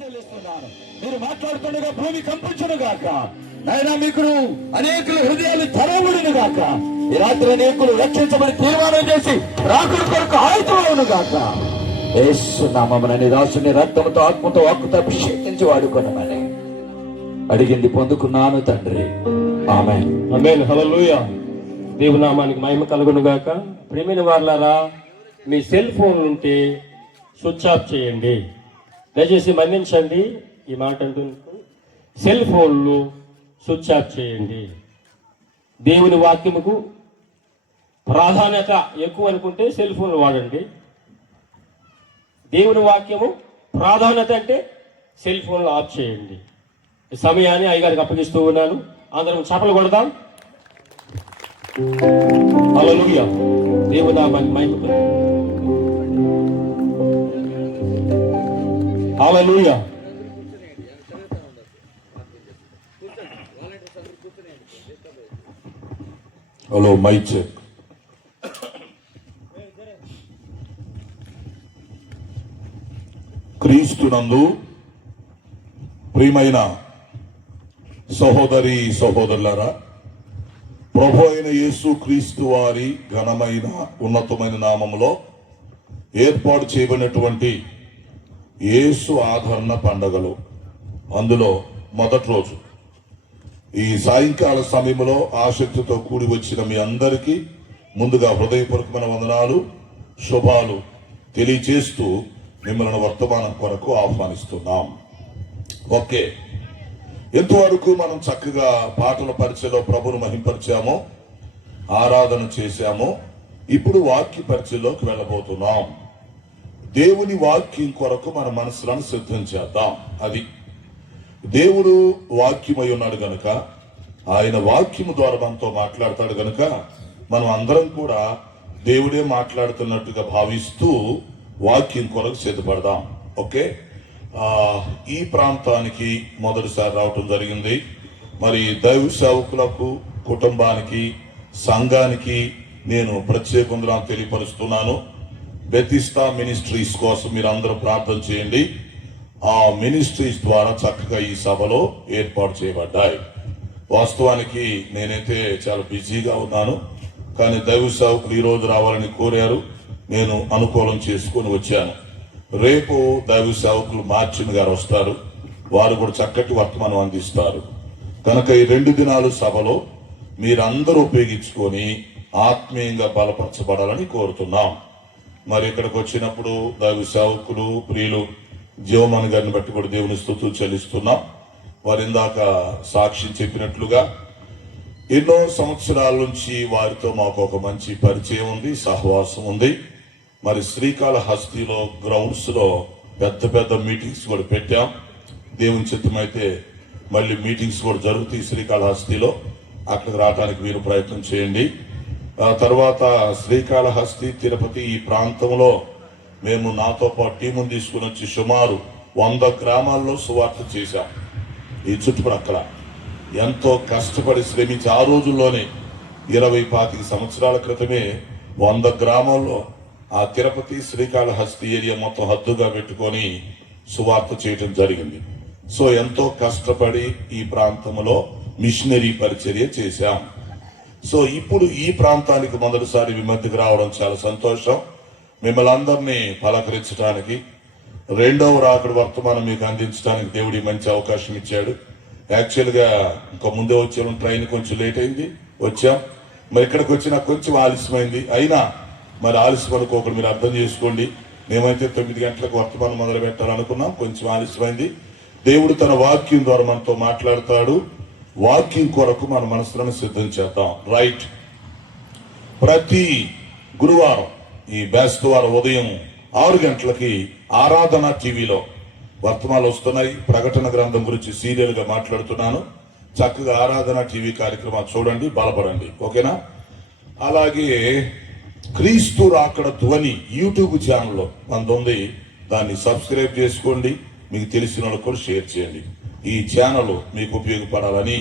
చెల్లిస్తున్నాను. మీరు మాట్లాడుతుండగా భూమి కంపించును గాక. నాయన మీకు అనేకుల హృదయాలు తెరవబడును గాక. ఈ రాత్రి అనేకులు రక్షించబడి తీర్మానం చేసి రాకుడు కొరకు ఆయుధమవును గాక. యేసు నామమున దాసుని రక్తముతో ఆత్మతో వాక్కుతో అభిషేకించి వాడుకొనమని అడిగింది పొందుకున్నాను తండ్రి. ఆమేన్. ఆమేన్. హల్లెలూయా. దేవుని నామానికి మహిమ కలుగును గాక. ప్రియమైన వారలారా, మీ సెల్ ఫోన్ ఉంటే స్విచ్ ఆఫ్ చేయండి. దయచేసి మన్నించండి, ఈ మాట అంటున్నాను. సెల్ ఫోన్లు స్విచ్ ఆఫ్ చేయండి. దేవుని వాక్యముకు ప్రాధాన్యత ఎక్కువ అనుకుంటే సెల్ ఫోన్లు వాడండి. దేవుని వాక్యము ప్రాధాన్యత అంటే సెల్ ఫోన్లు ఆఫ్ చేయండి. ఈ సమయాన్ని అయ్యగారికి అప్పగిస్తూ ఉన్నాను. అందరం చప్పలు కొడదాం. హల్లెలూయా. దేవుని నామానికి మహిమ కలుగును. హల్లెలూయా. Hello, mic check. క్రీస్తునందు ప్రియమైన సహోదరి సహోదరులారా, ప్రభు అయిన యేసు క్రీస్తు వారి ఘనమైన ఉన్నతమైన నామములో ఏర్పాటు చేయబడినటువంటి యేసు ఆదరణ పండగలు, అందులో మొదటి రోజు ఈ సాయంకాల సమయంలో ఆసక్తితో కూడి వచ్చిన మీ అందరికీ ముందుగా హృదయపూర్వకమైన వందనాలు, శుభాలు తెలియచేస్తూ మిమ్మల్ని వర్తమానం కొరకు ఆహ్వానిస్తున్నాం. ఓకే, ఎంతవరకు మనం చక్కగా పాటల పరిచయలో ప్రభును మహింపరిచామో, ఆరాధన చేశామో, ఇప్పుడు వాక్య పరిచయలోకి వెళ్ళబోతున్నాం. దేవుని వాక్యం కొరకు మన మనసులను సిద్ధం చేద్దాం. అది దేవుడు వాక్యమై ఉన్నాడు గనుక, ఆయన వాక్యము ద్వారా మనతో మాట్లాడతాడు గనుక మనం అందరం కూడా దేవుడే మాట్లాడుతున్నట్టుగా భావిస్తూ వాక్యం కొరకు సిద్ధపడదాం. ఓకే, ఈ ప్రాంతానికి మొదటిసారి రావటం జరిగింది. మరి దైవ సేవకులకు, కుటుంబానికి, సంఘానికి నేను ప్రత్యేక వందనాలు తెలియపరుస్తున్నాను. బెతిస్తా మినిస్ట్రీస్ కోసం మీరు అందరూ ప్రార్థన చేయండి. ఆ మినిస్ట్రీస్ ద్వారా చక్కగా ఈ సభలో ఏర్పాటు చేయబడ్డాయి. వాస్తవానికి నేనైతే చాలా బిజీగా ఉన్నాను, కానీ దైవ సేవకులు ఈ రోజు రావాలని కోరారు. నేను అనుకూలం చేసుకొని వచ్చాను. రేపు దైవ సేవకులు మార్చిన్ గారు వస్తారు. వారు కూడా చక్కటి వర్తమానం అందిస్తారు. కనుక ఈ 2 దినాలు సభలో మీరందరూ ఉపయోగించుకొని ఆత్మీయంగా బలపరచబడాలని కోరుతున్నాం. మరి ఇక్కడికి వచ్చినప్పుడు దైవ సేవకులు ప్రియులు జీవమాన్ గారిని బట్టి కూడా దేవుని స్తుతులు చెల్లిస్తున్నాం. వారి ఇందాక సాక్ష్యం చెప్పినట్లుగా ఎన్నో సంవత్సరాల నుంచి వారితో మాకు ఒక మంచి పరిచయం ఉంది, సహవాసం ఉంది. మరి శ్రీకాళహస్తిలో గ్రౌండ్స్ లో పెద్ద పెద్ద మీటింగ్స్ కూడా పెట్టాం. దేవుని చిత్తమైతే మళ్ళీ మీటింగ్స్ కూడా జరుగుతాయి శ్రీకాళహస్తిలో. అక్కడికి రావడానికి మీరు ప్రయత్నం చేయండి. ఆ తర్వాత శ్రీకాళహస్తి, తిరుపతి ఈ ప్రాంతంలో మేము నాతో పాటు టీమును తీసుకుని వచ్చి సుమారు 100 గ్రామాల్లో సువార్త చేశాం. ఈ చుట్టుపక్కల ఎంతో కష్టపడి శ్రమించి ఆ రోజుల్లోనే 20-25 సంవత్సరాల క్రితమే 100 గ్రామాల్లో ఆ తిరుపతి, శ్రీకాళహస్తి ఏరియా మొత్తం హద్దుగా పెట్టుకొని సువార్త చేయటం జరిగింది. సో ఎంతో కష్టపడి ఈ ప్రాంతంలో మిషనరీ పరిచర్య చేశాం. సో ఇప్పుడు ఈ ప్రాంతానికి మొదటిసారి మీ మధ్యకు రావడం చాలా సంతోషం. మిమ్మల్ని అందరినీ పలకరించడానికి, 2వ రాకడ వర్తమానం మీకు అందించడానికి దేవుడి మంచి అవకాశం ఇచ్చాడు. యాక్చువల్గా ఇంకా ముందే వచ్చాము, ట్రైన్ కొంచెం లేట్ అయింది, వచ్చాం. మరి ఇక్కడికి వచ్చినా కొంచెం ఆలస్యమైంది. అయినా మరి ఆలస్యం అనుకోకుండా మీరు అర్థం చేసుకోండి. మేమైతే 9 గంటలకు వర్తమానం మొదలు పెట్టాలనుకున్నాం, కొంచెం ఆలస్యమైంది. దేవుడు తన వాక్యం ద్వారా మనతో మాట్లాడతాడు. వాక్యం కొరకు మన మనసులను సిద్ధం చేద్దాం. రైట్, ప్రతి గురువారం ఈ బేస్తవారం ఉదయం 6 గంటలకి ఆరాధన టీవీలో వర్తమానాలు వస్తున్నాయి. ప్రకటన గ్రంథం గురించి సీరియల్ గా మాట్లాడుతున్నాను. చక్కగా ఆరాధన టీవీ కార్యక్రమాలు చూడండి, బలపడండి. ఓకేనా? అలాగే క్రీస్తు రాకడ ధ్వని యూట్యూబ్ ఛానల్లో మనది ఉంది. దాన్ని సబ్స్క్రైబ్ చేసుకోండి. మీకు తెలిసిన వాళ్ళకు కూడా షేర్ చేయండి. ఈ ఛానల్ మీకు ఉపయోగపడాలని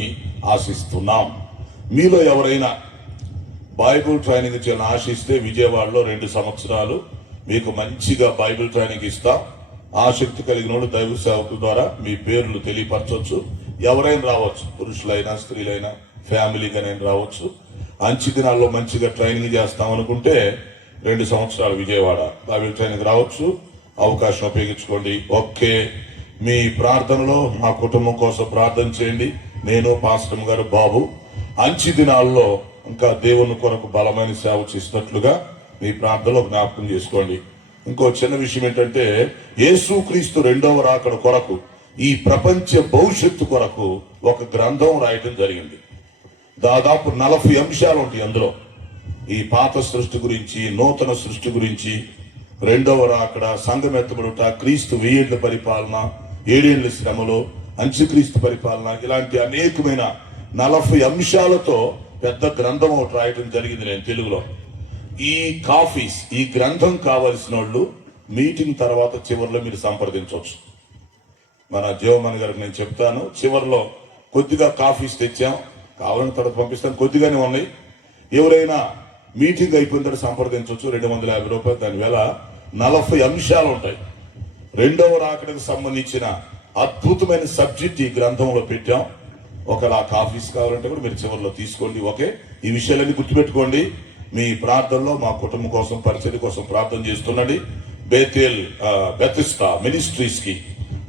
ఆశిస్తున్నాం. మీలో ఎవరైనా బైబుల్ ట్రైనింగ్ చేయాలని ఆశిస్తే విజయవాడలో 2 సంవత్సరాలు మీకు మంచిగా బైబిల్ ట్రైనింగ్ ఇస్తాం. ఆసక్తి కలిగిన వాళ్ళు దైవ సేవకుల ద్వారా మీ పేర్లు తెలియపరచవచ్చు. ఎవరైనా రావచ్చు, పురుషులైనా స్త్రీలైనా ఫ్యామిలీగానైనా రావచ్చు. అంచె దినాల్లో మంచిగా ట్రైనింగ్ చేస్తాం అనుకుంటే 2 సంవత్సరాలు విజయవాడ బైబిల్ ట్రైనింగ్ రావచ్చు. అవకాశం ఉపయోగించుకోండి. ఓకే, మీ ప్రార్థనలో మా కుటుంబం కోసం ప్రార్థన చేయండి. నేను పాస్టర్ గారు బాబు అంచె దినాల్లో ఇంకా దేవుని కొరకు బలమైన సేవ చేసినట్లుగా మీ ప్రార్థనలో జ్ఞాపకం చేసుకోండి. ఇంకో చిన్న విషయం ఏంటంటే, యేసుక్రీస్తు రెండవ రాకడ కొరకు, ఈ ప్రపంచ భవిష్యత్తు కొరకు ఒక గ్రంథం రాయటం జరిగింది. దాదాపు 40 అంశాలు ఉంటాయి అందులో. ఈ పాత సృష్టి గురించి, నూతన సృష్టి గురించి, రెండవ రాకడ, సంఘం ఎత్తబడుట, క్రీస్తు 1000 ఏళ్ల పరిపాలన, 7 ఏళ్ల శ్రమలో, అంత్యక్రీస్తు పరిపాలన, ఇలాంటి అనేకమైన 40 అంశాలతో పెద్ద గ్రంథం ఒకటి రాయటం జరిగింది నేను తెలుగులో. ఈ గ్రంథం కావలసిన వాళ్ళు మీటింగ్ తర్వాత చివరిలో మీరు సంప్రదించవచ్చు. మన జీవమణి గారికి నేను చెప్తాను, చివరిలో కొద్దిగా కాఫీస్ తెచ్చాం, కావాలని తర్వాత పంపిస్తాను, కొద్దిగానే ఉన్నాయి. ఎవరైనా మీటింగ్ అయిపోయిన తర్వాత సంప్రదించవచ్చు. 250 రూపాయలు. దాని వేళ 40 అంశాలు ఉంటాయి. రెండవ రాకడకు సంబంధించిన అద్భుతమైన సబ్జెక్ట్ ఈ గ్రంథంలో పెట్టాం. ఒకలా కాఫీస్ కావాలంటే కూడా మీరు చివరిలో తీసుకోండి. ఓకే, ఈ విషయాలన్నీ గుర్తుపెట్టుకోండి. మీ ప్రార్థనలో మా కుటుంబం కోసం, పరిచర్య కోసం ప్రార్థన చేస్తుండండి. బెతిస్టా మినిస్ట్రీస్ కి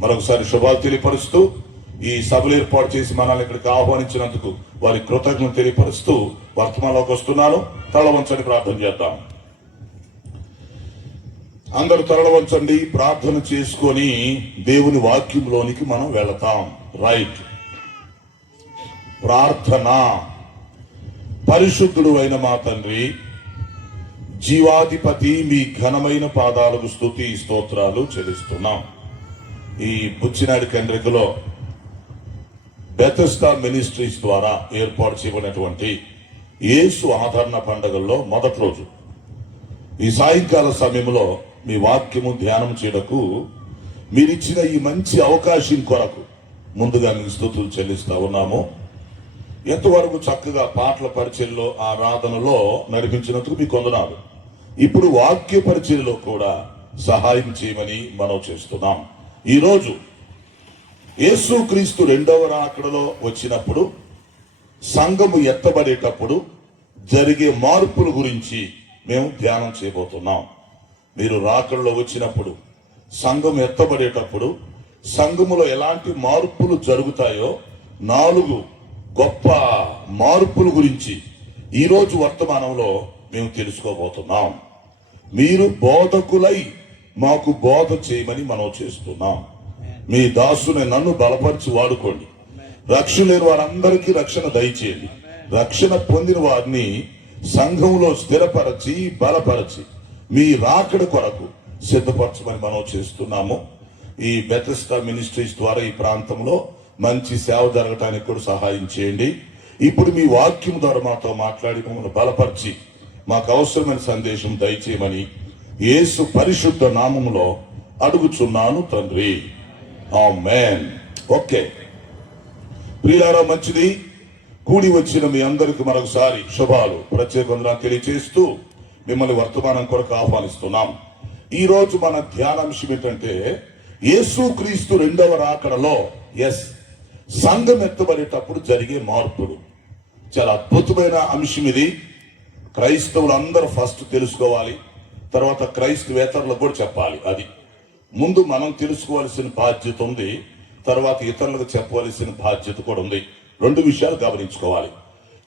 మరొకసారి శుభాలు తెలియపరుస్తూ, ఈ సభలు ఏర్పాటు చేసి మనల్ని ఇక్కడికి ఆహ్వానించినందుకు వారి కృతజ్ఞతలు తెలియపరుస్తూ వర్తమానంలోకి వస్తున్నాను. తలవంచండి, ప్రార్థన చేద్దాం. అందరూ తరలవంచండి, ప్రార్థన చేసుకొని దేవుని వాక్యంలోనికి మనం వెళతాం. రైట్, ప్రార్థన. పరిశుద్ధుడు అయిన మా తండ్రి, జీవాధిపతి, మీ ఘనమైన పాదాలకు స్తుతి స్తోత్రాలు చెల్లిస్తున్నాం. ఈ బుచ్చినాడి కండ్రికలో బెతెస్డా మినిస్ట్రీస్ ద్వారా ఏర్పాటు చేయబడినటువంటి యేసు ఆదరణ పండుగల్లో మొదటి రోజు ఈ సాయంకాల సమయంలో మీ వాక్యము ధ్యానం చేయడకు మీరిచ్చిన ఈ మంచి అవకాశం కొరకు ముందుగా మీకు స్తుతులు చెల్లిస్తా ఉన్నాము. ఎంతవరకు చక్కగా పాటల పరిచయలో, ఆరాధనలో నడిపించినందుకు మీకు వందనాలు. ఇప్పుడు వాక్య పరిచయలో కూడా సహాయం చేయమని మనం చేస్తున్నాం. ఈరోజు యేసుక్రీస్తు రెండవ రాకడలో వచ్చినప్పుడు, సంఘము ఎత్తబడేటప్పుడు జరిగే మార్పుల గురించి మేము ధ్యానం చేయబోతున్నాం. మీరు రాకడలో వచ్చినప్పుడు, సంఘం ఎత్తబడేటప్పుడు సంఘములో ఎలాంటి మార్పులు జరుగుతాయో 4 గొప్ప మార్పుల గురించి ఈరోజు వర్తమానంలో మేము తెలుసుకోబోతున్నాం. మీరు బోధకులై మాకు బోధ చేయమని మనం చేస్తున్నాం. మీ దాసుని నన్ను బలపరిచి వాడుకోండి. రక్షణ లేని వారందరికీ రక్షణ దయచేయండి. రక్షణ పొందిన వారిని సంఘంలో స్థిరపరచి బలపరచి మీ రాకడ కొరకు సిద్ధపరచమని మనం చేస్తున్నాము. ఈ బెతెస్డా మినిస్ట్రీస్ ద్వారా ఈ ప్రాంతంలో మంచి సేవ జరగటానికి కూడా సహాయం చేయండి. ఇప్పుడు మీ వాక్యం ద్వారా మాతో మాట్లాడి మమ్మల్ని బలపరిచి మాకు అవసరమైన సందేశం దయచేయమని యేసు పరిశుద్ధ నామములో అడుగుచున్నాను తండ్రి, ఆమేన్. ఓకే ప్రియులారా, మంచిది. కూడి వచ్చిన మీ అందరికి మరొకసారి శుభాలు, ప్రత్యేక వందనాలు తెలియజేస్తూ మిమ్మల్ని వర్తమానం కొరకు ఆహ్వానిస్తున్నాం. ఈ రోజు మన ధ్యానాంశం ఏంటంటే, యేసుక్రీస్తు రెండవ రాకడలో సంఘం ఎత్తబడేటప్పుడు జరిగే మార్పులు. చాలా అద్భుతమైన అంశం ఇది. క్రైస్తవులందరూ ఫస్ట్ తెలుసుకోవాలి, తర్వాత క్రైస్తవేతరులకు కూడా చెప్పాలి. అది ముందు మనం తెలుసుకోవాల్సిన బాధ్యత ఉంది, తర్వాత ఇతరులకు చెప్పవలసిన బాధ్యత కూడా ఉంది. 2 విషయాలు గమనించుకోవాలి.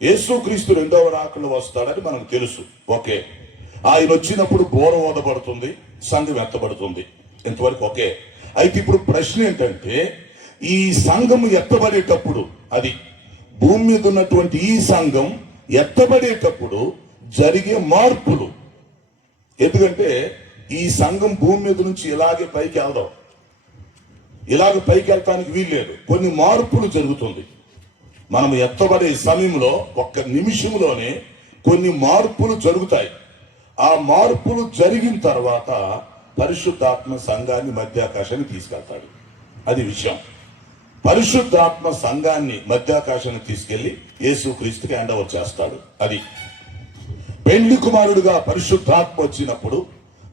యేసుక్రీస్తు రెండవ రాకడలో వస్తాడని మనకు తెలుసు. ఓకే, ఆయన వచ్చినప్పుడు బోర ఓదబడుతుంది, సంఘం ఎత్తబడుతుంది. ఇంతవరకు ఓకే. అయితే ఇప్పుడు ప్రశ్న ఏంటంటే, ఈ సంఘం ఎత్తబడేటప్పుడు, అది భూమి మీద ఉన్నటువంటి ఈ సంఘం ఎత్తబడేటప్పుడు జరిగే మార్పులు. ఎందుకంటే ఈ సంఘం భూమి మీద నుంచి ఇలాగే పైకి వెళ్దాం, ఇలాగ పైకి వెళ్తానికి వీల్లేదు. కొన్ని మార్పులు జరుగుతుంది. మనం ఎత్తబడే సమయంలో 1 నిమిషంలోనే కొన్ని మార్పులు జరుగుతాయి. ఆ మార్పులు జరిగిన తర్వాత పరిశుద్ధాత్మ సంఘాన్ని మధ్యాకాశాన్ని తీసుకెళ్తాడు. అది విషయం. పరిశుద్ధాత్మ సంఘాన్ని మధ్యాకాశాన్ని తీసుకెళ్లి యేసుక్రీస్తుకి హ్యాండ్ ఓవర్ చేస్తాడు. అది పెండ్లి కుమారుడుగా పరిశుద్ధాత్మ వచ్చినప్పుడు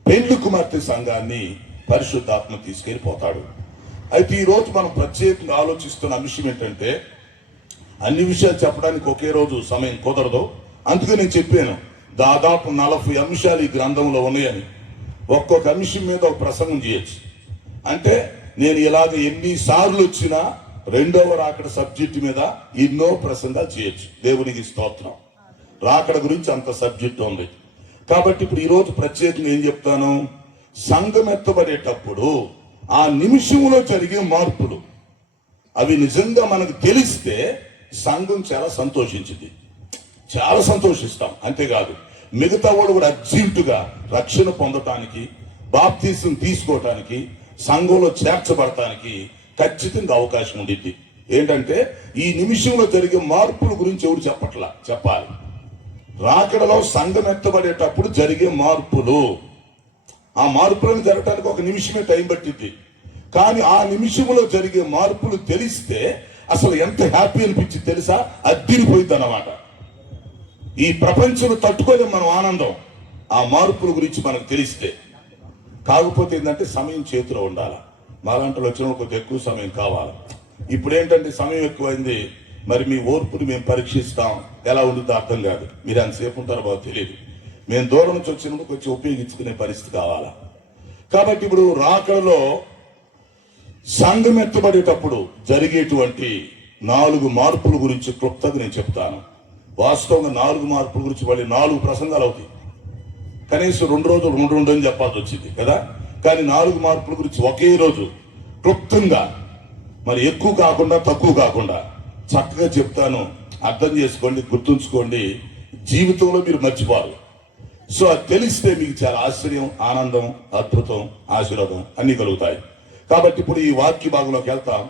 పెండ్లి కుమార్తె సంఘాన్ని పరిశుద్ధాత్మ తీసుకెళ్ళిపోతాడు. అయితే ఈరోజు మనం ప్రత్యేకంగా ఆలోచిస్తున్న విషయం ఏంటంటే, అన్ని విషయాలు చెప్పడానికి ఒకే రోజు సమయం కుదరదు. అందుకే నేను చెప్పాను దాదాపు 40 అంశాలు ఈ గ్రంథంలో ఉన్నాయని. ఒక్కొక్క అంశం మీద ఒక ప్రసంగం చేయొచ్చు. అంటే నేను ఇలాగ ఎన్నిసార్లు వచ్చినా రెండవ రాకడ సబ్జెక్టు మీద ఎన్నో ప్రసంగాలు చేయొచ్చు. దేవునికి స్తోత్రం. రాకడ గురించి అంత సబ్జెక్ట్ ఉంది. కాబట్టి ఇప్పుడు ఈరోజు ప్రత్యేకంగా ఏం చెప్తాను, సంఘం ఎత్తబడేటప్పుడు ఆ నిమిషంలో జరిగే మార్పులు అవి నిజంగా మనకు తెలిస్తే సంఘం చాలా సంతోషించింది, చాలా సంతోషిస్తాం. అంతేకాదు మిగతా వాళ్ళు కూడా అర్జెంటుగా రక్షణ పొందటానికి, బాప్తీసం తీసుకోవటానికి, సంఘంలో చేర్చబడటానికి ఖచ్చితంగా అవకాశం ఉండిద్ది. ఏంటంటే ఈ నిమిషంలో జరిగే మార్పుల గురించి ఎవరు చెప్పాలి. రాకడలో సంఘం ఎత్తబడేటప్పుడు జరిగే మార్పులు, ఆ మార్పులను జరగటానికి ఒక నిమిషమే టైం పట్టింది. కానీ ఆ నిమిషంలో జరిగే మార్పులు తెలిస్తే అసలు ఎంత హ్యాపీ అనిపించింది తెలుసా? అద్దిరిపోయింది అన్నమాట. ఈ ప్రపంచం తట్టుకోలేం మనం ఆనందం ఆ మార్పుల గురించి మనకు తెలిస్తే. కాకపోతే ఏంటంటే సమయం చేతిలో ఉండాలి. మాలాంటి వచ్చిన కొంచెం ఎక్కువ సమయం కావాలి. ఇప్పుడు ఏంటంటే సమయం ఎక్కువైంది, మరి మీ ఓర్పుని మేము పరీక్షిస్తాం, ఎలా ఉంటుందో అర్థం కాదు. మీరు ఎంతసేపు ఉంటారో బాగా తెలియదు. మేము దూరం నుంచి వచ్చినప్పుడు కొంచెం ఉపయోగించుకునే పరిస్థితి కావాలా. కాబట్టి ఇప్పుడు రాకడలో సంఘం ఎత్తబడేటప్పుడు జరిగేటువంటి 4 మార్పుల గురించి క్లుప్తంగా నేను చెప్తాను. వాస్తవంగా 4 మార్పుల గురించి మళ్ళీ 4 ప్రసంగాలు అవుతాయి. కనీసం 2 రోజులు 2 అని చెప్పాల్సి వచ్చింది కదా. కానీ 4 మార్పుల గురించి ఒకే రోజు క్లుప్తంగా, మరి ఎక్కువ కాకుండా తక్కువ కాకుండా చక్కగా చెప్తాను. అర్థం చేసుకోండి, గుర్తుంచుకోండి, జీవితంలో మీరు మర్చిపోరు. సో అది తెలిస్తే మీకు చాలా ఆశ్చర్యం, ఆనందం, అద్భుతం, ఆశీర్వాదం అన్ని కలుగుతాయి. కాబట్టి ఇప్పుడు ఈ వాక్య భాగంలోకి వెళ్తాం.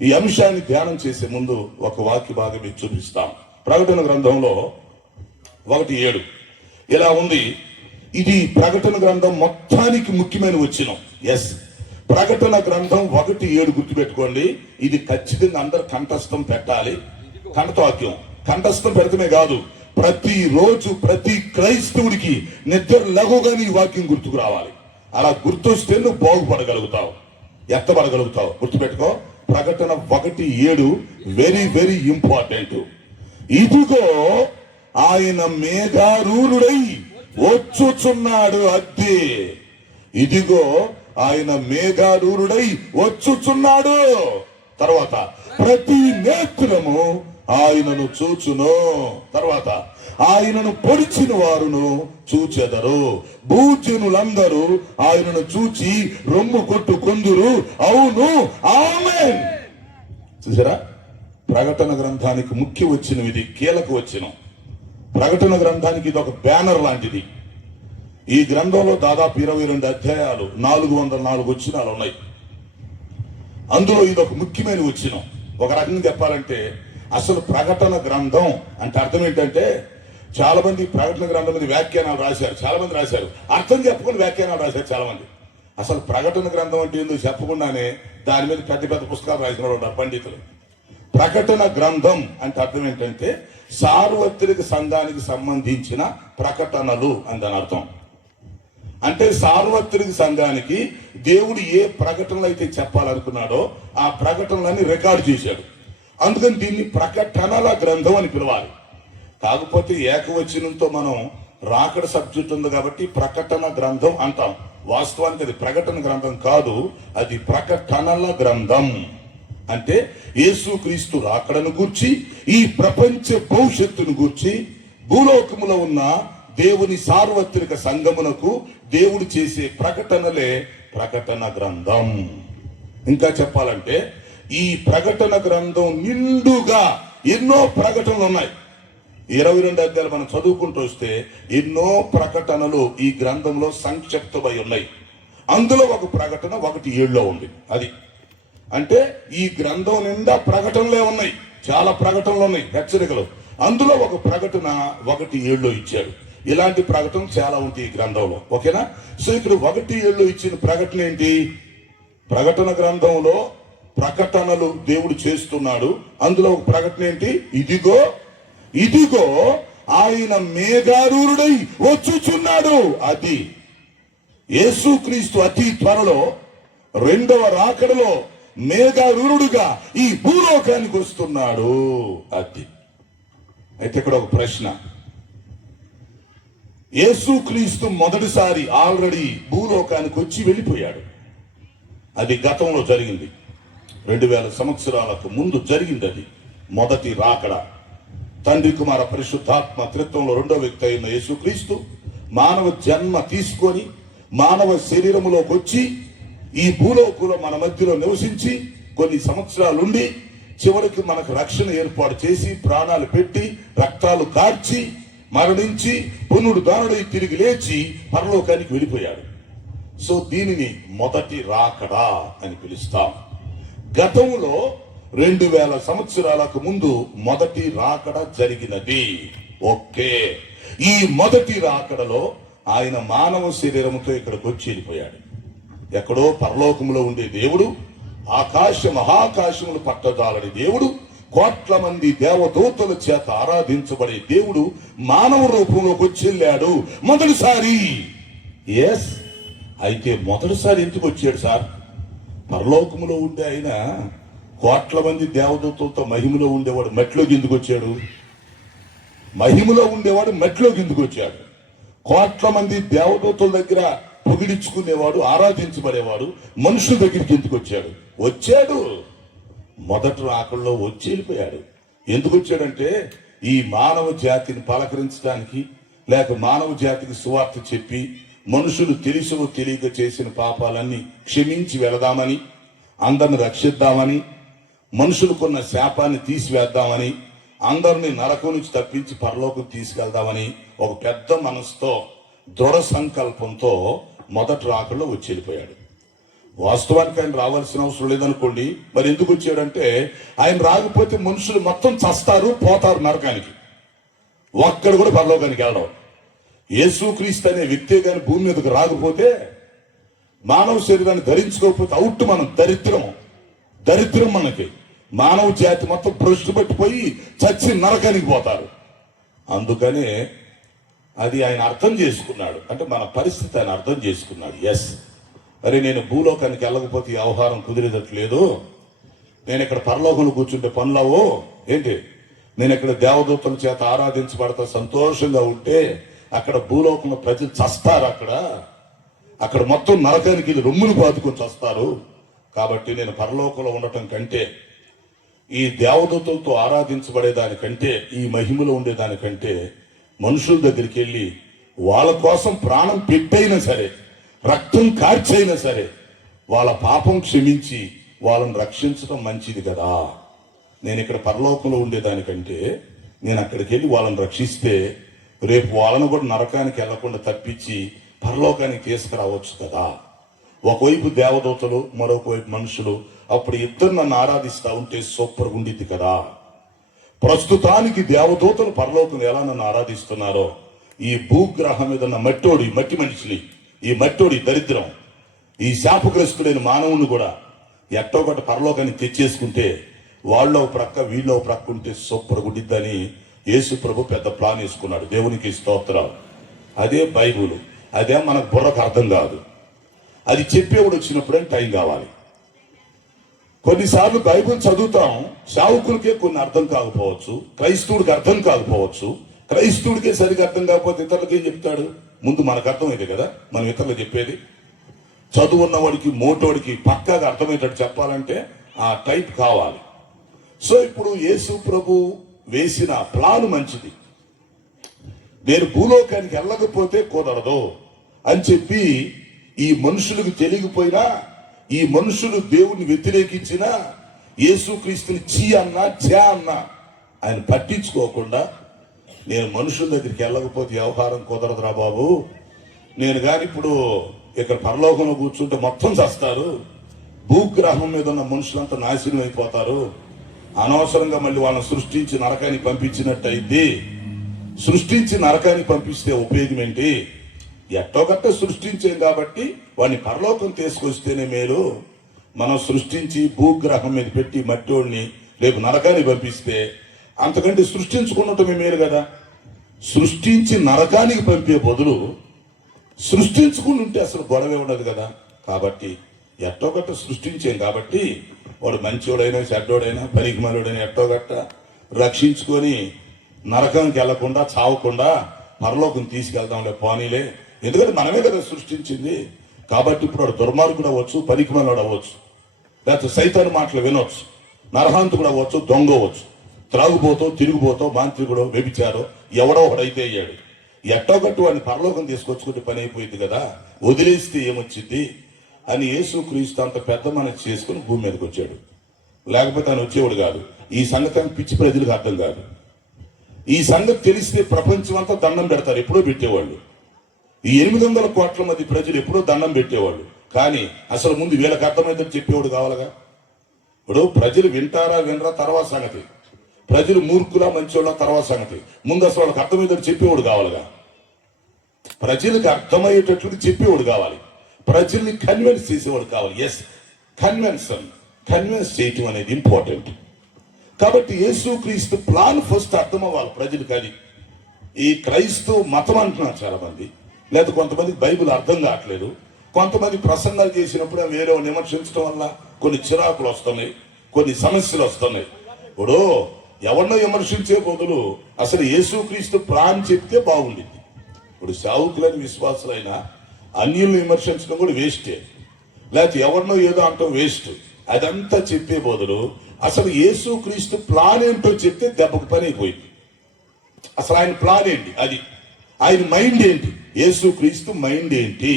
ఈ అంశాన్ని ధ్యానం చేసే ముందు ఒక వాక్య భాగం మీకు చూపిస్తాం. ప్రకటన గ్రంథంలో 1:7 ఇలా ఉంది. ఇది ప్రకటన గ్రంథం మొత్తానికి ముఖ్యమైన వచనం. ఎస్, ప్రకటన గ్రంథం 1:7 గుర్తుపెట్టుకోండి. ఇది ఖచ్చితంగా అందరు కంఠస్థం పెట్టాలి. కంఠవాక్యం కంఠస్థం పెడతమే కాదు, ప్రతిరోజు ప్రతి క్రైస్తవుడికి నిద్ర లఘుగానే ఈ వాక్యం గుర్తుకు రావాలి. అలా గుర్తొస్తే నువ్వు బాగుపడగలుగుతావు, ఎత్తబడగలుగుతావు. గుర్తుపెట్టుకో, ప్రకటన 1:7 వెరీ వెరీ ఇంపార్టెంట్. ఇదిగో ఆయన మేఘారూఢుడై వచ్చుచున్నాడు. అద్దె, ఇదిగో ఆయన మేఘారూఢుడై వచ్చుచున్నాడు. తర్వాత ప్రతి నేత్రము ఆయనను చూచును. తర్వాత ఆయనను పొడిచిన వారును చూచెదరు. భూజనులందరూ ఆయనను చూచి రొమ్ము కొట్టుకొందురు. అవును, ఆమేన్. చూసారా, ప్రకటన గ్రంథానికి ముఖ్య వచనం ఇది, కీలక వచనం. ప్రకటన గ్రంథానికి ఇది ఒక బ్యానర్ లాంటిది. ఈ గ్రంథంలో దాదాపు 22 అధ్యాయాలు, 404 వచనాలు ఉన్నాయి. అందులో ఇది ఒక ముఖ్యమైన వచనం. ఒక రకంగా చెప్పాలంటే అసలు ప్రకటన గ్రంథం అంటే అర్థం ఏంటంటే, చాలా మంది ప్రకటన గ్రంథం మీద వ్యాఖ్యానాలు రాశారు, చాలా మంది రాశారు, అర్థం చెప్పుకొని వ్యాఖ్యానాలు రాశారు చాలా మంది. అసలు ప్రకటన గ్రంథం అంటే ఎందుకు చెప్పకుండానే దాని మీద పెద్ద పెద్ద పుస్తకాలు రాసిన వాళ్ళు ఉన్నారు పండితులు. ప్రకటన గ్రంథం అంటే అర్థం ఏంటంటే సార్వత్రిక సంఘానికి సంబంధించిన ప్రకటనలు అని దాని అర్థం. అంటే సార్వత్రిక సంఘానికి దేవుడు ఏ ప్రకటనలు అయితే చెప్పాలనుకున్నాడో ఆ ప్రకటనలన్నీ రికార్డు చేశాడు. అందుకని దీన్ని ప్రకటనల గ్రంథం అని పిలవాలి. కాకపోతే ఏకవచనంతో మనం రాకడ సబ్జెక్ట్ ఉంది కాబట్టి ప్రకటన గ్రంథం అంటాం. వాస్తవానికి అది ప్రకటన గ్రంథం కాదు, అది ప్రకటనల గ్రంథం. అంటే యేసుక్రీస్తు రాకడను గూర్చి, ఈ ప్రపంచ భవిష్యత్తును గూర్చి, భూలోకములో ఉన్న దేవుని సార్వత్రిక సంఘమునకు దేవుడు చేసే ప్రకటనలే ప్రకటన గ్రంథం. ఇంకా చెప్పాలంటే ఈ ప్రకటన గ్రంథం నిండుగా ఎన్నో ప్రకటనలు ఉన్నాయి. 22 అధ్యాయాలు మనం చదువుకుంటూ వస్తే ఎన్నో ప్రకటనలు ఈ గ్రంథంలో సంక్షిప్తమై ఉన్నాయి. అందులో ఒక ప్రకటన 1:7 ఉంది. అది అంటే ఈ గ్రంథం నిండా ప్రకటనలే ఉన్నాయి, చాలా ప్రకటనలు ఉన్నాయి, హెచ్చరికలు. అందులో ఒక ప్రకటన 1:7 ఇచ్చాడు. ఇలాంటి ప్రకటనలు చాలా ఉంటాయి ఈ గ్రంథంలో. ఓకేనా? సో ఇక్కడ 1:7 ఇచ్చిన ప్రకటన ఏంటి? ప్రకటన గ్రంథంలో ప్రకటనలు దేవుడు చేస్తున్నాడు. అందులో ఒక ప్రకటన ఏంటి? ఇదిగో ఇదిగో ఆయన మేఘారూఢుడై వచ్చుచున్నాడు. అది యేసుక్రీస్తు అతి త్వరలో రెండవ రాకడలో మేఘారూఢుడుగా ఈ భూలోకానికి వస్తున్నాడు. అది అయితే ఇక్కడ ఒక ప్రశ్న, యేసుక్రీస్తు మొదటిసారి ఆల్రెడీ భూలోకానికి వచ్చి వెళ్ళిపోయాడు. అది గతంలో జరిగింది, 2000 సంవత్సరాలకు ముందు జరిగింది. అది మొదటి రాకడ. తండ్రి కుమార పరిశుద్ధాత్మ త్రిత్వంలో రెండో వ్యక్తి అయిన యేసుక్రీస్తు మానవ జన్మ తీసుకొని మానవ శరీరములోకి వచ్చి ఈ భూలోకంలో మన మధ్యలో నివసించి కొన్ని సంవత్సరాలుండి చివరికి మనకు రక్షణ ఏర్పాటు చేసి ప్రాణాలు పెట్టి రక్తాలు కార్చి మరణించి పునరుద్ధానుడై తిరిగి లేచి పరలోకానికి వెళ్ళిపోయాడు. సో దీనిని మొదటి రాకడా అని పిలుస్తాం. గతంలో 2000 సంవత్సరాలకు ముందు మొదటి రాకడ జరిగినది. ఓకే, ఈ మొదటి రాకడలో ఆయన మానవ శరీరంతో ఇక్కడికి వచ్చి వెళ్ళిపోయాడు. ఎక్కడో పరలోకంలో ఉండే దేవుడు, ఆకాశ మహాకాశములు పట్టజాలని దేవుడు, కోట్ల మంది దేవదూతల చేత ఆరాధించబడే దేవుడు మానవ రూపంలోకి వచ్చి వెళ్ళాడు మొదటిసారి. ఎస్, అయితే మొదటిసారి ఎందుకు వచ్చాడు సార్? పరలోకములో ఉండే ఆయన కోట్ల మంది దేవదూతలతో మహిమలో ఉండేవాడు మెట్లోకి ఎందుకు వచ్చాడు? మహిమలో ఉండేవాడు మెట్లోకి ఎందుకు వచ్చాడు? కోట్ల మంది దేవదూతల దగ్గర పొగిడించుకునేవాడు, ఆరాధించబడేవాడు మనుషుల దగ్గరికి ఎందుకు వచ్చాడు? వచ్చాడు, మొదటి రాకల్లో వచ్చి వెళ్ళిపోయాడు. ఎందుకు వచ్చాడంటే ఈ మానవ జాతిని పలకరించడానికి, లేక మానవ జాతికి సువార్త చెప్పి మనుషులు తెలుసో తెలియక చేసిన పాపాలన్నీ క్షమించి వెళదామని, అందరిని రక్షిద్దామని, మనుషులకున్న శాపాన్ని తీసివేద్దామని, అందరినీ నరకం నుంచి తప్పించి పరలోకం తీసుకెళ్దామని ఒక పెద్ద మనసుతో దృఢ సంకల్పంతో మొదటి రాకల్లో వచ్చి వెళ్ళిపోయాడు. వాస్తవానికి ఆయన రావాల్సిన అవసరం లేదనుకోండి, మరి ఎందుకు వచ్చాడంటే ఆయన రాకపోతే మనుషులు మొత్తం చస్తారు, పోతారు నరకానికి, ఒక్కడు కూడా పరలోకానికి వెళ్ళడం. యేసుక్రీస్తు అనే వ్యక్తే కానీ భూమి మీదకి రాకపోతే, మానవ శరీరాన్ని ధరించుకోకపోతే అవుట్, మనం దరిద్రం మనకి. మానవ జాతి మొత్తం భ్రష్టు పట్టిపోయి చచ్చి నరకానికి పోతారు. అందుకనే అది ఆయన అర్థం చేసుకున్నాడు, అంటే మన పరిస్థితి ఆయన అర్థం చేసుకున్నాడు. ఎస్, అరే నేను భూలోకానికి వెళ్ళకపోతే ఈ వ్యవహారం కుదిరేటట్లేదు, నేను ఇక్కడ పరలోకంలో కూర్చుంటే పనులవో ఏంటి, నేను ఇక్కడ దేవదూతల చేత ఆరాధించబడతా సంతోషంగా ఉంటే అక్కడ భూలోకంలో ప్రజలు చస్తారు, అక్కడ మొత్తం నరకానికి రొమ్ములు పాతుకొని చస్తారు. కాబట్టి నేను పరలోకంలో ఉండటం కంటే, ఈ దేవదూతలతో ఆరాధించబడేదానికంటే, ఈ మహిమలో ఉండేదానికంటే మనుషుల దగ్గరికి వెళ్ళి వాళ్ళ కోసం ప్రాణం పెట్టైనా సరే, రక్తం కార్చైనా సరే వాళ్ళ పాపం క్షమించి వాళ్ళని రక్షించడం మంచిది కదా. నేను ఇక్కడ పరలోకంలో ఉండేదానికంటే నేను అక్కడికి వెళ్ళి వాళ్ళని రక్షిస్తే రేపు వాళ్ళను కూడా నరకానికి వెళ్లకుండా తప్పించి పరలోకానికి తీసుకురావచ్చు కదా. ఒకవైపు దేవదూతలు, మరొక వైపు మనుషులు, అప్పుడు ఇద్దరు నన్ను ఆరాధిస్తా ఉంటే సూపర్గా ఉండిద్ది కదా. ప్రస్తుతానికి దేవదూతలు పరలోకం ఎలా నన్ను ఆరాధిస్తున్నారో, ఈ భూగ్రహం మీద ఉన్న మట్టి మనిషిని, ఈ మట్టోడి దరిద్రం, ఈ శాపగ్రస్తుడైన మానవుని కూడా ఎట్టో ఒకటి పరలోకాన్ని తెచ్చేసుకుంటే వాళ్ళు ఒక ప్రక్క వీళ్ళు ఒక ప్రక్క ఉంటే సూపర్ గుడ్డిద్దని యేసు ప్రభు పెద్ద ప్లాన్ వేసుకున్నాడు. దేవునికి స్తోత్రాలు. అదే బైబుల్. అదే మనకు బుర్రకు అర్థం కాదు. అది చెప్పేవాడు వచ్చినప్పుడే టైం కావాలి. కొన్నిసార్లు బైబుల్ చదువుతాం, సేవకులకే కొన్ని అర్థం కాకపోవచ్చు, క్రైస్తవుడికి అర్థం కాకపోవచ్చు. క్రైస్తవుడికే సరిగ్గా అర్థం కాకపోతే ఇతరులకి ఏం చెప్తాడు? ముందు మనకు అర్థమైంది కదా మనం ఇతరులకు చెప్పేది. చదువు ఉన్నవాడికి మోటోడికి పక్కాగా అర్థమయ్యేటట్టు చెప్పాలంటే ఆ టైప్ కావాలి. సో ఇప్పుడు యేసు ప్రభు వేసిన ప్లాన్ మంచిది. నేను భూలోకానికి వెళ్ళకపోతే కుదరదు అని చెప్పి ఈ మనుషులకు తెలియకపోయినా, ఈ మనుషులు దేవుణ్ణి వ్యతిరేకించినా, యేసుక్రీస్తుని చీ అన్నా చే అన్నా ఆయన పట్టించుకోకుండా, నేను మనుషుల దగ్గరికి వెళ్ళకపోతే వ్యవహారం కుదరదురా బాబు, నేను కానీ ఇప్పుడు ఇక్కడ పరలోకంలో కూర్చుంటే మొత్తం చస్తారు, భూగ్రహం మీద ఉన్న మనుషులంతా నాశనం అయిపోతారు, అనవసరంగా మళ్ళీ వాళ్ళని సృష్టించి నరకానికి పంపించినట్టు అయింది, సృష్టించి నరకానికి పంపిస్తే ఉపయోగం ఏంటి? ఎట్టో గట్ట సృష్టించాం కాబట్టి వాడిని పరలోకం తీసుకొస్తేనే మేలు. మనం సృష్టించి భూగ్రహం మీద పెట్టి మట్టోడిని రేపు నరకానికి పంపిస్తే అంతకంటే సృష్టించుకున్నటమే మేలు కదా. సృష్టించి నరకానికి పంపే బదులు సృష్టించుకుని ఉంటే అసలు గొడవ ఉండదు కదా. కాబట్టి ఎట్టోగట్ట సృష్టించాం కాబట్టి వాడు మంచోడైనా చెడ్డోడైనా పనికిమాలోడైనా ఎట్టోగట్ట రక్షించుకొని నరకానికి వెళ్లకుండా చావకుండా పరలోకం తీసుకెళ్దాంలే పోనీలే, ఎందుకంటే మనమే కదా సృష్టించింది. కాబట్టి ఇప్పుడు వాడు దుర్మార్గుడు అవ్వచ్చు, పనికిమాలోడు అవ్వచ్చు, లేకపోతే సైతాన్ మాటలు వినొచ్చు, నరహాంతుడు అవ్వచ్చు, దొంగ అవ్వచ్చు, త్రాగుపోతో తిరిగిపోతో మాంత్రికుడో వ్యభిచారో ఎవడో ఒకడైతే అయ్యాడు. ఎట్టోగట్టు వాడిని పరలోకం తీసుకొచ్చుకుంటే పని అయిపోయింది కదా, వదిలేస్తే ఏమొచ్చింది అని యేసుక్రీస్తు అంత పెద్ద మనసు చేసుకుని భూమి మీదకి వచ్చాడు. లేకపోతే ఆయన వచ్చేవాడు కాదు. ఈ సంగతి పిచ్చి ప్రజలకు అర్థం కాదు. ఈ సంగతి తెలిస్తే ప్రపంచం అంతా దండం పెడతారు, ఎప్పుడో పెట్టేవాళ్ళు. ఈ 800 కోట్ల మంది ప్రజలు ఎప్పుడో దండం పెట్టేవాళ్ళు. కానీ అసలు ముందు వీళ్ళకి అర్థమైందని చెప్పేవాడు కావాలగా. ఇప్పుడు ప్రజలు వింటారా వినరా తర్వాత సంగతి, ప్రజలు మూర్ఖులా మంచోళ్ళ తర్వాత సంగతి, ముందు అసలు వాళ్ళకి అర్థమైందని చెప్పేవాడు కావాలిగా. ప్రజలకు అర్థమయ్యేటట్లు చెప్పేవాడు కావాలి, ప్రజల్ని కన్విన్స్ చేసేవాడు కావాలి. ఎస్, కన్విన్స్ చేయటం అనేది ఇంపార్టెంట్. కాబట్టి యేసుక్రీస్తు ప్లాన్ ఫస్ట్ అర్థం అవ్వాలి ప్రజలకు. అది ఈ క్రైస్తవ మతం అంటున్నారు చాలా మంది, లేదా కొంతమందికి బైబిల్ అర్థం కావట్లేదు. కొంతమంది ప్రసంగాలు చేసినప్పుడు వేరే విమర్శించడం వల్ల కొన్ని చిరాకులు వస్తున్నాయి, కొన్ని సమస్యలు వస్తున్నాయి. ఇప్పుడు ఎవరినో విమర్శించే బదులు అసలు యేసుక్రీస్తు ప్లాన్ చెప్తే బాగుండింది. ఇప్పుడు సావుకులని విశ్వాసులైనా అన్యుల్ని విమర్శించడం కూడా వేస్టే, లేకపోతే ఎవరినో ఏదో అంటాం వేస్ట్. అదంతా చెప్పే బదులు అసలు యేసుక్రీస్తు ప్లాన్ ఏంటో చెప్తే దెబ్బకు పని అయిపోయింది. అసలు ఆయన ప్లాన్ ఏంటి, అది ఆయన మైండ్ ఏంటి, యేసుక్రీస్తు మైండ్ ఏంటి,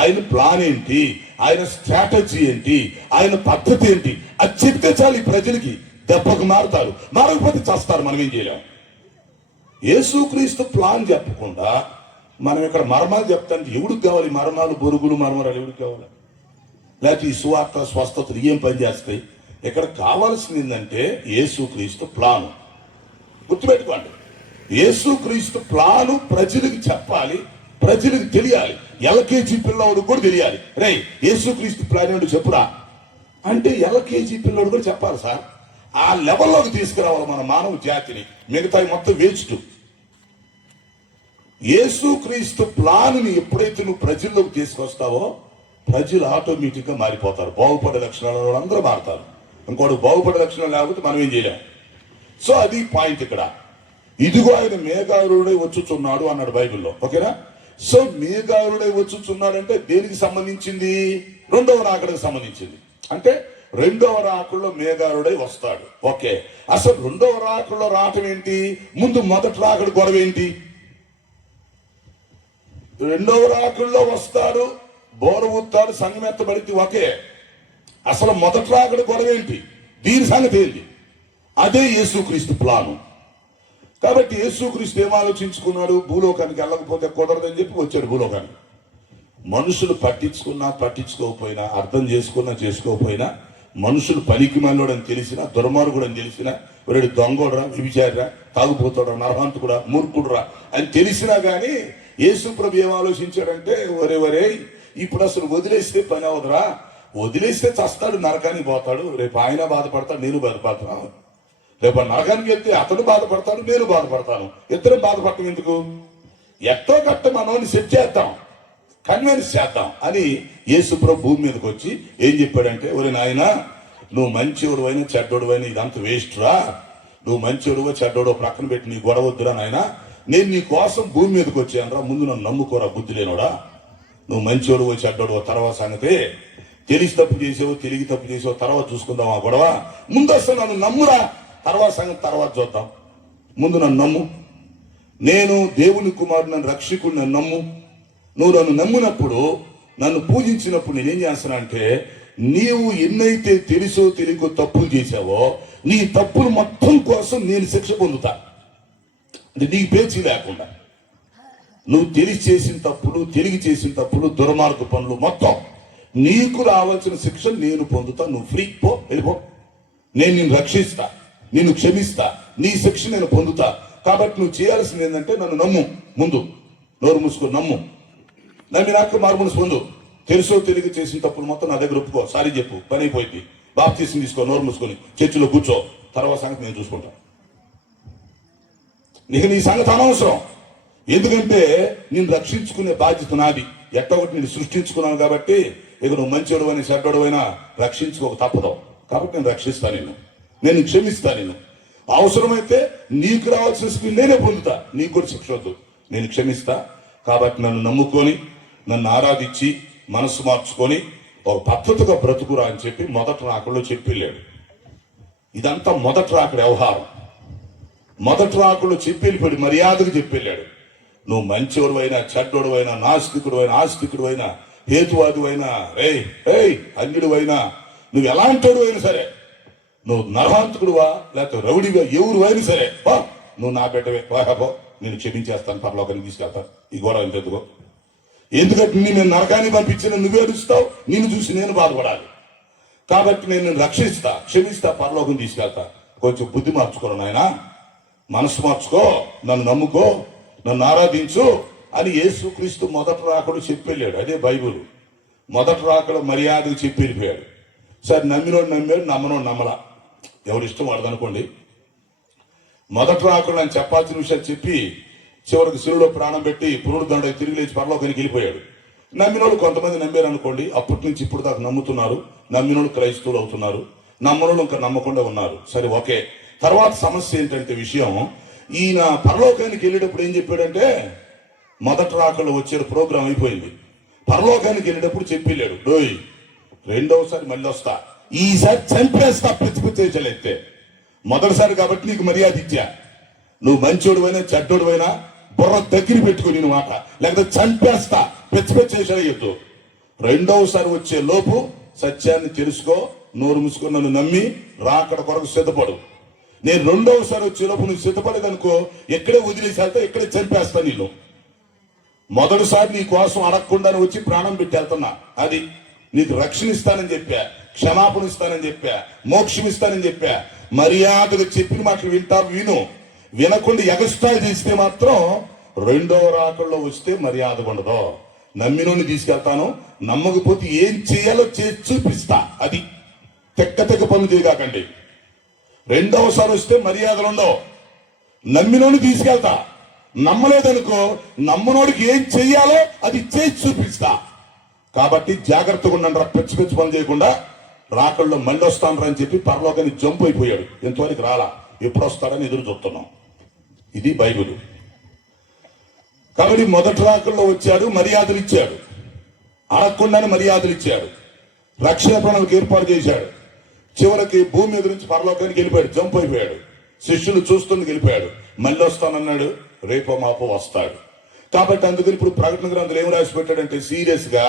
ఆయన ప్లాన్ ఏంటి, ఆయన స్ట్రాటజీ ఏంటి, ఆయన పద్ధతి ఏంటి, అది చెప్తే చాలు ఈ ప్రజలకి దెబ్బకు మారుతారు. మారకపోతే చేస్తారు, మనం ఏం చేయలేం. యేసుక్రీస్తు ప్లాన్ చెప్పకుండా మనం ఇక్కడ మర్మాలు చెప్తానికి ఎవడికి కావాలి? మర్మాలు, బొరుగులు, మర్మరాలు ఎవడికి కావాలి? లేకపోతే ఈ సువార్త స్వస్థతలు ఏం పని చేస్తాయి? ఇక్కడ కావాల్సింది ఏంటంటే యేసుక్రీస్తు ప్లాను. గుర్తుపెట్టుకోండి, యేసుక్రీస్తు ప్లాను ప్రజలకు చెప్పాలి, ప్రజలకు తెలియాలి. ఎల్కేజీ పిల్లవాడు కూడా తెలియాలి. రే యేసుక్రీస్తు ప్లాన్ ఏంటో చెప్పురా అంటే ఎల్కేజీ పిల్లవాడు కూడా చెప్పాలి సార్. ఆ లెవెల్లోకి తీసుకురావాలి మన మానవ జాతిని. మిగతా మొత్తం వేస్ట్. యేసుక్రీస్తు ప్లాన్ని ఎప్పుడైతే నువ్వు ప్రజల్లోకి తీసుకొస్తావో ప్రజలు ఆటోమేటిక్ గా మారిపోతారు. బాగుపడే లక్షణాలు అందరూ మారుతారు. ఇంకోటి బాగుపడే లక్షణాలు లేకపోతే మనం ఏం చేయలేం. సో అది పాయింట్ ఇక్కడ. ఇదిగో ఆయన మేఘారుడై వచ్చుచున్నాడు అన్నాడు బైబిల్లో, ఓకేనా? సో మేఘారుడై వచ్చుచున్నాడంటే దేనికి సంబంధించింది? రెండవ రాకడకు సంబంధించింది. అంటే రెండవ రాకుల్లో మేఘారుడై వస్తాడు. ఓకే, అసలు రెండవ రాకుల్లో రావటం ఏంటి? ముందు మొదటి రాకడు గొడవ ఏంటి? రెండవ రాకుల్లో వస్తాడు, బోర ఊతాడు, సంఘం ఎత్తబడితే ఒకే. అసలు మొదటి రాకడు గొడవ ఏంటి? దీని సంగతి ఏంటి? అదే యేసుక్రీస్తు ప్లాను. కాబట్టి యేసుక్రీస్తు ఏం ఆలోచించుకున్నాడు? భూలోకానికి వెళ్ళకపోతే కుదరదని చెప్పి వచ్చాడు భూలోకానికి. మనుషులు పట్టించుకున్నా పట్టించుకోకపోయినా, అర్థం చేసుకున్నా చేసుకోకపోయినా, మనుషులు పనికి మళ్ళోడని తెలిసినా, దుర్మార్గుడు అని తెలిసినా, వీడు దొంగోడరా, విభిచారిరా, తాగుపోతాడా, నరహంతుకుడా, మూర్ఖుడురా అని తెలిసినా గానీ యేసు ప్రభు ఏం ఆలోచించాడంటే, ఒరే ఇప్పుడు అసలు వదిలేస్తే పని అవదురా, వదిలేస్తే చస్తాడు, నరకానికి పోతాడు, రేపు ఆయన బాధపడతాడు, నేను బాధపడతాను, రేపు నరకానికి వెళ్తే అతను బాధపడతాడు, నేను బాధపడతాను, ఇద్దరం బాధపడటం ఎందుకు? ఎట్టో గట్ట మనోని సెట్ చేద్దాం, కన్విన్స్ చేద్దాం అని యేసు ప్రభు భూమి మీదకి వచ్చి ఏం చెప్పాడంటే, ఒరే నాయనా, నువ్వు మంచివాడు అయినా చెడ్డోడు అయినా ఇదంతా వేస్ట్ రా. నువ్వు మంచివాడువో చెడ్డోడో ప్రక్కన పెట్టి నీ గొడవద్దురా నాయనా, నేను నీ కోసం భూమి మీదకి వచ్చాను రా. ముందు నన్ను నమ్ముకోరా బుద్ధి లేనోడా. నువ్వు మంచివాడువో చెడ్డోడో తర్వాత సంగతి, తెలిసి తప్పు చేసావు తెలిగి తప్పు చేసావు తర్వాత చూసుకుందాం ఆ గొడవ. ముందు అసలు నన్ను నమ్మురా, తర్వాత సంగతి తర్వాత చూద్దాం. ముందు నన్ను నమ్ము, నేను దేవుని కుమారుడు, నన్ను రక్షకుడు, నన్ను నమ్ము. నువ్వు నన్ను నమ్మినప్పుడు, నన్ను పూజించినప్పుడు నేనేం చేస్తానంటే, నీవు ఎన్నైతే తెలుసో తెలియకో తప్పులు చేశావో నీ తప్పులు మొత్తం కోసం నేను శిక్ష పొందుతా. అంటే నీకు పేచీ లేకుండా నువ్వు తెలిసి చేసిన తప్పులు, తెలిగి చేసిన తప్పులు, దుర్మార్గ పనులు మొత్తం నీకు రావాల్సిన శిక్ష నేను పొందుతా. నువ్వు ఫ్రీ, పో, వెళ్ళిపో. నేను నిన్ను రక్షిస్తా, నిన్ను క్షమిస్తా, నీ శిక్ష నేను పొందుతా. కాబట్టి నువ్వు చేయాల్సింది ఏంటంటే నన్ను నమ్ము. ముందు నోరు మూసుకొని నమ్ము, నమ్మినాక మార్పును పొందు. తెలుసో తెలిగి చేసిన తప్పులు మొత్తం నా దగ్గర ఒప్పుకో, సారీ చెప్పు, పని అయిపోయింది. బాప్తీసం తీసుకో, నోరు మూసుకొని చర్చిలో కూర్చో, తర్వాత సంగతి నేను చూసుకుంటా. నీకు నీ సంగతి అనవసరం, ఎందుకంటే నిన్ను రక్షించుకునే బాధ్యత నాది. ఎట్ట ఒకటి నేను సృష్టించుకున్నాను కాబట్టి ఇక నువ్వు మంచివాడు అయినా చెడ్డోడు అయినా రక్షించుకోక తప్పదు. కాబట్టి నేను రక్షిస్తాను, నేను క్షమిస్తాను. అవసరమైతే నీకు రావాల్సిన శిక్ష నేనే పొందుతా, నీకు కూడా శిక్ష వద్దు, నేను క్షమిస్తా. కాబట్టి నన్ను నమ్ముకొని నన్ను ఆరాధించి మనసు మార్చుకొని ఒక పద్ధతిగా బ్రతుకురా అని చెప్పి మొదటి రాకల్లో చెప్పి వెళ్ళాడు. ఇదంతా మొదటి రాకడ వ్యవహారం. మొదటి రాకల్లో చెప్పి వెళ్ళిపోయాడు, మర్యాదకు చెప్పి వెళ్ళాడు. నువ్వు మంచివాడు అయినా చెడ్డోడు అయినా నాస్తికుడు అయినా ఆస్తికుడు అయినా హేతువాదు అయినా అన్యుడు అయినా నువ్వు ఎలాంటోడు అయినా సరే, నువ్వు నరహాంతకుడువా లేకపోతే రౌడివా ఎవరు అయినా సరే నువ్వు నా బిడ్డవే, పో నేను క్షమించేస్తాను, పరలోకానికి తీసుకెళ్తాను. ఈ గొడవ ఎందుకో, ఎందుకంటే నేను నరకాన్ని పంపించిన నువ్వు ఏడుస్తావు, నిన్ను చూసి నేను బాధపడాలి. కాబట్టి నేను రక్షిస్తా, క్షమిస్తా, పరలోకం తీసుకెళ్తా. కొంచెం బుద్ధి మార్చుకోను నాయనా, మనసు మార్చుకో, నన్ను నమ్ముకో, నన్ను ఆరాధించు అని యేసుక్రీస్తు మొదటి రాకడు చెప్పి వెళ్ళాడు. అదే బైబుల్. మొదటి రాకడు మర్యాదకు చెప్పి వెళ్ళిపోయాడు. సరే నమ్మినోడు నమ్మాడు, నమ్మనోడు నమ్మలా, ఎవరిష్టం వాడదనుకోండి. మొదటి రాకడు అని చెప్పాల్సిన విషయాలు చెప్పి చివరికి శిలువలో ప్రాణం పెట్టి పురుడు దండ తిరిగి లేచి పరలోకానికి వెళ్ళిపోయాడు. నమ్మినోళ్ళు కొంతమంది నమ్మారు అనుకోండి, అప్పటి నుంచి ఇప్పుడు దాకా నమ్ముతున్నారు. నమ్మినోళ్ళు క్రైస్తవులు అవుతున్నారు, నమ్మనోళ్ళు ఇంకా నమ్మకుండా ఉన్నారు. సరే ఓకే. తర్వాత సమస్య ఏంటంటే విషయం, ఈయన పరలోకానికి వెళ్ళేటప్పుడు ఏం చెప్పాడంటే, మొదటి రాకళ్ళు వచ్చే ప్రోగ్రాం అయిపోయింది, పరలోకానికి వెళ్ళేటప్పుడు చెప్పి వెళ్ళాడు, డోయ్ రెండవసారి మళ్ళీ వస్తా, ఈసారి చంపేస్తా, పిచ్చిపిచ్చేసలెత్తే. మొదటిసారి కాబట్టి నీకు మర్యాద ఇచ్చా, నువ్వు మంచోడు అయినా చెడ్డోడు అయినా బుర్ర దగ్గర పెట్టుకుని మాట, లేకపోతే చంపేస్తా, పిచ్చిపిచ్చేసలెత్తు. రెండవసారి వచ్చే లోపు సత్యాన్ని తెలుసుకో, నోరు మూసుకొని నన్ను నమ్మి రాకడ కొరకు సిద్ధపడు. నేను రెండవసారి వచ్చే లోపు నువ్వు సిద్ధపడేదనుకో, ఎక్కడే వదిలేసి వెళ్తా, ఎక్కడే చంపేస్తా నీళ్ళు. మొదటిసారి నీ కోసం అడగకుండా వచ్చి ప్రాణం పెట్టి వెళ్తున్నా, అది నీకు రక్షణ ఇస్తానని చెప్పా, క్షమాపణ ఇస్తానని చెప్పా, మోక్షం ఇస్తానని చెప్పా. మర్యాదగా చెప్పిన మాటలు వింటావు, వినకుండా ఎగస్ట్రాలు చేస్తే మాత్రం రెండవ రాకల్లో వస్తే మర్యాద ఉండదు. నమ్మినోని తీసుకెళ్తాను, నమ్మకపోతే ఏం చేయాలో చేసి చూపిస్తా. అది తెక్క పనులు చేయకండి. రెండవసారి వస్తే మర్యాదలు ఉండవు. నమ్మినోని తీసుకెళ్తా, నమ్మలేదనుకో నమ్మనోడికి ఏం చెయ్యాలో అది చేసి చూపిస్తా. కాబట్టి జాగ్రత్తగా ఉండండి, పిచ్చి పిచ్చి పనులు చేయకుండా. రాకల్లో మళ్ళీ వస్తాను అని చెప్పి పరలోకాన్ని జంప్ అయిపోయాడు, ఎంతవరకు రాలా, ఎప్పుడు వస్తాడని ఎదురు చూస్తున్నాం. ఇది బైబిల్. కాబట్టి మొదటి రాకల్లో వచ్చాడు, మర్యాదలు ఇచ్చాడు, అడగకుండానే మర్యాదలు ఇచ్చాడు, రక్షణ ప్రణాళిక ఏర్పాటు చేశాడు. చివరికి భూమి మీద నుంచి పరలోకానికి వెళ్ళిపోయాడు, జంప్ అయిపోయాడు. శిష్యులు చూస్తుంది వెళ్ళిపోయాడు, మళ్ళీ వస్తానన్నాడు, రేపో మాపో వస్తాడు. కాబట్టి అందుకని ఇప్పుడు ప్రకటన గ్రంథంలో ఏం రాసి పెట్టాడంటే సీరియస్ గా,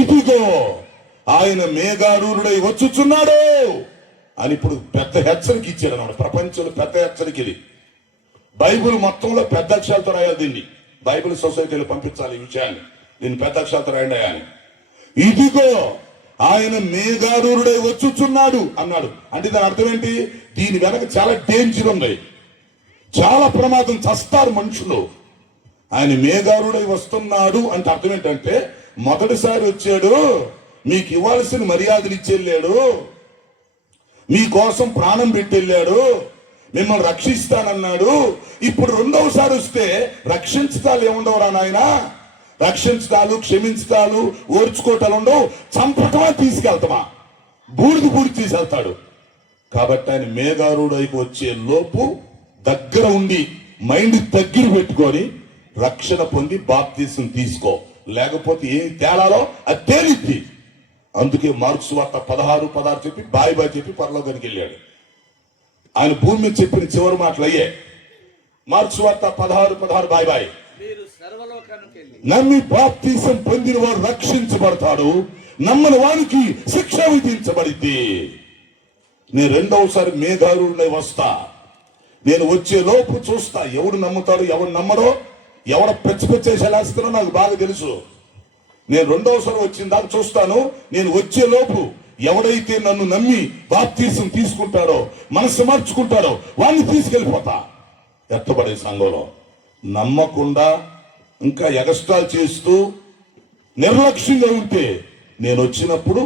ఇదిగో ఆయన మేఘారూఢుడై వచ్చుచున్నాడు అని ఇప్పుడు పెద్ద హెచ్చరిక ఇచ్చాడు అన్నమాట. ప్రపంచంలో పెద్ద హెచ్చరిక ఇది. బైబిల్ మొత్తంలో పెద్ద అక్షరాలతో రాయాలి దీన్ని, బైబిల్ సొసైటీలో పంపించాలి ఈ విషయాన్ని, దీన్ని పెద్ద అక్షరాలతో రాయండి అని. ఇదిగో ఆయన మేఘారూఢుడై వచ్చుచున్నాడు అన్నాడు. అంటే దాని అర్థం ఏంటి? దీని వెనక చాలా డేంజర్ ఉంది, చాలా ప్రమాదం, చస్తారు మనుషులు. ఆయన మేఘారూఢుడై వస్తున్నాడు అంటే అర్థం ఏంటంటే, మొదటిసారి వచ్చాడు, మీకు ఇవ్వాల్సిన మర్యాదలు ఇచ్చెళ్ళాడు, మీకోసం ప్రాణం పెట్టెళ్ళాడు, మిమ్మల్ని రక్షిస్తానన్నాడు. ఇప్పుడు రెండవసారి వస్తే రక్షించటాలు ఏముండవురా నాయన, రక్షించటాలు, క్షమించటాలు, ఓర్చుకోవటాలు ఉండవు, చంపటమా తీసుకెళ్తామా, బూడిది తీసుకెళ్తాడు. కాబట్టి ఆయన మేఘారూఢుడికి వచ్చే లోపు దగ్గర ఉండి మైండ్ దగ్గర పెట్టుకొని రక్షణ పొంది బాప్తీసం తీసుకో, లేకపోతే ఏం తేలాలో అది తేలిద్ది. అందుకే మార్క్స్ వార్త 16:16 చెప్పి బాయ్ చెప్పి పరలోకానికి వెళ్ళాడు. ఆయన భూమి మీద చెప్పిన చివరి మాటలు అయ్యే. మార్క్స్ వార్త 16:16 బాయ్. నమ్మి బాప్తీసం పొందిన వాడు రక్షించబడతాడు, నమ్మని వానికి శిక్ష విధించబడింది. నేను రెండవసారి మేఘారూఢుడై వస్తా, నేను వచ్చే లోపు చూస్తా ఎవడు నమ్ముతాడు ఎవడు నమ్మడో, ఎవడ పెచ్చేసేలాస్తానో నాకు బాగా తెలుసు. నేను రెండవసారి వచ్చిన దాకా చూస్తాను. నేను వచ్చే లోపు ఎవడైతే నన్ను నమ్మి బాప్తీసం తీసుకుంటాడో, మనసు మార్చుకుంటాడో వాడిని తీసుకెళ్ళిపోతా. ఎత్తబడే సంఘంలో నమ్మకుండా ఇంకా ఎగస్ట్రాల్ చేస్తూ నిర్లక్ష్యంగా ఉంటే నేను వచ్చినప్పుడు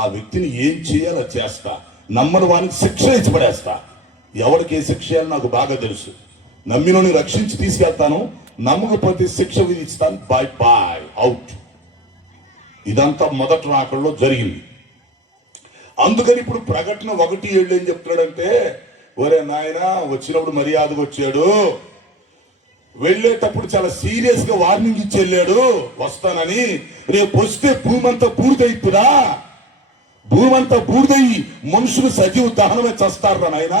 ఆ వ్యక్తిని ఏం చేయాలో చేస్తా, నమ్మని వానికి శిక్ష ఇచ్చి పడేస్తా. ఎవరికి ఏ శిక్ష చేయాలో నాకు బాగా తెలుసు. నమ్మినోని రక్షించి తీసుకెళ్తాను, నమ్మకపోతే శిక్ష విధిస్తాను. Bye out. ఇదంతా మొదటి రాకడలో జరిగింది. అందుకని ఇప్పుడు ప్రకటన 1:7 ఏం చెప్తున్నాడంటే, ఒరే నాయన వచ్చినప్పుడు మర్యాదగా వచ్చాడు, వెళ్ళేటప్పుడు చాలా సీరియస్ గా వార్నింగ్ ఇచ్చి వెళ్ళాడు వస్తానని. రేపు వస్తే భూమి అంతా బూడిదైతురా, భూమి అంతా బూడిదయ్యి మనుషులు సజీవ దహనమే చస్తారా నాయన.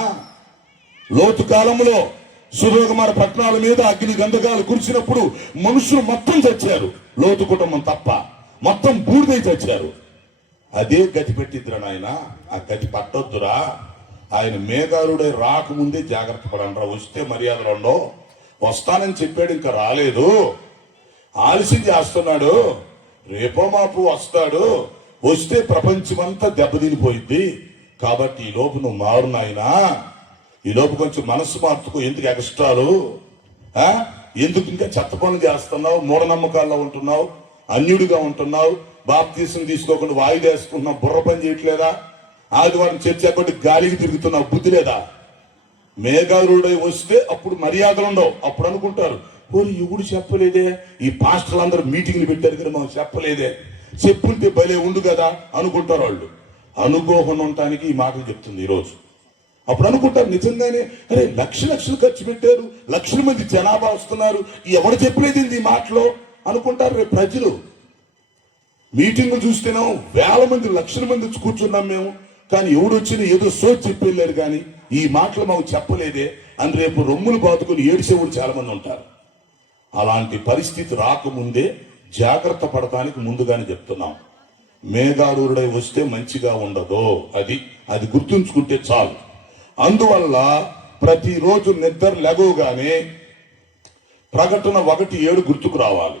లోతు కాలంలో సుధోగమర పట్టణాల మీద అగ్ని గంధకాలు కురిసినప్పుడు మనుషులు మొత్తం చచ్చారు, లోతు కుటుంబం తప్ప మొత్తం బూడిదై చచ్చారు. అదే గతి పెట్టిద్దురా నాయన, ఆ గతి పట్టొద్దురా. ఆయన మేఘారుడై రాకముందే జాగ్రత్త పడండ్రా. వస్తే మర్యాదలు ఉండవు. వస్తానని చెప్పాడు, ఇంకా రాలేదు, ఆలస్యం చేస్తున్నాడు, రేపో మాపు వస్తాడు. వస్తే ప్రపంచమంతా దెబ్బతినిపోయింది. కాబట్టి ఈ లోపు నువ్వు మారు నాయనా, ఈ లోపు కొంచెం మనసు మార్చుకో. ఎందుకు ఎక్స్ట్రాలు, ఎందుకు ఇంకా చెత్త పనులు చేస్తున్నావు, మూఢనమ్మకాల్లో ఉంటున్నావు, అన్యుడిగా ఉంటున్నావు, బాప్తీసం తీసుకోకుండా వాయిదా వేసుకుంటున్నావు, బుర్ర పని చేయట్లేదా, ఆదివారం చర్చ కొట్టి గాలికి తిరుగుతున్నావు, బుద్ధి లేదా? మేఘారుడై వస్తే అప్పుడు మర్యాదలు ఉండవు. అప్పుడు అనుకుంటారు, ఓరి ఇవుడు చెప్పలేదే, ఈ పాస్టర్లు మీటింగ్లు పెట్టారు కదా మాకు చెప్పలేదే, చెప్పుంటే భలే ఉండు కదా అనుకుంటారు వాళ్ళు. అనుకోకుండా ఉండటానికి ఈ మాటలు చెప్తుంది ఈరోజు. అప్పుడు అనుకుంటారు నిజంగానే, అరే లక్షలు ఖర్చు పెట్టారు, లక్షల మంది జనాభా వస్తున్నారు, ఎవరు చెప్పలేదు ఈ మాటలో అనుకుంటారు. రేపు ప్రజలు మీటింగ్లు చూస్తేనే వేల మంది లక్షల మంది వచ్చి కూర్చున్నాం మేము, కానీ ఎవడు వచ్చినా ఏదో సోచి చెప్పి వెళ్ళారు, కానీ ఈ మాటలు మాకు చెప్పలేదే అని రేపు రొమ్ములు బాతుకుని ఏడిసేవాడు చాలా మంది ఉంటారు. అలాంటి పరిస్థితి రాకముందే జాగ్రత్త పడటానికి ముందుగానే చెప్తున్నాం. మేఘారూఢుడై వస్తే మంచిగా ఉండదు, అది గుర్తుంచుకుంటే చాలు. అందువల్ల ప్రతిరోజు నిద్ర లెగవగానే ప్రకటన 1:7 గుర్తుకు రావాలి.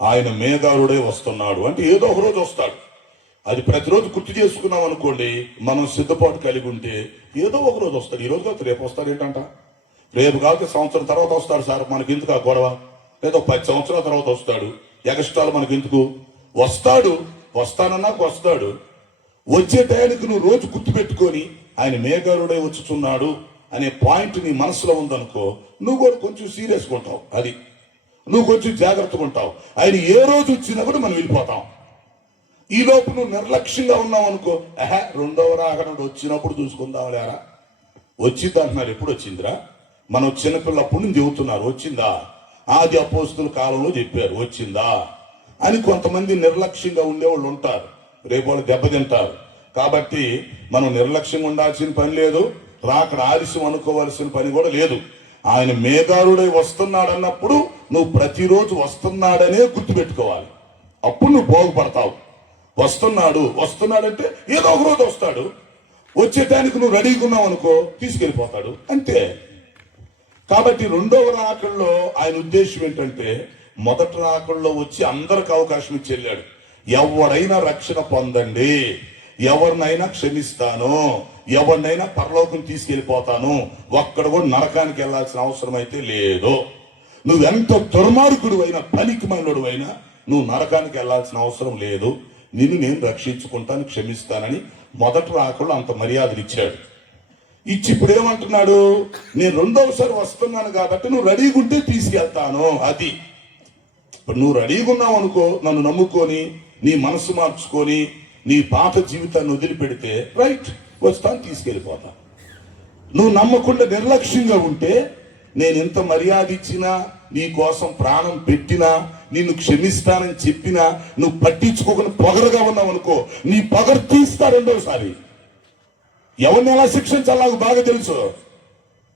ఆయన మేఘారుడే వస్తున్నాడు అంటే ఏదో ఒక రోజు వస్తాడు. అది ప్రతిరోజు గుర్తు చేసుకున్నాం అనుకోండి, మనం సిద్ధపాటు కలిగి ఉంటే ఏదో ఒక రోజు వస్తాడు. ఈ రోజు కాదు రేపు వస్తాడు ఏంటంట, రేపు కాకపోతే సంవత్సరం తర్వాత వస్తాడు సార్, మనకి ఎందుకు ఆ గొడవ, లేదా 10 సంవత్సరాల తర్వాత వస్తాడు, ఎగస్ట్రాలు మనకి ఎందుకు, వస్తాడు, వస్తానన్నాక వస్తాడు. వచ్చే టయానికి నువ్వు రోజు గుర్తు పెట్టుకొని ఆయన మేఘారుడే వచ్చుచున్నాడు అనే పాయింట్ నీ మనసులో ఉందనుకో, నువ్వు కూడా కొంచెం సీరియస్గా ఉంటావు, నువ్వు కొంచెం జాగ్రత్తగా ఉంటావు. ఆయన ఏ రోజు వచ్చినా కూడా మనం వెళ్ళిపోతాం. ఈ లోపు నువ్వు నిర్లక్ష్యంగా ఉన్నావు అనుకో, రెండవ రాకడ వచ్చినప్పుడు చూసుకుందాం లేరా, వచ్చింది అంటున్నారు. ఎప్పుడు వచ్చిందిరా? మనం చిన్నపిల్లప్పుడు నుంచి చెబుతున్నారు, వచ్చిందా? ఆది అపోస్తుల కాలంలో చెప్పారు, వచ్చిందా అని. కొంతమంది నిర్లక్ష్యంగా ఉండేవాళ్ళు ఉంటారు, రేపు వాళ్ళు దెబ్బతింటారు. కాబట్టి మనం నిర్లక్ష్యంగా ఉండాల్సిన పని లేదు, రాకడ ఆలస్యం అనుకోవాల్సిన పని కూడా లేదు. ఆయన మేఘారుడై వస్తున్నాడు అన్నప్పుడు నువ్వు ప్రతిరోజు వస్తున్నాడనే గుర్తుపెట్టుకోవాలి. అప్పుడు నువ్వు బాగుపడతావు. వస్తున్నాడంటే ఏదో ఒక రోజు వస్తాడు, వచ్చేటానికి నువ్వు రెడీగా ఉన్నావు అనుకో తీసుకెళ్ళిపోతాడు, అంతే. కాబట్టి రెండవ రాకల్లో ఆయన ఉద్దేశం ఏంటంటే, మొదటి రాకల్లో వచ్చి అందరికి అవకాశం ఇచ్చి వెళ్ళాడు. ఎవరైనా రక్షణ పొందండి, ఎవరినైనా క్షమిస్తాను, ఎవరినైనా పరలోకం తీసుకెళ్లిపోతాను, ఒక్కడ కూడా నరకానికి వెళ్లాల్సిన అవసరం అయితే లేదు. నువ్వెంత దుర్మార్గుడు అయినా, పనికిమాలినోడు అయినా నువ్వు నరకానికి వెళ్లాల్సిన అవసరం లేదు, నిన్ను నేను రక్షించుకుంటాను, క్షమిస్తానని మొదటి రాకల్లో అంత మర్యాదలు ఇచ్చాడు. ఇచ్చి ఇప్పుడు ఏమంటున్నాడు, నేను రెండవసారి వస్తున్నాను కాబట్టి నువ్వు రెడీగా ఉంటే తీసుకెళ్తాను. అది ఇప్పుడు నువ్వు రెడీగా ఉన్నావు అనుకో, నన్ను నమ్ముకొని నీ మనసు మార్చుకొని నీ పాత జీవితాన్ని వదిలిపెడితే రైట్, వస్తాను, తీసుకెళ్ళిపోతా. నువ్వు నమ్మకుండా నిర్లక్ష్యంగా ఉంటే, నేను ఎంత మర్యాద ఇచ్చినా, నీ కోసం ప్రాణం పెట్టినా, నిన్ను క్షమిస్తానని చెప్పినా నువ్వు పట్టించుకోకుండా పొగరుగా ఉన్నావు అనుకో, నీ పొగరు తీస్తా రెండోసారి. ఎవరిని ఎలా శిక్షించాలో నాకు బాగా తెలుసు.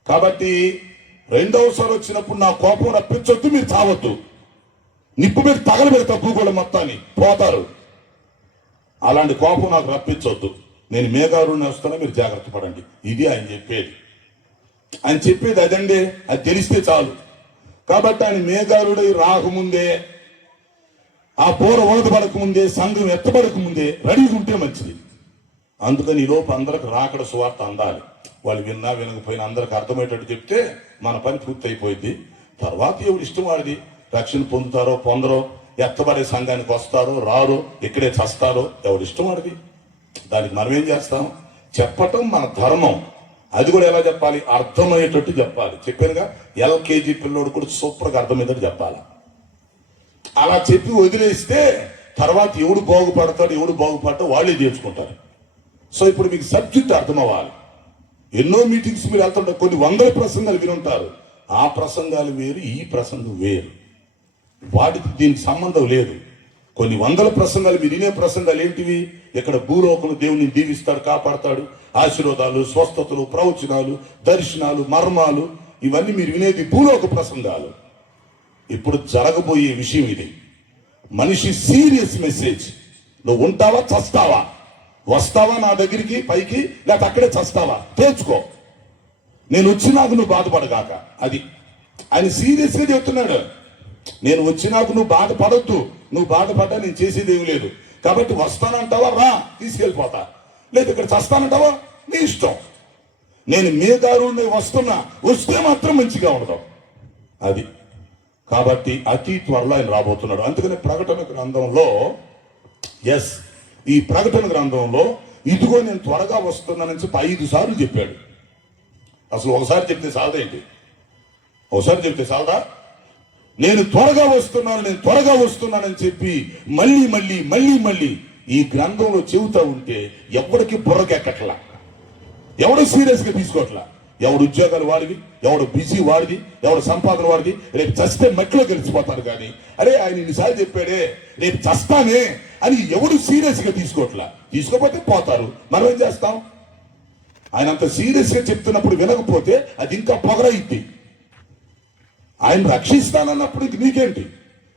కాబట్టి రెండవసారి వచ్చినప్పుడు నా కోపం రప్పించొద్దు, మీరు చావద్దు, నిప్పు మీద తగలబెడతా భూగోళం మొత్తాన్ని, పోతారు. అలాంటి కోపం నాకు రప్పించొద్దు, నేను మేఘారుడిని వస్తాను, మీరు జాగ్రత్త పడండి. ఇది ఆయన చెప్పేది. ఆయన చెప్పేది అదండి, అది తెలిస్తే చాలు. కాబట్టి ఆయన మేఘారుడై రాకముందే, ఆ పూర ఓదపడక ముందే, సంఘం ఎత్తబడక ముందే రెడీగా ఉంటే మంచిది. అందుకని ఈ లోపు అందరికి రాకడ సువార్త అందాలి. వాళ్ళు విన్నా వినకపోయినా అందరికి అర్థమయ్యేటట్టు చెప్తే మన పని పూర్తి అయిపోయింది. తర్వాత ఎవరు ఇష్టం వాడిది, రక్షణ పొందుతారో పొందరో, ఎత్తబడే సంఘానికి వస్తారో రారో, ఇక్కడే చస్తారో, ఎవరు ఇష్టం వాడిది. దానికి మనం ఏం చేస్తాం, చెప్పటం మన ధర్మం. అది కూడా ఎలా చెప్పాలి, అర్థమయ్యేటట్టు చెప్పాలి. చెప్పానుగా, LKG పిల్లోడు కూడా సూపర్గా అర్థమయ్యేటట్టు చెప్పాలి. అలా చెప్పి వదిలేస్తే తర్వాత ఎవడు బాగుపడతాడు ఎవడు బాగుపడతాడు వాళ్ళే చేసుకుంటారు. సో ఇప్పుడు మీకు సబ్జెక్ట్ అర్థం అవ్వాలి. ఎన్నో మీటింగ్స్ మీరు వెళ్తుంటారు, కొన్ని వందల ప్రసంగాలు వినుంటారు. ఆ ప్రసంగాలు వేరు, ఈ ప్రసంగం వేరు, వాటికి దీనికి సంబంధం లేదు. కొన్ని వందల ప్రసంగాలు మీరు వినే ప్రసంగాలు ఏంటివి? ఇక్కడ భూలోకంలో దేవుని దీవిస్తాడు, కాపాడతాడు, ఆశీర్వాదాలు, స్వస్థతలు, ప్రవచనాలు, దర్శనాలు, మర్మాలు, ఇవన్నీ మీరు వినేది భూలోక ప్రసంగాలు. ఇప్పుడు జరగబోయే విషయం ఇది. మనిషి సీరియస్ మెసేజ్. నువ్వు ఉంటావా చస్తావా, వస్తావా నా దగ్గరికి పైకి, లేకపోతే అక్కడే చస్తావా తేల్చుకో. నేను వచ్చినాక నువ్వు బాధపడగాక. అది ఆయన సీరియస్ గా చెప్తున్నాడు. నేను వచ్చినాక నువ్వు బాధపడొద్దు, నువ్వు బాధపడ్డా నేను చేసేది ఏమి లేదు. కాబట్టి వస్తానంటావా, రా తీసుకెళ్ళిపోతా, లేదు ఇక్కడ చస్తానంటావా నీ ఇష్టం. నేను మేదారుడిని వస్తున్నా, వస్తే మాత్రం మంచిగా ఉండదు. అది కాబట్టి అతి త్వరలో ఆయన రాబోతున్నాడు. అందుకని ప్రకటన గ్రంథంలో ఈ ప్రకటన గ్రంథంలో ఇదిగో నేను త్వరగా వస్తున్నానని చెప్పి 5 సార్లు చెప్పాడు. అసలు ఒకసారి చెప్తే సాలదేంటి? ఒకసారి చెప్తే సాలదా? నేను త్వరగా వస్తున్నానని చెప్పి మళ్ళీ మళ్ళీ మళ్ళీ మళ్ళీ ఈ గ్రంథంలో చెబుతా ఉంటే ఎవరికి బుర్రకెక్కట్లా, ఎవడు సీరియస్ గా తీసుకోవట్లా. ఎవడు ఉద్యోగాలు వాడివి, ఎవడు బిజీ వాడిది, ఎవడు సంపాదన వాడిది. రేపు చస్తే మట్టిలో గెలిచిపోతారు. కానీ అరే ఆయన ఇన్నిసార్లు చెప్పాడే రేపు చస్తానే అని ఎవడు సీరియస్ గా తీసుకోవట్లా. తీసుకోపోతే పోతారు, మనం ఏం చేస్తాం? ఆయన అంత సీరియస్ గా చెప్తున్నప్పుడు వినకపోతే అది ఇంకా పొగరైద్ది. ఆయన రక్షిస్తానన్నప్పుడు ఇంక నీకేంటి?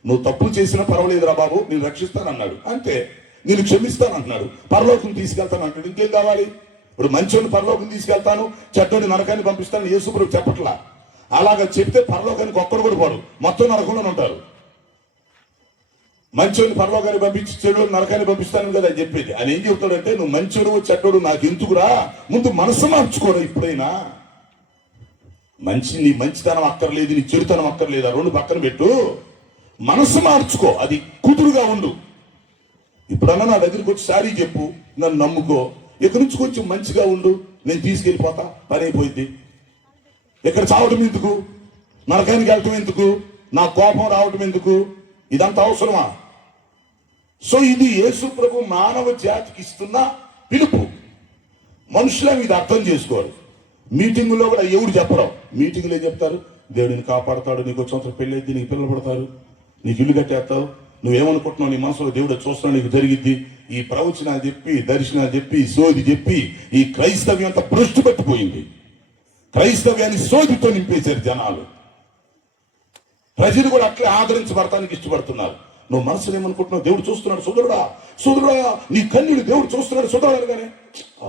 నువ్వు తప్పులు చేసినా పర్వాలేదురా బాబు, నేను రక్షిస్తానన్నాడు అంతే. నేను క్షమిస్తానంటున్నాడు, పరలోకం తీసుకెళ్తానంటాడు. ఇంకేం కావాలి? ఇప్పుడు మంచోని పరలోకం తీసుకెళ్తాను, చెడ్డోని నరకాన్ని పంపిస్తాను యేసుప్రభు చెప్పట్లా. అలాగా చెప్తే పరలోకానికి ఒక్కడు కూడా పోడు, మొత్తం నరకంలోనే ఉంటారు. మంచోని పరలోకాన్ని పంపించి చెడుని నరకాన్ని పంపిస్తాను కదా అని చెప్పేది. ఆయన ఏం చెప్తాడంటే, నువ్వు మంచోడు చెడ్డోడు నాకు ఎందుకురా, ముందు మనసు మార్చుకోరా. ఇప్పుడైనా నీ మంచితనం అక్కర్లేదు, నీ చెడుతనం అక్కర్లేదు, ఆ రెండు పక్కన పెట్టు, మనసు మార్చుకో, అది కుదురుగా ఉండు. ఇప్పుడన్నా నా దగ్గరికి వచ్చి సారీ చెప్పు, నన్ను నమ్ముకో, ఇక్కడి నుంచి కొంచెం మంచిగా ఉండు, నేను తీసుకెళ్ళిపోతా, పని అయిపోయింది. ఇక్కడ చావటం ఎందుకు, నరకానికి వెళ్ళటం ఎందుకు, నా కోపం రావటం ఎందుకు, ఇదంతా అవసరమా? సో ఇది యేసు ప్రభు మానవ జాతికి ఇస్తున్న పిలుపు. మనుషులను ఇది అర్థం చేసుకోవాలి. మీటింగులో కూడా ఎవరు చెప్పడం, మీటింగులు ఏం చెప్తారు? దేవుడిని కాపాడతాడు, నీకు సంవత్సరం పెళ్ళి అయితే నీకు పిల్లలు పడతారు, నీకు ఇల్లు కట్టేస్తావు, నువ్వేమనుకుంటున్నావు, నీ మనసులో దేవుడు చూస్తున్నావు, నీకు జరిగిద్ది. ఈ ప్రవచనాలు చెప్పి, దర్శనాలు చెప్పి, సోది చెప్పి ఈ క్రైస్తవ్యం అంతా భ్రష్టు పట్టిపోయింది. క్రైస్తవ్యాన్ని సోదితో నింపేశారు జనాలు. ప్రజలు కూడా అట్లే ఆదరించబడటానికి ఇష్టపడుతున్నారు. నువ్వు మనసులో ఏమనుకుంటున్నావు? దేవుడు చూస్తున్నాడు, సోదరుడా నీ కన్నులు దేవుడు చూస్తున్నాడు, సోదరుడు. కానీ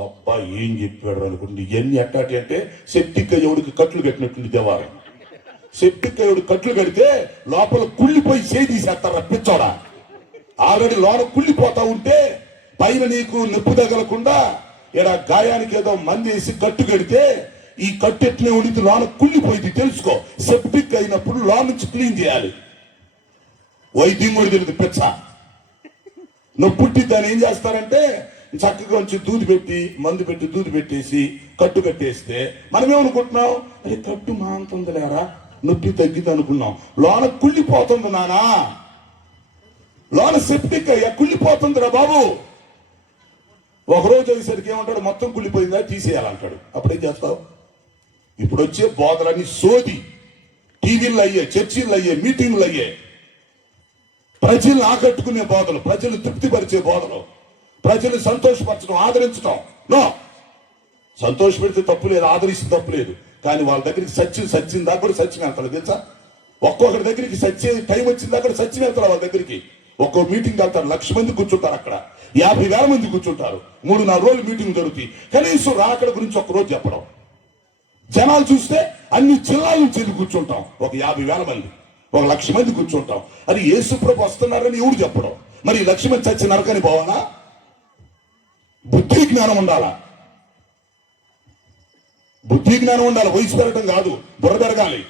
అబ్బా ఏం చెప్పాడు అనుకుంటుంది. ఇవన్నీ ఎట్టాటి అంటే సెప్టిక్ ఎవడికి కట్లు కట్టినట్టుంది దేవాలయం. సెప్టిక్ ఎవడు కట్లు కడితే లోపల కుళ్ళిపోయి చేయి తీసేస్తారు రప్పించోడా. ఆల్రెడీ లోన కుళ్ళిపోతా ఉంటే పైన నీకు నొప్పి తగలకుండా ఇలా గాయానికి ఏదో మంది వేసి కట్టు కడితే ఈ కట్టు ఎట్లే ఉండి లోన కుళ్ళిపోయింది తెలుసుకో. సెప్టిక్ అయినప్పుడు లోన నుంచి క్లీన్ చేయాలి. వైద్యం కూడా తెలియదు పిచ్చ. నొప్పి పుట్టి దాన్ని ఏం చేస్తారంటే చక్కగా కొంచెం దూది పెట్టి మందు పెట్టి దూది పెట్టేసి కట్టు కట్టేస్తే మనమేమనుకుంటున్నాం, అరే కట్టు మాంతుంది లేరా, నొప్పి తగ్గిద్ది అనుకున్నాం. లోన కుళ్ళిపోతుంది నానా, లోన సెప్టిక్ అయ్యా కుళ్ళిపోతుందిరా బాబు. ఒకరోజు అయ్యేసరికి ఏమంటాడు, మొత్తం కుళ్ళిపోయిందా తీసేయాలంటాడు. అప్పుడేం చేస్తావు? ఇప్పుడు వచ్చే బోధలన్నీ సోది, టీవీలు అయ్యే, చర్చిలు అయ్యే, మీటింగ్లు అయ్యే, ప్రజలను ఆకట్టుకునే బోధలు, ప్రజలు తృప్తిపరిచే బోధలు, ప్రజలు సంతోషపరచడం, ఆదరించడం. నో, సంతోష పెడితే తప్పు లేదు, ఆదరిస్తే తప్పు లేదు. కానీ వాళ్ళ దగ్గరికి సత్యం దాకా కూడా సత్యం వెళ్తాడు తెలుసా. ఒక్కొక్కరి దగ్గరికి సత్యం టైం వచ్చిన దాకా సత్యం వెళ్తారు. వాళ్ళ దగ్గరికి ఒక్కో మీటింగ్ వెళ్తారు, 1,00,000 మంది కూర్చుంటారు, అక్కడ 50,000 మంది కూర్చుంటారు, 3-4 రోజులు మీటింగ్ జరుగుతాయి. కనీసం రాకడ గురించి ఒక్కరోజు చెప్పడం. జనాలు చూస్తే అన్ని జిల్లాల నుంచి వెళ్ళి కూర్చుంటాం, ఒక 50,000 మంది, 1,00,000 మంది కూర్చుంటాం. అది యేసుప్రభు వస్తున్నారని ఎవడు చెప్పడం. మరి 1,00,000 మంది చచ్చి నరకని పోవాలా? బుద్ధి జ్ఞానం ఉండాలా, బుద్ధి జ్ఞానం ఉండాలి. వయసు పెరగడం కాదు, బుర్ర పెరగాలి.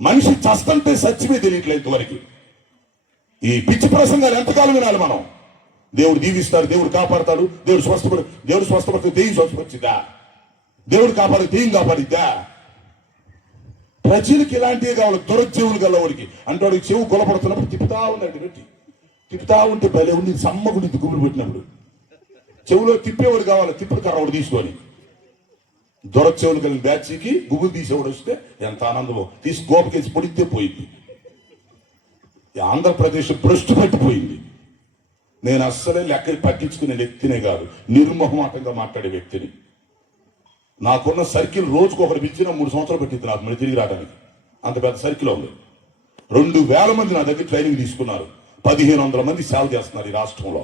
మనిషి చస్తంటే సత్యమే తెలియట్లేదు ఇంతవరకు. ఈ పిచ్చి ప్రసంగాలు ఎంతకాలం వినాలి మనం? దేవుడు దీవిస్తాడు, దేవుడు కాపాడతాడు, దేవుడు స్వస్థపడితే దెయ్యం స్వస్థపరిచిద్దా, దేవుడు కాపాడి దెయ్యం కాపాడిద్దా? ప్రజలకి ఇలాంటివి కావాలి. దురజీవులు గలవాడికి అంటే వాడికి చెవు గొలపడుతున్నప్పుడు తిప్పుతా ఉన్నాడు పెట్టి తిప్పుతా ఉంటే భలే ఉంది, సమ్మగుండి గుబులు పెట్టినప్పుడు. చెవులో తిప్పేవాడు కావాలి, తిప్పుడు కర్ర ఒకటి తీసుకొని. దొర చెవులు కలిగిన బ్యాచ్కి గుబులు తీసేవాడు వస్తే ఎంత ఆనందమో. తీసి గోపకేసి పొడితే పోయింది. ఆంధ్రప్రదేశ్ భ్రష్టు పట్టిపోయింది. నేను అస్సలే లెక్క పట్టించుకునే వ్యక్తినే కాదు, నిర్మోహమాటంగా మాట్లాడే వ్యక్తిని. నాకున్న సర్కిల్ రోజుకు ఒకటి పిలిచినా 3 సంవత్సరాలు పెట్టింది నాకు మళ్ళీ తిరిగి రావడానికి. అంత పెద్ద సర్కిల్ ఉంది. 2000 మంది నా దగ్గర ట్రైనింగ్ తీసుకున్నారు. 1500 మంది సేవ చేస్తున్నారు ఈ రాష్ట్రంలో.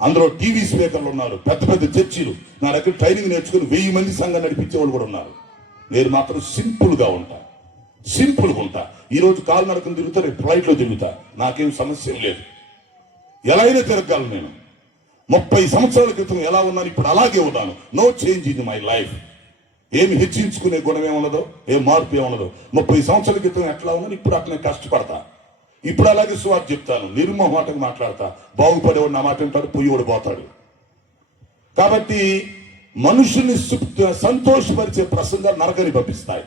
అందులో టీవీ స్పీకర్లు ఉన్నారు, పెద్ద పెద్ద చర్చీలు. నా దగ్గర ట్రైనింగ్ నేర్చుకుని 1000 మంది సంఘం నడిపించే వాళ్ళు కూడా ఉన్నారు. నేను మాత్రం సింపుల్గా ఉంటా. ఈరోజు కాలు నడకను తిరుగుతా, రేపు ఫ్లైట్లో తిరుగుతా. నాకేం సమస్య లేదు. ఎలా అయినా తిరగలను నేను. 30 సంవత్సరాల క్రితం ఎలా ఉన్నాను ఇప్పుడు అలాగే ఉన్నాను. No change in my life. ఏమి హెచ్చించుకునే గుణం ఏమున్నదో, ఏం మార్పు ఏమున్నదో. 30 సంవత్సరాల క్రితం ఎట్లా ఉన్నాను ఇప్పుడు అట్లనే కష్టపడతా. ఇప్పుడు అలాగే సువార్త చెప్తాను, నిర్మోహమాటంగా మాట్లాడతా. బాగుపడేవాడు నా మాట వింటాడు, పోయేవాడు పోతాడు. కాబట్టి మనుషుల్ని సంతోషపరిచే ప్రసంగాలు నరకని పంపిస్తాయి.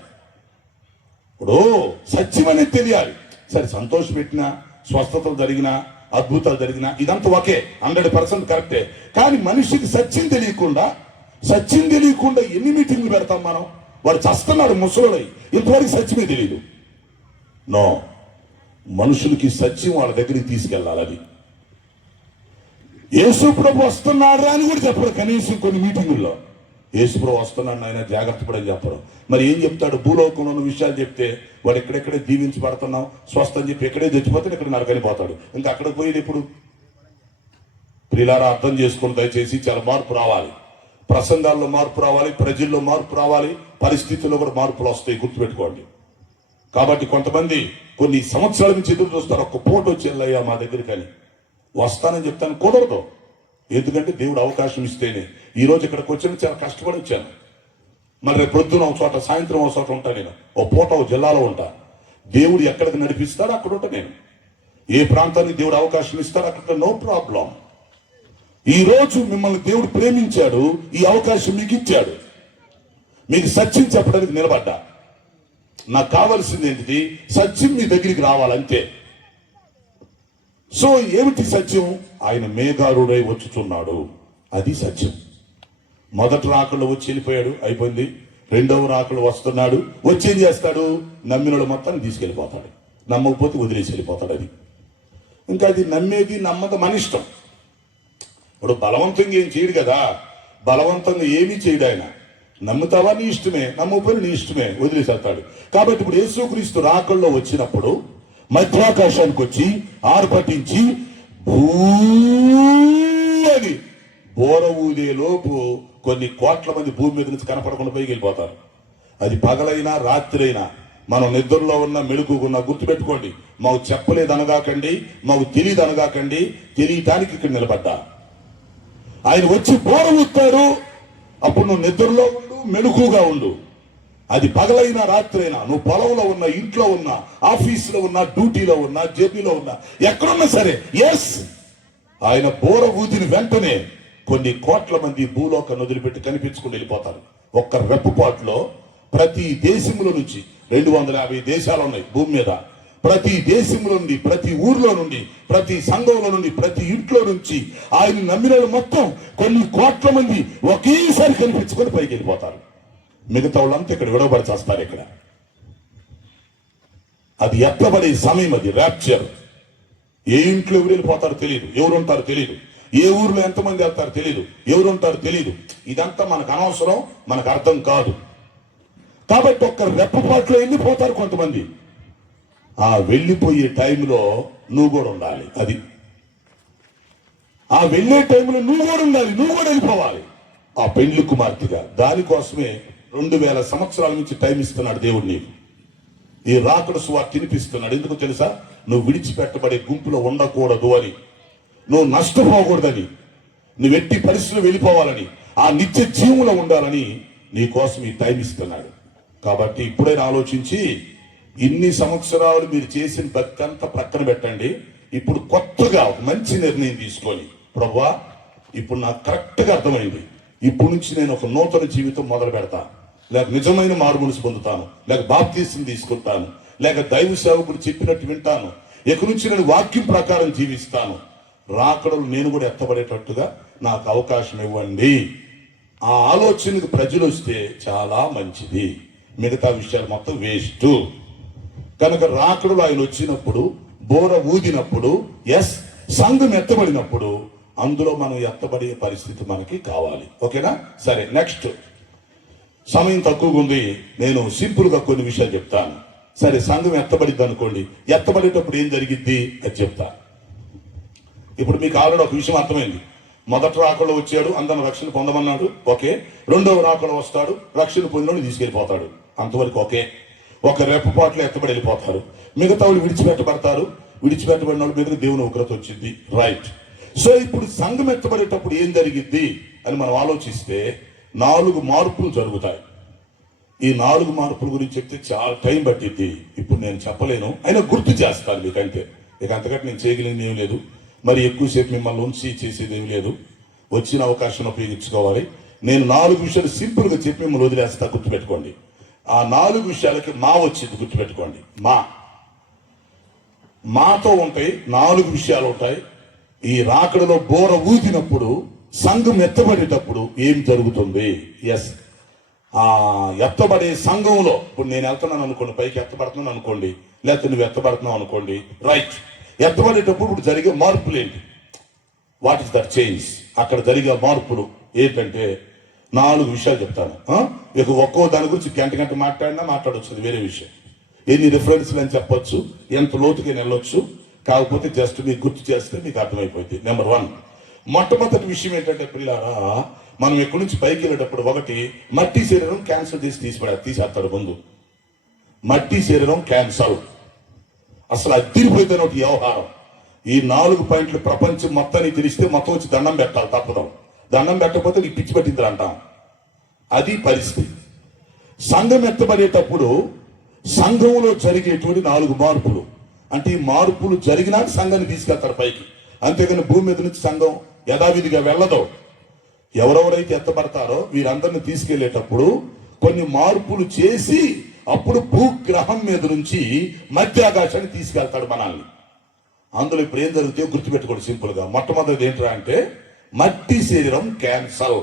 ఇప్పుడు సత్యం అనేది తెలియాలి. సరే, సంతోషం పెట్టినా, స్వస్థతలు జరిగినా, అద్భుతాలు జరిగినా ఇదంతా ఒకే, 100% కరెక్టే. కానీ మనిషికి సత్యం తెలియకుండా ఎన్ని మీటింగ్లు పెడతాం మనం? వాడు చస్తున్నాడు ముసలుడై, ఇంతవరకు సత్యమే తెలియదు. నో, మనుషులకి సత్యం వాళ్ళ దగ్గరికి తీసుకెళ్ళాలి. అది యేసు ప్రభు వస్తున్నాడు అని కూడా చెప్పరు. కనీసం కొన్ని మీటింగుల్లో యేసు ప్రభు వస్తున్నాడు ఆయన జాగ్రత్త పడని చెప్పరు. మరి ఏం చెప్తాడు? భూలోకంలో ఉన్న విషయాలు చెప్తే వాడు ఎక్కడెక్కడే దీవించబడుతున్నాం, స్వస్థం చెప్పి ఎక్కడే చచ్చిపోతే ఇక్కడ నరకని పోతాడు. ఇంకా అక్కడికి పోయేది ఎప్పుడు? ప్రియులారా, అర్థం చేసుకుని దయచేసి చాలా మార్పు రావాలి. ప్రసంగాల్లో మార్పు రావాలి, ప్రజల్లో మార్పు రావాలి, పరిస్థితుల్లో కూడా మార్పులు వస్తాయి, గుర్తుపెట్టుకోండి. కాబట్టి కొంతమంది కొన్ని సంవత్సరాల నుంచి ఎదురు చూస్తారు, ఒక్క పూట వచ్చి వెళ్ళయ్యా మా దగ్గరికి అని. వస్తానని చెప్తాను, కుదరదు. ఎందుకంటే దేవుడు అవకాశం ఇస్తేనే. ఈ రోజు ఇక్కడికి వచ్చాను, చాలా కష్టపడి వచ్చాను. మరి రేపు పొద్దున ఒక చోట, సాయంత్రం ఒక చోట ఉంటా. నేను ఒక పూట ఒక జిల్లాలో ఉంటా. దేవుడు ఎక్కడికి నడిపిస్తాడో అక్కడ ఉంటా నేను. ఏ ప్రాంతానికి దేవుడు అవకాశం ఇస్తాడో అక్కడ నో ప్రాబ్లం. ఈ రోజు మిమ్మల్ని దేవుడు ప్రేమించాడు, ఈ అవకాశం మీకు ఇచ్చాడు. మీకు సత్యం చెప్పడానికి నిలబడ్డా. నాకు కావాల్సింది ఏంటిది? సత్యం మీ దగ్గరికి రావాలంతే. సో ఏమిటి సత్యం? ఆయన మేఘారుడై వచ్చుచున్నాడు, అది సత్యం. మొదటి రాకల్లో వచ్చి వెళ్ళిపోయాడు, అయిపోయింది. రెండవ రాకలు వస్తున్నాడు, వచ్చి ఏం చేస్తాడు? నమ్మినోడు మొత్తాన్ని తీసుకెళ్ళిపోతాడు. నమ్మకపోతే వదిలేసి వెళ్ళిపోతాడు. అది ఇంకా అది నమ్మేది నమ్మక మన ఇష్టం. ఇప్పుడు బలవంతంగా ఏం చేయడు కదా, బలవంతంగా ఏమీ చేయడు ఆయన. నమ్ముతావా నీ ఇష్టమే, నమ్మకపోయినా నీ ఇష్టమే, వదిలేసేస్తాడు. కాబట్టి ఇప్పుడు యేసుక్రీస్తు రాకల్లో వచ్చినప్పుడు మధ్యాకాశానికి వచ్చి ఆర్భటించి భూ అని బోర ఊదే లోపు కొన్ని కోట్ల మంది భూమి మీద నుంచి కనపడకుండా పైకి వెళ్ళిపోతారు. అది పగలైనా రాత్రైనా, మనం నిద్రలో ఉన్న మెలుకున్నా గుర్తుపెట్టుకోండి. మాకు చెప్పలేదు అనగాకండి, మాకు తెలియదు అనగాకండి, తెలియటానికి ఇక్కడ నిలబడ్డా. ఆయన వచ్చి బోర ఊస్తాడు. అప్పుడు నువ్వు నిద్రలో ఉండు, మెలుకుగా ఉండు. అది పగలైనా రాత్రైనా, నువ్వు పొలంలో ఉన్నా, ఇంట్లో ఉన్నా, ఆఫీసులో ఉన్నా, డ్యూటీలో ఉన్నా, జర్నీలో ఉన్నా, ఎక్కడున్నా సరే, ఎస్, ఆయన బోర ఊదిన వెంటనే కొన్ని కోట్ల మంది భూలోకాన్ని వదిలిపెట్టి కనిపించుకుని వెళ్ళిపోతారు. ఒక్క రెప్పపాటులో ప్రతి దేశంలో నుంచి 250 దేశాలు ఉన్నాయి భూమి మీద. ప్రతి దేశంలో నుండి, ప్రతి ఊర్లో నుండి, ప్రతి సంఘంలో నుండి, ప్రతి ఇంట్లో నుంచి ఆయన నమ్మిన మొత్తం కొన్ని కోట్ల మంది ఒకేసారి కనిపించుకొని పైకి వెళ్ళిపోతారు. మిగతా వాళ్ళంతా ఇక్కడ విడవబడి చేస్తారు. ఇక్కడ అది ఎత్తబడే సమయం, అది ర్యాప్చర్. ఏ ఇంట్లో ఎవరు వెళ్ళిపోతారో తెలియదు, ఎవరు ఉంటారో తెలియదు, ఏ ఊర్లో ఎంతమంది వెళ్తారో తెలియదు, ఎవరు ఉంటారో తెలియదు. ఇదంతా మనకు అనవసరం, మనకు అర్థం కాదు. కాబట్టి ఒక్క రెప్పపాట్లో వెళ్ళిపోతారు కొంతమంది. ఆ వెళ్ళిపోయే టైంలో నువ్వు కూడా ఉండాలి. అది ఆ వెళ్ళే టైంలో నువ్వు కూడా ఉండాలి, నువ్వు కూడా వెళ్ళిపోవాలి ఆ పెళ్లి కుమార్తెగా. దానికోసమే 2000 సంవత్సరాల నుంచి టైం ఇస్తున్నాడు దేవుడు నీకు. ఈ రాకడ సువార్త తినిపిస్తున్నాడు. ఎందుకు తెలుసా? నువ్వు విడిచిపెట్టబడే గుంపులో ఉండకూడదు అని, నువ్వు నష్టపోకూడదని, నువ్వు ఎట్టి పరిస్థితుల్లో వెళ్ళిపోవాలని, ఆ నిత్య జీవంలో ఉండాలని నీ కోసం ఈ టైం ఇస్తున్నాడు. కాబట్టి ఇప్పుడైనా ఆలోచించి, ఇన్ని సంవత్సరాలు మీరు చేసిన భక్తి అంతా ప్రక్కన పెట్టండి. ఇప్పుడు కొత్తగా ఒక మంచి నిర్ణయం తీసుకొని, ప్రభువా ఇప్పుడు నాకు కరెక్ట్గా అర్థమైంది, ఇప్పుడు నుంచి నేను ఒక నూతన జీవితం మొదలు పెడతా, లేక నిజమైన మారుమనసు పొందుతాను, లేక బాప్తీసం తీసుకుంటాను, లేక దైవ సేవకుడు చెప్పినట్టు వింటాను, ఇక నుంచి నేను వాక్యం ప్రకారం జీవిస్తాను, రాకడలు నేను కూడా ఎత్తబడేటట్టుగా నాకు అవకాశం ఇవ్వండి. ఆ ఆలోచనకు ప్రజలు వస్తే చాలా మంచిది, మిగతా విషయాలు మొత్తం వేస్ట్. కనుక రాకడలు ఆయన వచ్చినప్పుడు, బోర ఊదినప్పుడు, సంఘం ఎత్తబడినప్పుడు అందులో మనం ఎత్తబడే పరిస్థితి మనకి కావాలి. ఓకేనా? సరే, నెక్స్ట్. సమయం తక్కువగా ఉంది, నేను సింపుల్ గా కొన్ని విషయాలు చెప్తాను. సరే, సంఘం ఎత్తబడిద్ది అనుకోండి, ఎత్తబడేటప్పుడు ఏం జరిగిద్ది అది చెప్తాను. ఇప్పుడు మీకు ఆల్రెడీ ఒక విషయం అర్థమైంది. మొదటి రాకడలో వచ్చాడు, అందరిని రక్షణ పొందమన్నాడు, ఓకే. రెండవ రాకడలో వస్తాడు, రక్షణ పొందినోడు తీసుకెళ్లిపోతాడు, అంతవరకు ఓకే. ఒక రెప్పపాట్లో ఎత్తబడి వెళ్ళిపోతారు, మిగతా వాళ్ళు విడిచిపెట్టబడతారు. విడిచిపెట్టబడిన వాళ్ళ మీద దేవుని ఉగ్రత వచ్చింది, రైట్. సో ఇప్పుడు సంఘం ఎత్తబడేటప్పుడు ఏం జరిగిద్ది అని మనం ఆలోచిస్తే 4 మార్పులు జరుగుతాయి. ఈ 4 మార్పుల గురించి చెప్తే చాలా టైం పట్టిద్ది, ఇప్పుడు నేను చెప్పలేను, అయినా గుర్తు చేస్తాను మీకు అంతే. ఇక అంతకంటే నేను చేయగలిగింది ఏం లేదు, మరి ఎక్కువసేపు మిమ్మల్ని ఉంచి చేసేది ఏం లేదు. వచ్చిన అవకాశం ఉపయోగించుకోవాలి. నేను 4 విషయాలు సింపుల్ గా చెప్పి మిమ్మల్ని వదిలేస్తా, గుర్తుపెట్టుకోండి. ఆ 4 విషయాలకి మా వచ్చింది, గుర్తుపెట్టుకోండి. మాతో ఉంటాయి 4 విషయాలు ఉంటాయి. ఈ రాకడలో బోర ఊదినప్పుడు, సంఘం ఎత్తబడేటప్పుడు ఏం జరుగుతుంది? ఆ ఎత్తబడే సంఘంలో ఇప్పుడు నేను వెళ్తున్నాను అనుకోండి, పైకి ఎత్తబడుతున్నాను అనుకోండి, లేకపోతే నువ్వు ఎత్తబడుతున్నావు అనుకోండి, రైట్. ఎత్తబడేటప్పుడు ఇప్పుడు జరిగే మార్పులు ఏంటి? What is that change? అక్కడ జరిగే మార్పులు ఏంటంటే 4 విషయాలు చెప్తాను. ఇక ఒక్కో దాని గురించి గంట మాట్లాడినా మాట్లాడవచ్చు, వేరే విషయం. ఎన్ని రిఫరెన్స్లు అని చెప్పొచ్చు, ఎంత లోతుగా వెళ్ళొచ్చు. కాకపోతే జస్ట్ మీకు గుర్తు చేస్తే మీకు అర్థమైపోయింది. నెంబర్ 1, మొట్టమొదటి విషయం ఏంటంటే పిల్లారా, మనం ఎక్కడి నుంచి పైకి వెళ్ళేటప్పుడు ఒకటి మట్టి శరీరం క్యాన్సర్ తీసేస్తాడు ముందు. మట్టి శరీరం క్యాన్సర్ అసలు అదిరిపోయిన ఒకటి వ్యవహారం. ఈ 4 పాయింట్లు ప్రపంచం మొత్తాన్ని తెలిస్తే మొత్తం వచ్చి దండం పెట్టాలి, తప్పదాం. దండం పెట్టకపోతే నీకు పిచ్చి పట్టింది అంటాం. అది పరిస్థితి. సంఘం ఎత్తబడేటప్పుడు సంఘంలో జరిగేటువంటి 4 మార్పులు. అంటే ఈ మార్పులు జరిగినాక సంఘాన్ని తీసుకెళ్తారు పైకి, అంతేగాని భూమి మీద నుంచి సంఘం యథావిధిగా వెళ్ళదు. ఎవరెవరైతే ఎత్తబడతారో వీరందరిని తీసుకెళ్లేటప్పుడు కొన్ని మార్పులు చేసి అప్పుడు భూగ్రహం మీద నుంచి మధ్యాకాశాన్ని తీసుకెళ్తాడు మనల్ని. అందులో ఇప్పుడు ఏం జరుగుతాయో గుర్తుపెట్టుకోండి సింపుల్ గా. మొట్టమొదటి ఏంట్రా అంటే మట్టి శరీరం క్యాన్సర్.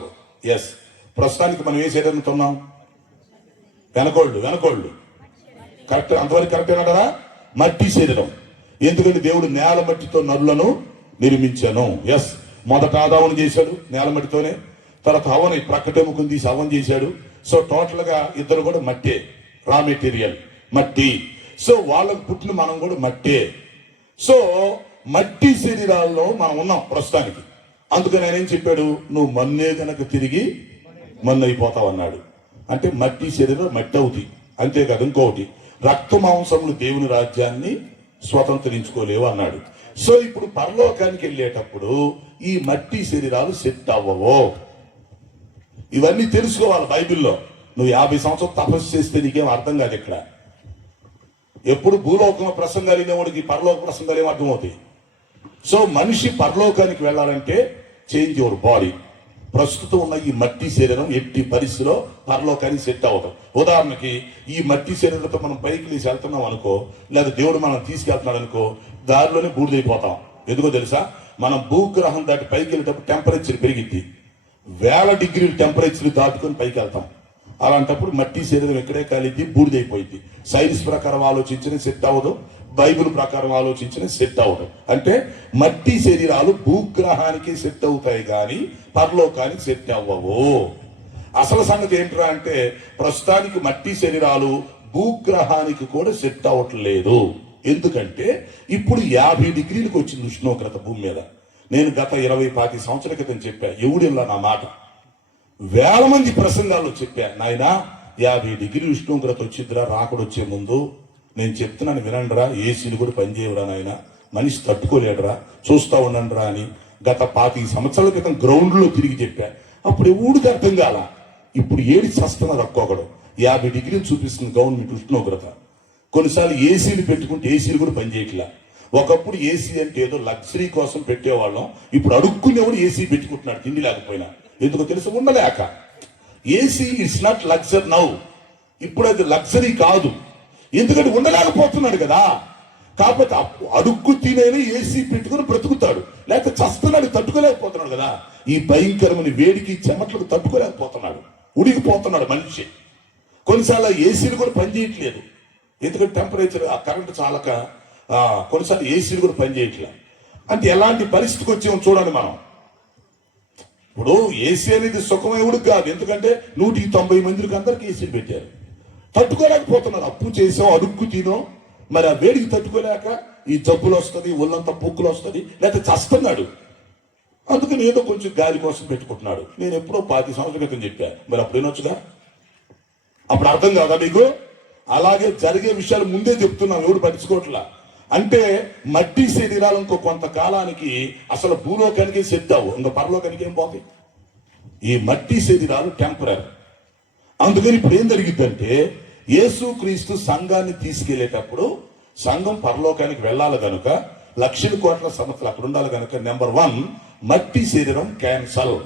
ప్రస్తుతానికి మనం ఏ శరీరంతో ఉన్నాం? వెనకోళ్ళు కరెక్ట్, అంతవరకు కరెక్ట్ ఏనంటారా? మట్టి శరీరం. ఎందుకంటే దేవుడు నేల మట్టితో నరులను నిర్మించాను. మొదట ఆదామును చేశాడు నేల మట్టితోనే, తర్వాత హవ్వని ప్రక్కటెముకను తీసి హవ్వను చేశాడు. సో టోటల్ గా ఇద్దరు కూడా మట్టే, రా మెటీరియల్ మట్టి. సో వాళ్ళకు పుట్టిన మనం కూడా మట్టే. సో మట్టి శరీరాల్లో మనం ఉన్నాం ప్రస్తుతానికి. అందుకని ఆయన ఏం చెప్పాడు? నువ్వు మన్నే కనుక తిరిగి మన్ను అయిపోతావు అన్నాడు. అంటే మట్టి శరీరం మట్టి అవుతాయి, అంతేకాదు ఇంకొకటి, రక్త మాంసములు దేవుని రాజ్యాన్ని స్వతంత్రించుకోలేవు అన్నాడు. సో ఇప్పుడు పరలోకానికి వెళ్ళేటప్పుడు ఈ మట్టి శరీరాలు సెట్ అవ్వవు. ఇవన్నీ తెలుసుకోవాలి బైబిల్లో. నువ్వు 50 సంవత్సరాలు తపస్సు చేస్తే నీకేం అర్థం కాదు. ఇక్కడ ఎప్పుడు భూలోకంలో ప్రసంగాలు వినేవాడికి పరలోక ప్రసంగాలు ఏం అర్థమవుతాయి. సో మనిషి పరలోకానికి వెళ్ళాలంటే చేంజ్ యువర్ బాడీ. ప్రస్తుతం ఉన్న ఈ మట్టి శరీరం ఎట్టి పరిస్థితిలో పరలోకానికి సెట్ అవ్వదు. ఉదాహరణకి ఈ మట్టి శరీరంతో మనం పైకి లేచి వెళ్తున్నాం అనుకో, లేదా దేవుడు మనం తీసుకెళ్తున్నాడు అనుకో, దారిలోనే బూడిదైపోతాం. ఎందుకో తెలుసా? మనం భూగ్రహం దాటి పైకి వెళ్ళేటప్పుడు టెంపరేచర్ పెరిగిద్ది, 1000 డిగ్రీల టెంపరేచర్ దాటుకొని పైకి వెళ్తాం. అలాంటప్పుడు మట్టి శరీరం ఎక్కడే కాలిద్ది, బూడిదైపోయింది. సైన్స్ ప్రకారం ఆలోచించిన సెట్ అవ్వదు, బైబిల్ ప్రకారం ఆలోచించిన సెట్ అవ్వదు. అంటే మట్టి శరీరాలు భూగ్రహానికి సెట్ అవుతాయి కానీ పరలోకానికి సెట్ అవ్వవు. అసలు సంగతి ఏంట్రా అంటే ప్రస్తుతానికి మట్టి శరీరాలు భూగ్రహానికి కూడా సెట్ అవ్వట్లేదు. ఎందుకంటే ఇప్పుడు 50 డిగ్రీలకు వచ్చింది ఉష్ణోగ్రత భూమి మీద. నేను గత 20-25 సంవత్సరాల క్రితం చెప్పా, ఎవడిలా నా మాట 1000 మంది ప్రసంగాల్లో చెప్పా, నాయన 50 డిగ్రీలు ఉష్ణోగ్రత వచ్చిద్దిరా రాకడ వచ్చే ముందు. నేను చెప్తున్నాను వినండిరా, ఏసీలు కూడా పనిచేయరా నాయన, మనిషి తట్టుకోలేడురా, చూస్తా ఉండండిరా అని గత 25 సంవత్సరాల క్రితం గ్రౌండ్ లో తిరిగి చెప్పా. అప్పుడు ఎవడికి అర్థం కాల. ఇప్పుడు ఏడి చస్తున్నది ఒక్కొక్కడు. 50 డిగ్రీలు చూపిస్తుంది గవర్నమెంట్ ఉష్ణోగ్రత. కొన్నిసార్లు ఏసీలు పెట్టుకుంటే ఏసీలు కూడా పనిచేయట్లా. ఒకప్పుడు ఏసీ అంటే ఏదో లగ్జరీ కోసం పెట్టేవాళ్ళం, ఇప్పుడు అడుక్కునేవాడు ఏసీ పెట్టుకుంటున్నాడు తిండి లేకపోయినా. ఎందుకో తెలుసు, ఉండలేక. AC it's not luxury now. ఇప్పుడు అది లగ్జరీ కాదు, ఎందుకంటే ఉండలేకపోతున్నాడు కదా. కాకపోతే అడుక్కు తినేని ఏసీ పెట్టుకుని బ్రతుకుతాడు, లేకపోతే చస్తున్నాడు, తట్టుకోలేకపోతున్నాడు కదా. ఈ భయంకరమైన వేడికి చెమట్లకు తట్టుకోలేకపోతున్నాడు, ఉడికిపోతున్నాడు మనిషి. కొన్నిసార్లు ఏసీలు కూడా పనిచేయట్లేదు, ఎందుకంటే టెంపరేచర్ ఆ కరెంటు చాలక కొన్నిసార్లు ఏసీలు కూడా పనిచేయట్లేదు. అంటే ఎలాంటి పరిస్థితికి వచ్చామో చూడండి మనం. ఇప్పుడు ఏసీ అనేది సుఖమేవుడికి కాదు, ఎందుకంటే 190 మందికి అందరికి ఏసీలు పెట్టారు, తట్టుకోలేకపోతున్నారు. అప్పు చేసాం, అడుక్కు తినో, మరి ఆ వేడికి తట్టుకోలేక ఈ జబ్బులు వస్తుంది, ఒళ్ళంతా పొక్కులు వస్తుంది, లేకపోతే చస్తున్నాడు. అందుకని ఏదో కొంచెం గాలి కోసం పెట్టుకుంటున్నాడు. నేను ఎప్పుడో 10 సంవత్సరాల క్రితం చెప్పా, మరి అప్పుడు వినొచ్చుగా, అప్పుడు అర్థం కాదా మీకు? అలాగే జరిగే విషయాలు ముందే చెప్తున్నాం, ఎవడు పట్టించుకోవట్లా. అంటే మట్టి శరీరాలు ఇంకో కొంతకాలానికి అసలు భూలోకానికి సెట్ అవ్వు, ఇంకా పరలోకానికి ఏం పోతాయి. ఈ మట్టి శరీరాలు టెంపరీ. అందుకని ఇప్పుడు ఏం జరిగిద్దంటే, యేసుక్రీస్తు సంఘాన్ని తీసుకెళ్లేటప్పుడు సంఘం పరలోకానికి వెళ్ళాలి కనుక, లక్షల కోట్ల సంవత్సరాలు అక్కడ ఉండాలి కనుక, నెంబర్ 1 మట్టి శరీరం క్యాన్సల్.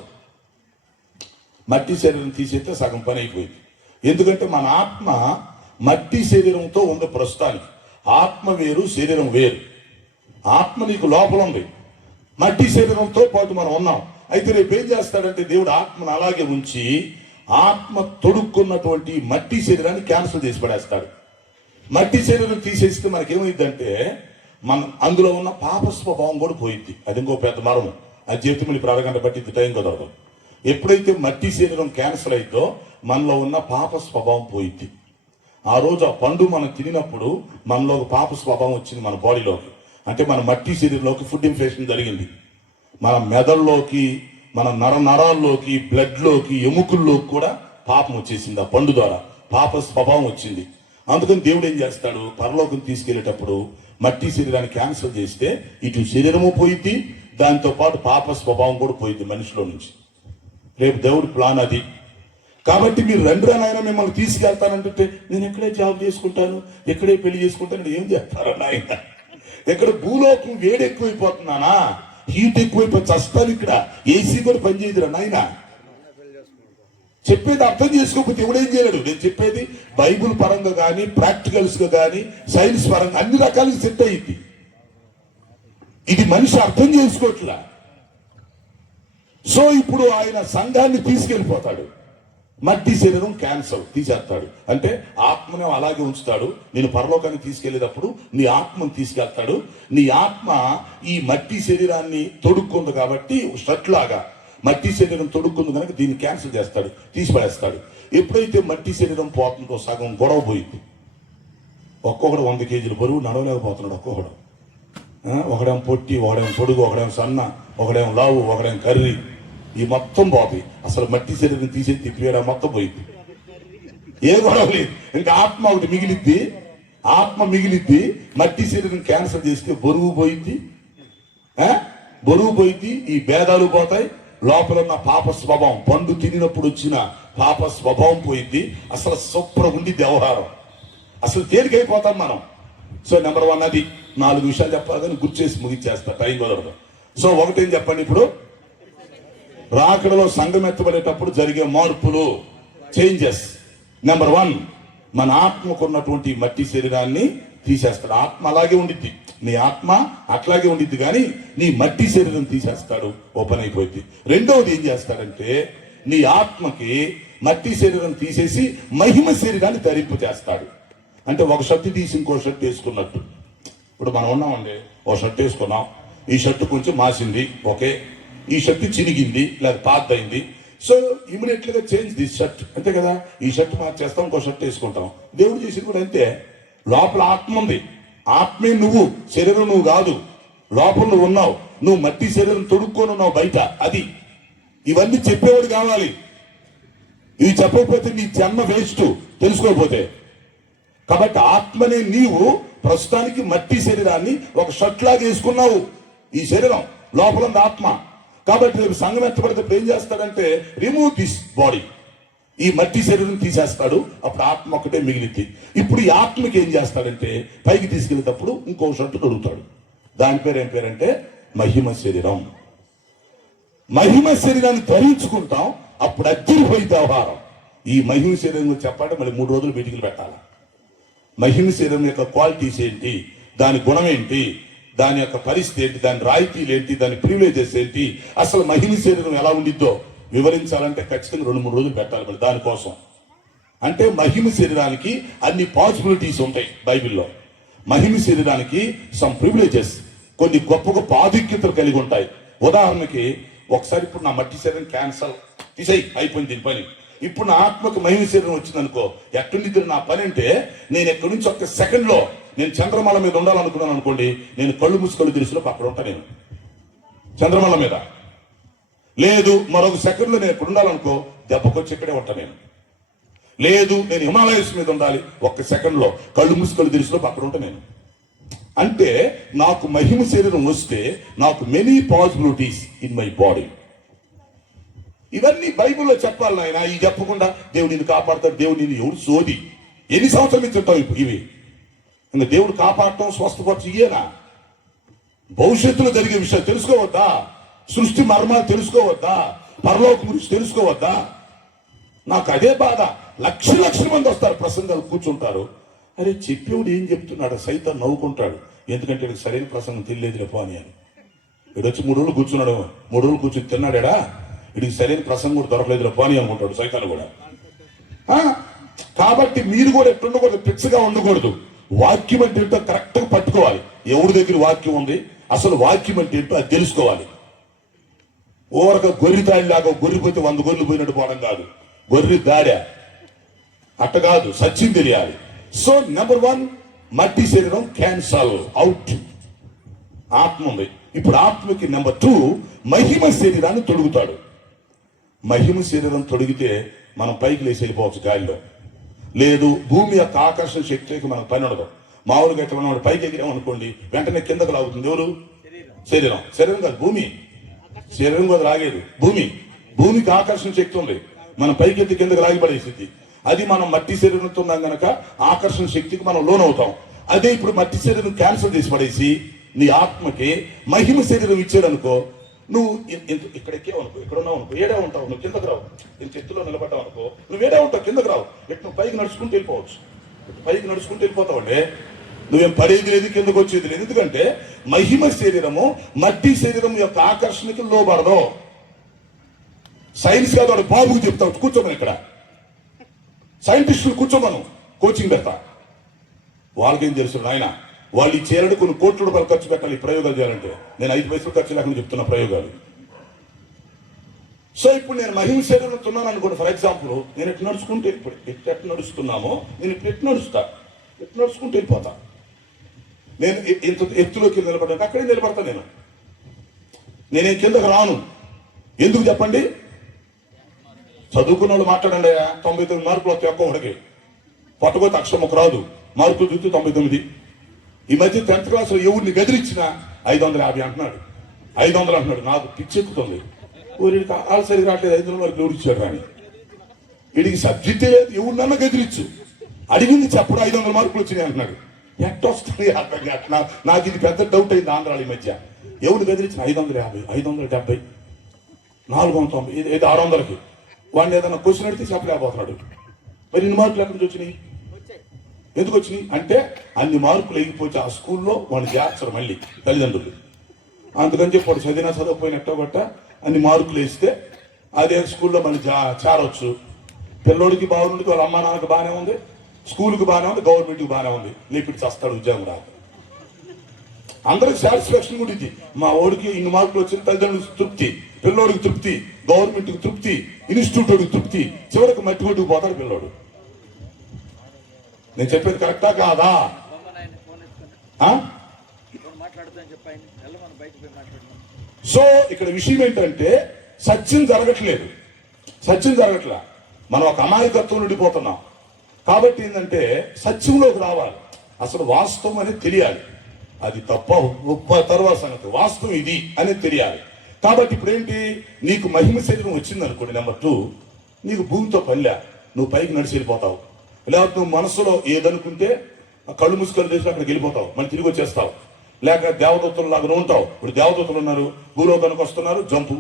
మట్టి శరీరం తీసేస్తే సగం పని అయిపోయింది. ఎందుకంటే మన ఆత్మ మట్టి శరీరంతో ఉంది ప్రస్తుతానికి. ఆత్మ వేరు, శరీరం వేరు. ఆత్మ నీకు లోపల ఉంది, మట్టి శరీరంతో పాటు మనం ఉన్నాం. అయితే రేపు ఏం చేస్తాడంటే, దేవుడు ఆత్మను అలాగే ఉంచి ఆత్మ తొడుక్కున్నటువంటి మట్టి శరీరాన్ని క్యాన్సిల్ చేసి పడేస్తాడు. మట్టి శరీరం తీసేస్తే మనకేమైందంటే, అందులో ఉన్న పాప స్వభావం కూడా పోయింది. అది ఇంకో పెద్ద మరము. అది చెప్తే మళ్ళీ ఇప్పుడు అరగంట పట్టింది, టైం కుదరదు. ఎప్పుడైతే మట్టి శరీరం క్యాన్సిల్ అయిందో మనలో ఉన్న పాప స్వభావం పోయింది. ఆ రోజు ఆ పండు మనం తినినప్పుడు మనలో ఒక పాప స్వభావం వచ్చింది మన బాడీలోకి. అంటే మన మట్టి శరీరంలోకి ఫుడ్ ఇన్ఫెక్షన్ జరిగింది. మన మెదడులోకి, మన నరాల్లోకి, బ్లడ్లోకి, ఎముకల్లోకి కూడా పాపం వచ్చేసింది. ఆ పండు ద్వారా పాప స్వభావం వచ్చింది. అందుకని దేవుడు ఏం చేస్తాడు, పరలోకం తీసుకెళ్లేటప్పుడు మట్టి శరీరాన్ని క్యాన్సిల్ చేస్తే ఇటు శరీరము పోయింది, దాంతో పాటు పాప స్వభావం కూడా పోయింది మనిషిలో నుంచి. రేపు దేవుడి ప్లాన్ అది. కాబట్టి మీరు రండిరా నాయన, మిమ్మల్ని తీసుకెళ్తానంటే, నేను ఎక్కడే జాబ్ చేసుకుంటాను, ఎక్కడే పెళ్లి చేసుకుంటాను, ఏం చేస్తారా నాయన? ఎక్కడ భూలోకం వేడి ఎక్కువైపోతున్నానా, హీట్ ఎక్కువైపోయి చస్తాను. ఇక్కడ ఏసీ కూడా పనిచేయదురా నాయన. చెప్పేది అర్థం చేసుకోకపోతే ఎవడేం చేయలేడు. నేను చెప్పేది బైబుల్ పరంగా కానీ, ప్రాక్టికల్స్ గా కానీ, సైన్స్ పరంగా అన్ని రకాలుగా సెట్ అయ్యింది. ఇది మనిషి అర్థం చేసుకోవట్లా. సో ఇప్పుడు ఆయన సంఘాన్ని తీసుకెళ్ళిపోతాడు, మట్టి శరీరం క్యాన్సర్ తీసేస్తాడు. అంటే ఆత్మను అలాగే ఉంచుతాడు. నేను పరలోకాన్ని తీసుకెళ్లేటప్పుడు నీ ఆత్మను తీసుకెళ్తాడు. నీ ఆత్మ ఈ మట్టి శరీరాన్ని తొడుక్కుంది కాబట్టి, షర్ట్ లాగా మట్టి శరీరం తొడుక్కుంది కనుక దీన్ని క్యాన్సిల్ చేస్తాడు, తీసిపడేస్తాడు. ఎప్పుడైతే మట్టి శరీరం పోతుందో సగం గొడవ పోయింది. ఒక్కొక్కడు 100 కేజీలు బరువు నడవలేకపోతున్నాడు. ఒక్కొక్కడు ఒకడేం పొట్టి, ఒకడేం పొడుగు, ఒకడేం సన్న, ఒకడేం లావు, ఒకడేం కర్రీ. ఈ మొత్తం పోతాయి. అసలు మట్టి శరీరం తీసేది తిప్పివేయడం మొత్తం పోయింది, ఏ గొడవ లేదు. ఇంకా ఆత్మ ఒకటి మిగిలిద్ది. ఆత్మ మిగిలిద్ది. మట్టి శరీరం క్యాన్సర్ చేస్తే బరువు పోయింది, బరువు పోయింది. ఈ భేదాలు పోతాయి. లోపల ఉన్న పాప స్వభావం, పండు తినినప్పుడు వచ్చిన పాప స్వభావం పోయింది. అసలు సూపర్ ఉంది వ్యవహారం. అసలు తేలికైపోతాం మనం. సో నెంబర్ 1 అది. 4 విషయాలు చెప్పాలి కానీ గుర్తు చేసి ముగించేస్తా, టైం కుదరదు. సో ఒకటేం చెప్పండి, ఇప్పుడు రాకడలో సంఘం ఎత్తబడేటప్పుడు జరిగే మార్పులు, చేంజెస్. నెంబర్ 1, మన ఆత్మకున్నటువంటి మట్టి శరీరాన్ని తీసేస్తాడు. ఆత్మ అలాగే ఉండిద్ది, నీ ఆత్మ అట్లాగే ఉండిద్ది, కానీ నీ మట్టి శరీరం తీసేస్తాడు, ఓపెన్ అయిపోయింది. రెండవది ఏం చేస్తాడంటే, నీ ఆత్మకి మట్టి శరీరం తీసేసి మహిమ శరీరాన్ని ధరింపు చేస్తాడు. అంటే ఒక షర్ట్ తీసి ఇంకో షర్ట్ వేసుకున్నట్టు. ఇప్పుడు మనం ఉన్నామండి, ఓ షర్ట్ వేసుకున్నాం, ఈ షర్ట్ కొంచెం మాసింది, ఓకే, ఈ షర్ట్ చినిగింది లేదా పాతయింది. సో ఇమీడియట్ గా చేంజ్ దిస్ షర్ట్, అంతే కదా. ఈ షర్ట్ మార్చేస్తాం, ఇంకో షర్ట్ వేసుకుంటాం. దేవుడు చేసింది కూడా అంతే. లోపల ఆత్మ ఉంది, ఆత్మే నువ్వు, శరీరం నువ్వు కాదు. లోపల నువ్వు ఉన్నావు, నువ్వు మట్టి శరీరం తొడుక్కొని ఉన్నావు బయట. అది ఇవన్నీ చెప్పేవాడు కావాలి. ఇవి చెప్పకపోతే నీ జన్మ వేస్ట్, తెలుసుకోకపోతే. కాబట్టి ఆత్మనే నీవు ప్రస్తుతానికి మట్టి శరీరాన్ని ఒక షర్ట్ లాగా వేసుకున్నావు. ఈ శరీరం లోపల ఉంది ఆత్మ. కాబట్టి రేపు సంఘం ఎత్తబడితే ఏం చేస్తాడంటే, రిమూవ్ దిస్ బాడీ, ఈ మట్టి శరీరం తీసేస్తాడు. అప్పుడు ఆత్మ ఒకటే మిగిలింది. ఇప్పుడు ఈ ఆత్మకి ఏం చేస్తాడంటే, పైకి తీసుకెళ్ళేటప్పుడు ఇంకో షర్టు దొరుకుతాడు. దాని పేరు ఏం పేరంటే మహిమ శరీరం. మహిమ శరీరాన్ని ధరించుకుంటాం. అప్పుడు అద్దరిపోయి వ్యవహారం. ఈ మహిమ శరీరం గురించి చెప్పాలంటే మళ్ళీ 3 రోజులు మీటింగ్లు పెట్టాలి. మహిమ శరీరం యొక్క క్వాలిటీస్ ఏంటి, దాని గుణం ఏంటి, దాని యొక్క పరిస్థితి ఏంటి, దాని రాయితీలు ఏంటి, దాని ప్రివిలేజెస్ ఏంటి, అసలు మహిమ శరీరం ఎలా ఉండిద్దో వివరించాలంటే ఖచ్చితంగా 2-3 రోజులు పెట్టాలి మరి దానికోసం. అంటే మహిమ శరీరానికి అన్ని పాసిబిలిటీస్ ఉంటాయి బైబిల్లో. మహిమ శరీరానికి సమ్ ప్రివిలేజెస్, కొన్ని గొప్ప గొప్ప ఆధిక్యతలు కలిగి ఉంటాయి. ఉదాహరణకి ఒకసారి ఇప్పుడు నా మట్టి శరీరం క్యాన్సర్ తీసేయి, అయిపోయింది దీని పని. ఇప్పుడు నా ఆత్మకు మహిమ శరీరం వచ్చింది అనుకో, ఎట్టుండి నా పని అంటే నేను ఎక్కడి నుంచి ఒక్క సెకండ్ లో నేను చంద్రమాల మీద ఉండాలనుకున్నాను అనుకోండి, నేను కళ్ళు మూసుకొని తెలిసిలోపు అక్కడ ఉంటా నేను చంద్రమాల మీద. లేదు మరొక సెకండ్ లో నేను ఎక్కడ ఉండాలనుకో, దెబ్బకొచ్చి ఇక్కడే ఉంటా నేను. లేదు నేను హిమాలయస్ మీద ఉండాలి, ఒక్క సెకండ్ లో కళ్ళు మూసుకొని తెలిసిలోపు అక్కడ ఉంటా నేను. అంటే నాకు మహిమ శరీరం వస్తే నాకు many possibilities in my body. ఇవన్నీ బైబిల్లో చెప్పాలి నాయన. ఇవి చెప్పకుండా దేవుడు నిన్ను కాపాడతాడు, దేవుడు నిన్ను ఎవడు సోది. ఎన్ని సంవత్సరాల నుంచి ఉంటావు ఇవి? ఇంకా దేవుడు కాపాడటం స్వస్థపరచు ఇయేనా? భవిష్యత్తులో జరిగే విషయాలు తెలుసుకోవద్దా? సృష్టి మర్మాలు తెలుసుకోవద్దా? పరలోకం గురించి తెలుసుకోవద్దా? నాకు అదే బాధ. లక్షల మంది వస్తారు, ప్రసంగాలు కూర్చుంటారు. అరే చెప్పేవాడు ఏం చెప్తున్నాడు, సైతం నవ్వుకుంటాడు. ఎందుకంటే వీడికి సరైన ప్రసంగం తెలియదు పోనీ అని. వీడొచ్చి 3 రోజులు కూర్చున్నాడు, 3 రోజులు కూర్చొని తిన్నాడా, వీడికి సరైన ప్రసంగం కూడా దొరకలేదు పోనీ అనుకుంటాడు సైతాన్ని కూడా. కాబట్టి మీరు కూడా ఎట్లుండకూడదు, పిచ్చగా ఉండకూడదు. వాక్యం అంటే ఏంటో కరెక్ట్ గా పట్టుకోవాలి. ఎవరి దగ్గర వాక్యం ఉంది, అసలు వాక్యం అంటే ఏంటో అది తెలుసుకోవాలి. ఓరక గొర్రె దాడిలాగా గొర్రెపోతే 100 గొర్రెలు పోయినట్టు పోవడం కాదు, గొర్రె దాడా అట్ట కాదు, సత్యం తెలియాలి. సో నెంబర్ 1 మట్టి శరీరం క్యాన్సల్ అవుట్, ఆత్మ ఉంది. ఇప్పుడు ఆత్మకి నెంబర్ 2 మహిమ శరీరాన్ని తొడుగుతాడు. మహిమ శరీరం తొడిగితే మనం పైకి లేచి వెళ్ళిపోవచ్చు గాలిలో. లేదు భూమి యొక్క ఆకర్షణ శక్తికి మనకు పని ఉండదు. మామూలుగా అయితే మనం పైకి ఎగిరామనుకోండి, వెంటనే కిందకు లాగుతుంది ఎవరు? శరీరం. శరీరం కాదు భూమి, శరీరం కూడా లాగేది భూమి. భూమికి ఆకర్షణ శక్తి ఉంది, మనం పైకి ఎత్తి కిందకు లాగిపడేసింది. అది మనం మట్టి శరీరంతో ఉన్నాం గనక ఆకర్షణ శక్తికి మనం లోనవుతాం. అదే ఇప్పుడు మట్టి శరీరం క్యాన్సల్ చేసి పడేసి నీ ఆత్మకి మహిమ శరీరం ఇచ్చాడు అనుకో, నువ్వు ఇక్కడ ఎక్కేవు అనుకో, ఇక్కడ ఉన్నావు అనుకో, ఏడే ఉంటావు, నువ్వు కిందకు రావు. ఇంత ఎత్తులో నిలబడ్డావు అనుకో, నువ్వు ఏడే ఉంటావు, కిందకు రావు. ఇటు నువ్వు పైకి నడుచుకుంటూ వెళ్ళిపోవచ్చు, పైకి నడుచుకుంటూ వెళ్ళిపోతావు. అంటే నువ్వేం పడేది లేదు, కిందకు వచ్చేది లేదు. ఎందుకంటే మహిమ శరీరము మట్టి శరీరం యొక్క ఆకర్షణకి లోబడదు. సైన్స్ కాదు, వాడు బాబుకి చెప్తావు కూర్చోమని, ఇక్కడ సైంటిస్టులు కూర్చోమను, కోచింగ్ పెడతా. వాళ్ళకేం తెలుసు నాయన, వాళ్ళు ఈ చేరడు కొన్ని కోట్ల రూపాయలు ఖర్చు పెట్టాలి ఈ ప్రయోగాలు చేయాలంటే. నేను 5 పైసలు ఖర్చు లేకుండా చెప్తున్నా ప్రయోగాలు. సో ఇప్పుడు నేను మహిమ శరీరంలో ఉన్నాను అనుకోండి, ఫర్ ఎగ్జాంపుల్ నేను ఎట్లా నడుచుకుంటే, ఇప్పుడు ఎట్లా నడుస్తున్నామో నేను ఇప్పుడు ఎట్లా నడుచుకుంటూ వెళ్ళిపోతా. నేను ఇంత ఎత్తులోకి నిలబడ్డా అక్కడే నిలబడతా. నేనేం కిందకు రాను. ఎందుకు చెప్పండి? చదువుకున్న వాళ్ళు మాట్లాడండి, 99 మార్కులు వస్తాయి ఒక్కొక్కడికి. పట్టుకోతే అక్షరం ఒక రాదు, మార్కులు చూస్తే 99. ఈ మధ్య 10th క్లాస్లో ఎవరిని బెదిరించినా 550 అంటున్నాడు, 500 అంటున్నాడు. నాకు పిచ్చెక్కుతుంది. వీడికి ఆల్ సరిగా రావట్లేదు, 500 వరకు ఎవరు ఇచ్చాడు రాని. వీడికి సబ్జెక్టే లేదు, ఎవరినన్నా గెదిరించు, అడిగింది చెప్పడు 500 మార్కులు వచ్చినాయి అంటున్నాడు. ఎట్టొస్తుంది అర్థం కాదు. నాకు ఇది పెద్ద డౌట్ అయింది ఆంధ్రాలో ఈ మధ్య. ఎవరు బెదిరించిన 550, 570, 490, ఏది 600కి వాడిని ఏదైనా క్వశ్చన్ అడిగితే చెప్పలేకపోతున్నాడు. మరి ఇన్ని మార్కులు ఎక్కడి నుంచి వచ్చినాయి, ఎందుకు వచ్చినాయి అంటే అన్ని మార్కులు ఎగిపోతే ఆ స్కూల్లో వాడిని చేస్తారు మళ్ళీ తల్లిదండ్రులు. అందుకని చెప్పి వాడు చదివినా చదవకపోయినట్టు గట్ట అన్ని మార్కులు వేస్తే అదే స్కూల్లో మళ్ళీ చేరవచ్చు. పిల్లోడికి బాగుండి వాళ్ళ అమ్మా నాన్నకి బాగానే ఉంది, స్కూల్కి బాగానే ఉంది, గవర్నమెంట్కి బాగానే ఉంది. లేకపోతే చస్తాడు ఉద్యోగం రాదు. అందరికి సాటిస్ఫాక్షన్ కూడా ఇది. మా ఓడికి ఇన్ని మార్కులు వచ్చిన తల్లిదండ్రులకు తృప్తి, పిల్లోడికి తృప్తి, గవర్నమెంట్కి తృప్తి, ఇన్స్టిట్యూట్కి తృప్తి, చివరికి మట్టి కొట్టుకు పోతాడు పిల్లోడు. నేను చెప్పేది కరెక్టా కాదా? సో ఇక్కడ విషయం ఏంటంటే సత్యం జరగట్లేదు, సత్యం జరగట్లా. మనం ఒక అమాయకత్వం ఉండిపోతున్నాం. కాబట్టి ఏంటంటే సత్యంలోకి రావాలి, అసలు వాస్తవం అనేది తెలియాలి. అది తప్ప తర్వాత సంగతి, వాస్తవం ఇది అనేది తెలియాలి. కాబట్టి ఇప్పుడు ఏంటి, నీకు మహిమ శరీరం వచ్చింది అనుకోండి, నెంబర్ 2 నీకు భూమితో పనిలే, నువ్వు పైకి నడిచి వెళ్ళిపోతావు. లేకపోతే నువ్వు మనసులో ఏదనుకుంటే కళ్ళు మూసుకొని చేసి అక్కడికి వెళ్ళిపోతావు, మళ్ళీ తిరిగి వచ్చేస్తావు. లేక దేవదూతలు లాగా ఉంటావు. ఇప్పుడు దేవదూతలు ఉన్నారు, భూలోకానికి వస్తున్నారు, జంపు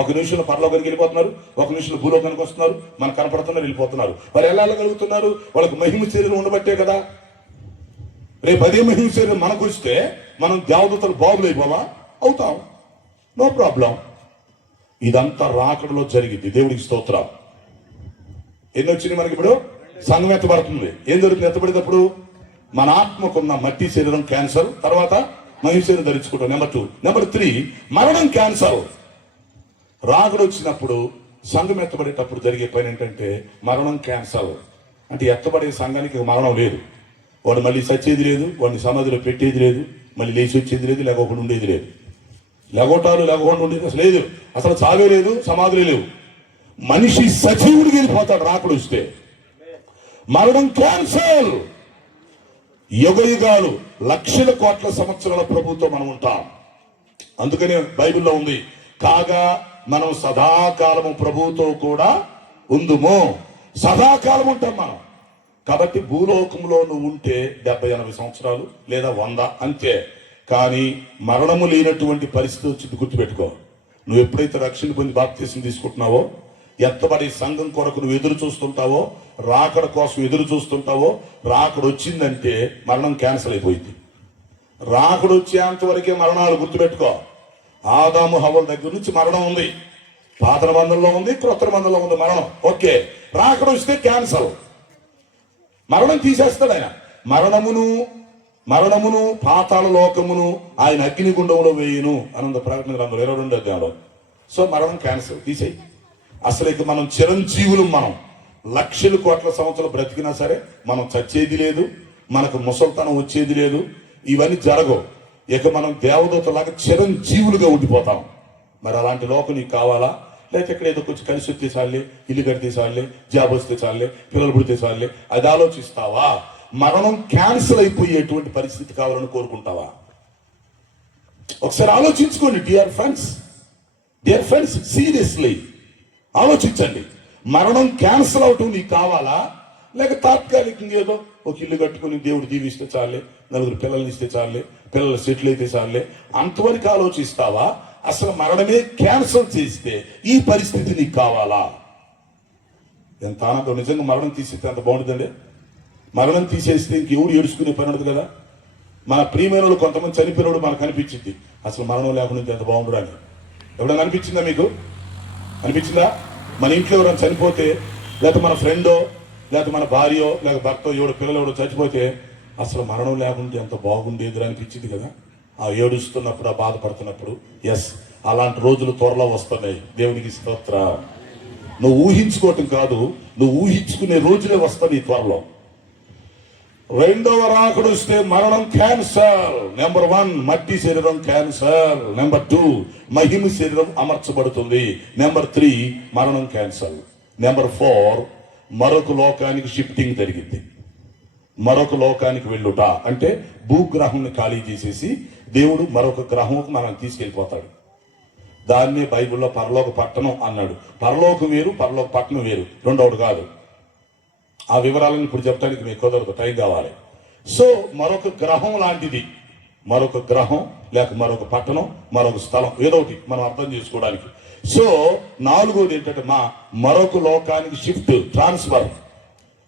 1 నిమిషంలో పరలోకానికి వెళ్ళిపోతున్నారు, 1 నిమిషంలో భూలోకానికి వస్తున్నారు, మనకు కనపడుతున్నారు, వెళ్ళిపోతున్నారు. వారు ఎలా వెళ్ళగలుగుతున్నారు? వాళ్ళకి మహిమ శరీరం ఉండబట్టే కదా. రేపు అదే మహిమ శరీరం మనకు వస్తే మనం దేవదూతలు బాబులైపోవా? అవుతాం, నో ప్రాబ్లం. ఇదంతా రాకడలో జరిగింది. దేవుడికి స్తోత్రం. ఎన్ని వచ్చింది మనకి? ఇప్పుడు సంఘం ఎత్తబడుతుంది. ఏం జరుగుతుంది ఎత్తబడేటప్పుడు? మన ఆత్మకున్న మట్టి శరీరం క్యాన్సర్, తర్వాత మహిమ శరీరం ధరించుకుంటాం. నెంబర్ 2. నెంబర్ 3, మరణం క్యాన్సర్. రాకడ వచ్చినప్పుడు సంఘం ఎత్తబడేటప్పుడు జరిగే పని ఏంటంటే మరణం క్యాన్సర్. అంటే ఎత్తబడే సంఘానికి మరణం లేదు. వాడు మళ్ళీ చచ్చేది లేదు, వాడిని సమాధిలో పెట్టేది లేదు, మళ్ళీ లేచి వచ్చేది లేదు, లేకపోకుండా ఉండేది లేదు. లేకుండా ఉండేది అసలు లేదు. అసలు చావే లేదు, సమాధులే లేవు. మనిషి సజీవుడికి వెళ్ళిపోతాడు రాకడ వస్తే. మరణం క్యాన్సర్. యుగయుగాలు, లక్షల కోట్ల సంవత్సరాల ప్రభుత్వం మనం ఉంటాం. అందుకనే బైబిల్లో ఉంది, కాగా మనం సదాకాలము ప్రభువుతో కూడా ఉందుము. సదాకాలం ఉంటాం మనం. కాబట్టి భూలోకంలో నువ్వు ఉంటే 70-80 సంవత్సరాలు లేదా 100 అంతే. కానీ మరణము లేనటువంటి పరిస్థితి వచ్చింది, గుర్తుపెట్టుకో. నువ్వు ఎప్పుడైతే రక్షణ పొంది బాప్తీసం తీసుకుంటున్నావో, ఎత్తబడి సంఘం కొరకు నువ్వు ఎదురు చూస్తుంటావో, రాకడ కోసం ఎదురు చూస్తుంటావో, రాకడ వచ్చిందంటే మరణం క్యాన్సిల్ అయిపోయింది. రాకడ వచ్చేంత వరకే మరణాలు, గుర్తుపెట్టుకో. ఆదాము హవ్వల దగ్గర నుంచి మరణం ఉంది. పాత నిబంధనలో ఉంది, క్రొత్త నిబంధనలో ఉంది మరణం. ఓకే, రాకడ వస్తే క్యాన్సల్. మరణం తీసేస్తాడు ఆయన. మరణమును పాతాళ లోకమును ఆయన అగ్నిగుండంలో వేయును అనంత ప్రకటన గ్రంథం 22వ అధ్యాయంలో. సో మరణం క్యాన్సల్, తీసేయి. అసలు ఇక మనం చిరంజీవులు. మనం లక్షల కోట్ల సంవత్సరాలు బ్రతికినా సరే మనం చచ్చేది లేదు, మనకు ముసల్తనం వచ్చేది లేదు, ఇవన్నీ జరగవు. ఇక మనం దేవదూతలాగా చిరంజీవులుగా ఉండిపోతాం. మరి అలాంటి లోకం నీకు కావాలా? లేకపోతే ఇక్కడ ఏదో కొంచెం కలిసి వస్తే చాలే, ఇల్లు కడితే చాలే, జాబ్ వస్తే చాలే, పిల్లలు పుడితే చాలే, అది ఆలోచిస్తావా? మరణం క్యాన్సిల్ అయిపోయేటువంటి పరిస్థితి కావాలని కోరుకుంటావా? ఒకసారి ఆలోచించుకోండి. డియర్ ఫ్రెండ్స్, సీరియస్లీ ఆలోచించండి. మరణం క్యాన్సిల్ అవటం నీకు కావాలా? లేక తాత్కాలికంగా ఏదో ఒక ఇల్లు కట్టుకుని దేవుడు దీవిస్తే చాలే, నలుగురు పిల్లల్ని ఇస్తే చాలే, పిల్లలు సెటిల్ అయితే చాలే, అంతవరకు ఆలోచిస్తావా? అసలు మరణమే క్యాన్సిల్ చేస్తే ఈ పరిస్థితి నీకు కావాలా? ఎంత ఆనందం. నిజంగా మరణం తీసేస్తే ఎంత బాగుంటుందండి. మరణం తీసేస్తే ఇంకెవడు ఏడుచుకునే పని ఉండదు కదా. మన ప్రియమైన వాళ్ళు కొంతమంది చనిపోయినప్పుడు మనకు అనిపించింది, అసలు మరణం లేకుండా ఎంత బాగుండడు అని. ఎప్పుడైనా అనిపించిందా మీకు? అనిపించిందా? మన ఇంట్లో ఎవరైనా చనిపోతే, లేకపోతే మన ఫ్రెండో, లేకపోతే మన భార్యో, లేక భర్తో, ఎవడో పిల్లలు ఎవడో చచ్చిపోతే, అసలు మరణం లేకుండా ఎంత బాగుండేది అనిపించింది కదా. ఆ ఏడుస్తున్నప్పుడు, ఆ బాధపడుతున్నప్పుడు. ఎస్, అలాంటి రోజులు త్వరలో వస్తున్నాయి. దేవునికి స్తోత్ర. నువ్వు ఊహించుకోవటం కాదు, నువ్వు ఊహించుకునే రోజులే వస్తాయి త్వరలో. రెండవ రాకడ వస్తే మరణం క్యాన్సర్. నెంబర్ 1, మట్టి శరీరం క్యాన్సర్. నెంబర్ 2, మహిమ శరీరం అమర్చబడుతుంది. నెంబర్ 3, మరణం క్యాన్సర్. నెంబర్ 4, మరొక లోకానికి షిఫ్టింగ్ జరిగింది. మరొక లోకానికి వెళ్ళుట అంటే భూగ్రహం ఖాళీ చేసేసి దేవుడు మరొక గ్రహంకు మనం తీసుకెళ్ళిపోతాడు. దాన్నే బైబిల్లో పరలోక పట్టణం అన్నాడు. పరలోకం వేరు, పరలోక పట్టణం వేరు, రెండవది కాదు. ఆ వివరాలను ఇప్పుడు చెప్పడానికి మీకు కుదరదు, టైం కావాలి. సో మరొక గ్రహం లాంటిది, మరొక గ్రహం లేక మరొక పట్టణం, మరొక స్థలం, ఏదో ఒకటి మనం అర్థం చేసుకోవడానికి. సో 4వది ఏంటంటే మరొక లోకానికి షిఫ్ట్, ట్రాన్స్ఫర్.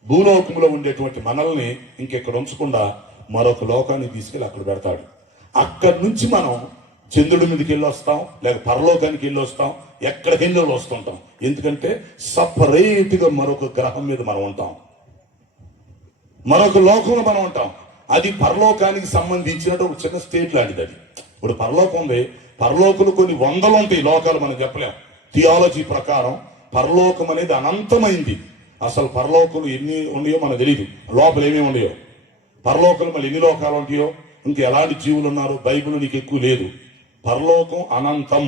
భూలోకంలో ఉండేటువంటి మనల్ని ఇంకెక్కడ ఉంచకుండా మరొక లోకానికి తీసుకెళ్ళి అక్కడ పెడతాడు. అక్కడి నుంచి మనం చంద్రుడి మీదకి వెళ్ళి వస్తాం, లేక పరలోకానికి వెళ్ళి వస్తాం, ఎక్కడికి వెళ్ళి వస్తుంటాం. ఎందుకంటే సపరేట్గా మరొక గ్రహం మీద మనం ఉంటాం, మరొక లోకంలో మనం ఉంటాం. అది పరలోకానికి సంబంధించినట్టు ఒక చిన్న స్టేట్ లాంటిది. అది ఇప్పుడు పరలోకం ఉంది, పరలోకులు కొన్ని వందలు ఉంటాయి లోకాలు, మనం చెప్పలేం. థియాలజీ ప్రకారం పరలోకం అనేది అనంతమైంది. అసలు పరలోకులు ఎన్ని ఉన్నాయో మనకు తెలియదు, లోపల ఏమేమి ఉన్నాయో. పరలోకలు మళ్ళీ ఎన్ని లోకాలు ఉంటాయో, ఇంకా ఎలాంటి జీవులు ఉన్నారో బైబిల్ నీకు ఎక్కువ లేదు. పరలోకం అనంతం.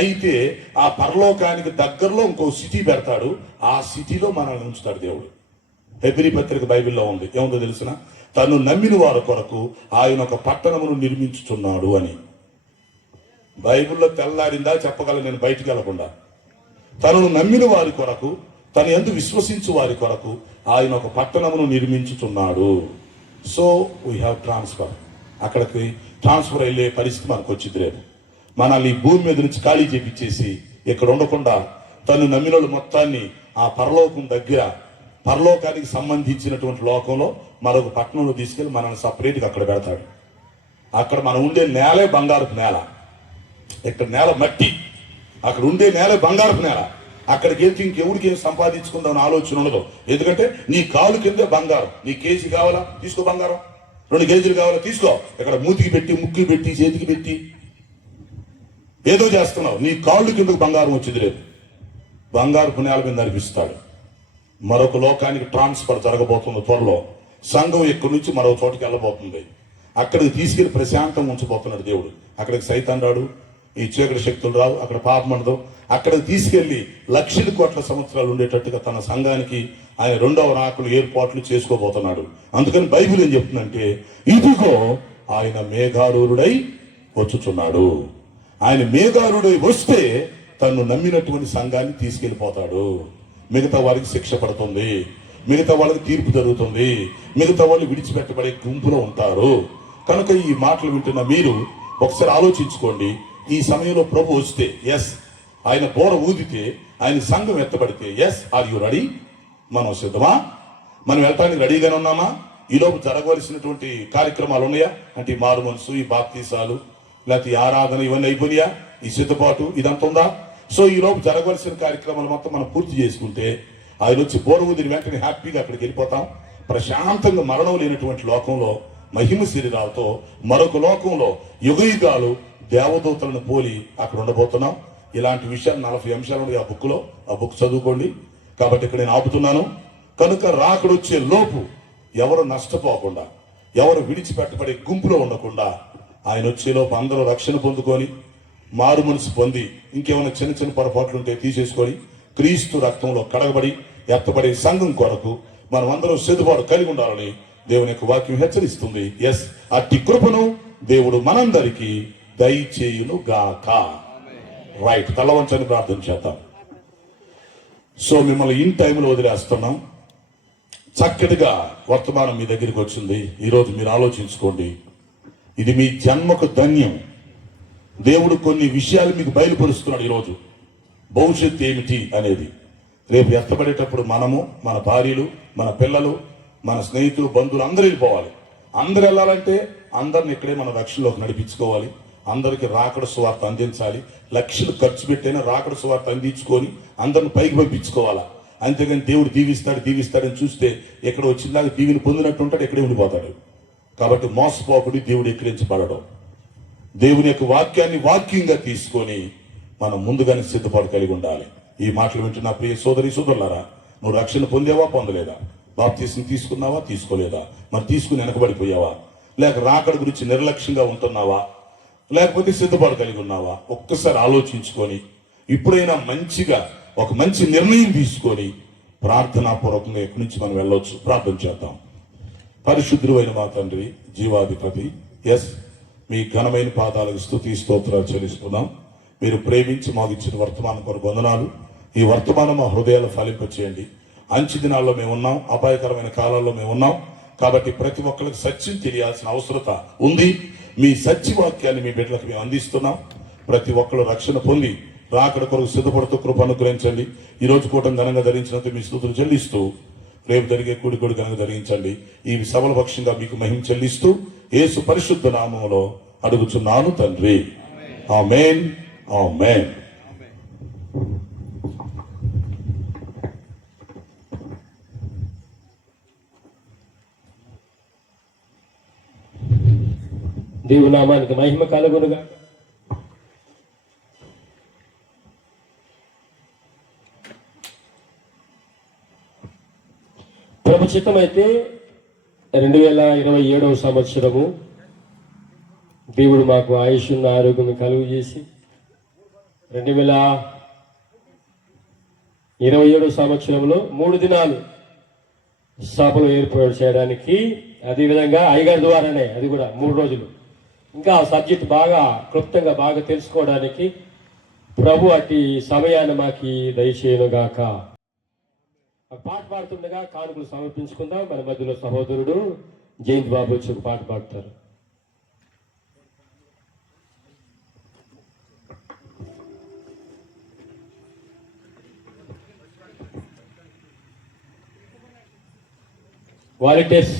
అయితే ఆ పరలోకానికి దగ్గరలో ఇంకో సిటీ పెడతాడు, ఆ సిటీలో మనల్ని ఉంచుతాడు దేవుడు. హెబ్రీ పత్రిక బైబిల్లో ఉంది, ఏముందో తెలిసిన? తను నమ్మిన వారి కొరకు ఆయన ఒక పట్టణమును నిర్మించుచున్నాడు అని. బైబిల్లో తెల్లారిందా చెప్పగలను నేను బయటికి వెళ్లకుండా. తనను నమ్మిన వారి కొరకు, తను యందు విశ్వసించు వారి కొరకు ఆయన ఒక పట్టణమును నిర్మించుచున్నాడు. So we have transfer. అక్కడికి ట్రాన్స్ఫర్ అయ్యే పరిస్థితి మనకు వచ్చింది రేపు. మనల్ని భూమి మీద నుంచి ఖాళీ చేపించేసి ఇక్కడ ఉండకుండా తను నమ్మిన మొత్తాన్ని ఆ పరలోకం దగ్గర పరలోకానికి సంబంధించినటువంటి లోకంలో మరొక పట్టణంలో తీసుకెళ్లి మనల్ని సపరేట్గా అక్కడ పెడతాడు. అక్కడ మనం ఉండే నేలే బంగారపు నేల, ఇక్కడ నేల మట్టి, అక్కడ ఉండే నేలే బంగారపు నేల. అక్కడికి వెళ్తే ఇంకెవరికి ఏం సంపాదించుకుందామని ఆలోచన ఉండదు. ఎందుకంటే నీ కాలు కిందే బంగారం. నీ కేజీ కావాలా తీసుకో, బంగారం 2 కేజీలు కావాలా తీసుకో. ఇక్కడ మూతికి పెట్టి, ముక్కి పెట్టి, చేతికి పెట్టి ఏదో చేస్తున్నావు. నీ కాళ్ళు కిందకు బంగారం వచ్చేది లేదు. బంగారపు నేల మీద నడిపిస్తాడు. మరొక లోకానికి ట్రాన్స్ఫర్ జరగబోతుంది త్వరలో. సంఘం ఇక్కడి నుంచి మరో చోటికి వెళ్ళబోతుంది. అక్కడికి తీసుకెళ్లి ప్రశాంతంగా ఉంచబోతున్నాడు దేవుడు. అక్కడికి సైతాన్ రాడు, ఈ చీకటి శక్తులు రావు, అక్కడ పాపం ఉండదు. అక్కడికి తీసుకెళ్లి లక్షల కోట్ల సంవత్సరాలు ఉండేటట్టుగా తన సంఘానికి ఆయన 2వ రాకలు ఏర్పాట్లు చేసుకోబోతున్నాడు. అందుకని బైబిల్ ఏం చెప్తుందంటే, ఇదిగో ఆయన మేఘారూఢుడై వచ్చుచున్నాడు. ఆయన మేఘారూఢుడై వస్తే తను నమ్మినటువంటి సంఘాన్ని తీసుకెళ్లిపోతాడు. మిగతా వారికి శిక్ష పడుతుంది, మిగతా వాళ్ళకి తీర్పు జరుగుతుంది, మిగతా వాళ్ళు విడిచిపెట్టబడే గుంపులో ఉంటారు. కనుక ఈ మాటలు వింటున్న మీరు ఒకసారి ఆలోచించుకోండి. ఈ సమయంలో ప్రభు వస్తే, ఎస్, ఆయన బోర ఊదితే, ఆయన సంఘం ఎత్తబడితే, ఎస్, ఆర్ యు రెడీ? మనం సిద్ధమా? మనం వెళ్ళటానికి రెడీగానే ఉన్నామా? ఈలోపు జరగవలసినటువంటి కార్యక్రమాలు ఉన్నాయా? అంటే ఈ మారు మనసు, ఈ బాప్తీసాలు, లేకపోతే ఈ ఆరాధన, ఇవన్నీ అయిపోయినాయా? ఈ సిద్ధపాటు ఇదంతా ఉందా? సో ఈలోపు జరగవలసిన కార్యక్రమాలు మొత్తం మనం పూర్తి చేసుకుంటే ఆయన వచ్చి బోర ఊదిని వెంటనే హ్యాపీగా అక్కడికి వెళ్ళిపోతాం. ప్రశాంతంగా మరణం లేనటువంటి లోకంలో మహిమ శరీరాలతో మరొక లోకంలో యుగయుగాలు దేవదూతలను పోలి అక్కడ ఉండబోతున్నాం. ఇలాంటి విషయాలు 40 అంశాలు ఉన్నాయి ఆ బుక్లో. ఆ బుక్ చదువుకోండి. కాబట్టి ఇక్కడ నేను ఆపుతున్నాను. కనుక రాకడొచ్చే లోపు ఎవరు నష్టపోకుండా, ఎవరు విడిచిపెట్టబడే గుంపులో ఉండకుండా, ఆయన వచ్చేలోపు అందరూ రక్షణ పొందుకొని, మారు మనసు పొంది, ఇంకేమైనా చిన్న చిన్న పొరపాట్లు ఉంటే తీసేసుకొని, క్రీస్తు రక్తంలో కడగబడి ఎత్తబడే సంఘం కొరకు మనం అందరం సిద్ధపాటు కలిగి ఉండాలని దేవుని యొక్క వాక్యం హెచ్చరిస్తుంది. ఎస్, అట్టి కృపను దేవుడు మనందరికీ దయచేయును గాక. రైట్, తలవంచని ప్రార్థన చేద్దాం. సో మిమ్మల్ని ఇన్ టైంలో వదిలేస్తున్నాం. చక్కటిగా వర్తమానం మీ దగ్గరికి వచ్చింది. ఈరోజు మీరు ఆలోచించుకోండి. ఇది మీ జన్మకు ధన్యం. దేవుడు కొన్ని విషయాలు మీకు బయలుపరుస్తున్నాడు ఈరోజు. భవిష్యత్తు ఏమిటి అనేది రేపు ఎత్తబడేటప్పుడు మనము, మన భార్యలు, మన పిల్లలు, మన స్నేహితులు, బంధువులు అందరూ వెళ్ళిపోవాలి. అందరు వెళ్ళాలంటే అందరిని ఇక్కడే మన రక్షణలోకి నడిపించుకోవాలి. అందరికి రాకడ సువార్త అందించాలి. లక్షలు ఖర్చు పెట్టైనా రాకడ సువార్త అందించుకొని అందరిని పైకి పంపించుకోవాలా. అంతేగాని దేవుడు దీవిస్తాడని చూస్తే ఎక్కడ వచ్చిందాక దీవిని పొందినట్టు ఉంటాడు, ఎక్కడే ఉండిపోతాడు. కాబట్టి మోసపోకుడి, దేవుడు ఎక్కిరించబడడం. దేవుని యొక్క వాక్యాన్ని వాక్యంగా తీసుకొని మనం ముందుగానే సిద్ధపాటు కలిగి ఉండాలి. ఈ మాటలు వింటున్న ప్రియ సోదరి సోదరులారా, నువ్వు రక్షణ పొందేవా, పొందలేదా? బాప్తీసం తీసుకున్నావా, తీసుకోలేదా? మరి తీసుకుని వెనకబడిపోయావా? లేక రాకడ గురించి నిర్లక్ష్యంగా ఉంటున్నావా? లేకపోతే సిద్ధపాటు కలిగి ఉన్నావా? ఒక్కసారి ఆలోచించుకొని ఇప్పుడైనా మంచిగా ఒక మంచి నిర్ణయం తీసుకొని ప్రార్థనాపూర్వకంగా ఎక్కడి నుంచి మనం వెళ్ళొచ్చు. ప్రార్థన చేద్దాం. పరిశుద్ధుడు అయిన మా తండ్రి, జీవాధిపతి, ఎస్, మీ ఘనమైన పాదాలకు స్తుతి స్తోత్రాలు చెల్లిస్తున్నాం. మీరు ప్రేమించి మాకు ఇచ్చిన వర్తమానం కొరకు వందనాలు. ఈ వర్తమానం మా హృదయాలు ఫలింపచేయండి. అంచె దినాల్లో మేము ఉన్నాం, అపాయకరమైన కాలాల్లో మేము ఉన్నాం. కాబట్టి ప్రతి ఒక్కరికి సత్యం తెలియాల్సిన అవసరత ఉంది. మీ సత్యవాక్యాన్ని మీ బిడ్డలకు మేము అందిస్తున్నాం. ప్రతి ఒక్కరు రక్షణ పొంది రాకడ కొరకు సిద్ధపడుతూ కృప అనుగ్రహించండి. ఈ రోజు కూటం ఘనంగా ధరించినందుకు మీ స్తుతులు చెల్లిస్తూ, రేపు జరిగే కూడి ఘనంగా ధరించండి. ఈ సభల పక్షంగా మీకు మహిమ చెల్లిస్తూ యేసు పరిశుద్ధ నామములో అడుగుచున్నాను తండ్రి. ఆమేన్, ఆమేన్. దేవుని నామానికి మహిమ కలుగునుగా. ప్రభు చిత్తమైతే 2027వ సంవత్సరము దేవుడు మాకు ఆయుష్ను ఆరోగ్యం కలుగు చేసి 2027వ సంవత్సరంలో 3 దినాలు సభలు ఏర్పాటు చేయడానికి, అదేవిధంగా అయ్యగారి ద్వారానే, అది కూడా 3 రోజులు, ఇంకా ఆ సబ్జెక్ట్ బాగా క్లుప్తంగా బాగా తెలుసుకోవడానికి ప్రభు అట్టి సమయాన్ని మాకు దయచేయనుగాక. పాట పాడుతుండగా కానుకలు సమర్పించుకుందాం. మన మధ్యలో సహోదరుడు జయంత్ బాబు వచ్చి ఒక పాట పాడతారు. వాలంటీర్స్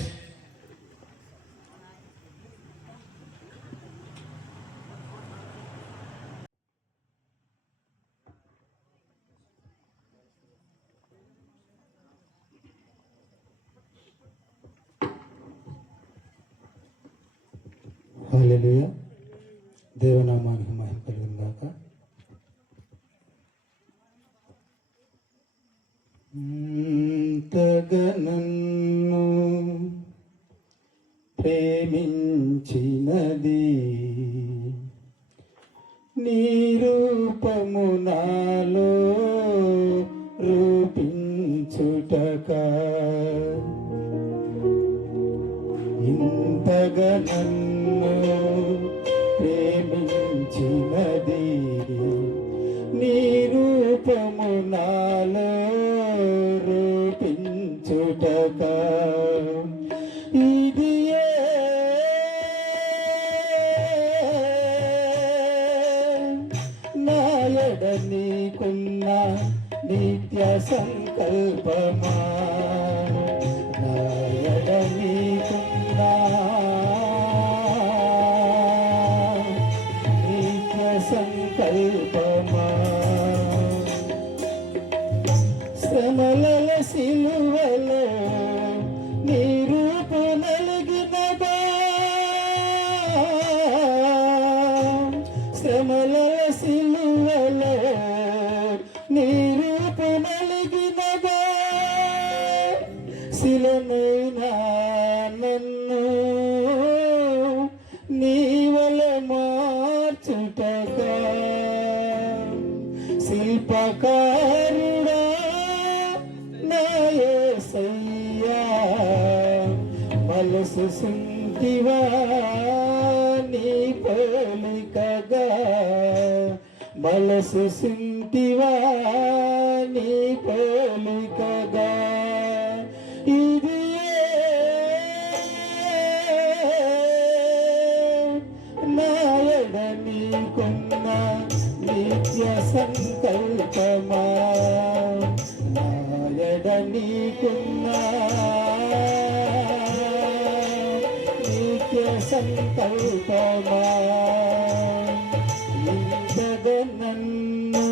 హల్లెలూయా. దేవనామానికి మహిమ కలుగును గాక. ఇంతగా నన్ను ప్రేమించినది నీ రూపము నాలో రూపించుటక, ఇంతగా నన్ను ప్రేమించినది నీ రూపము నాలో రూపించుటక, ఇదియే నాయడ నీకున్న నిత్య సంకల్పమా, నాయడ నీకున్న నిత్య సంకల్పమా, శ్రమల సిలువలో నీ రూపు నలిగినదా, శ్రమల సిలువలో నీ రూపు నలిగినదా, శిలనైనా నన్ను నీవల మార్చుటగా, శిల్పకారుడా నా యేసయ్యా, మనసు సుంటివా నీ పోలికగా, మనసు సుంటివా నీ పోలికగా, ఇది నాయడ నీకున్న నిత్య సంకల్పమా, నాయడ నీకున్న నిత్య సంకల్పమా, ఇంతగా నన్ను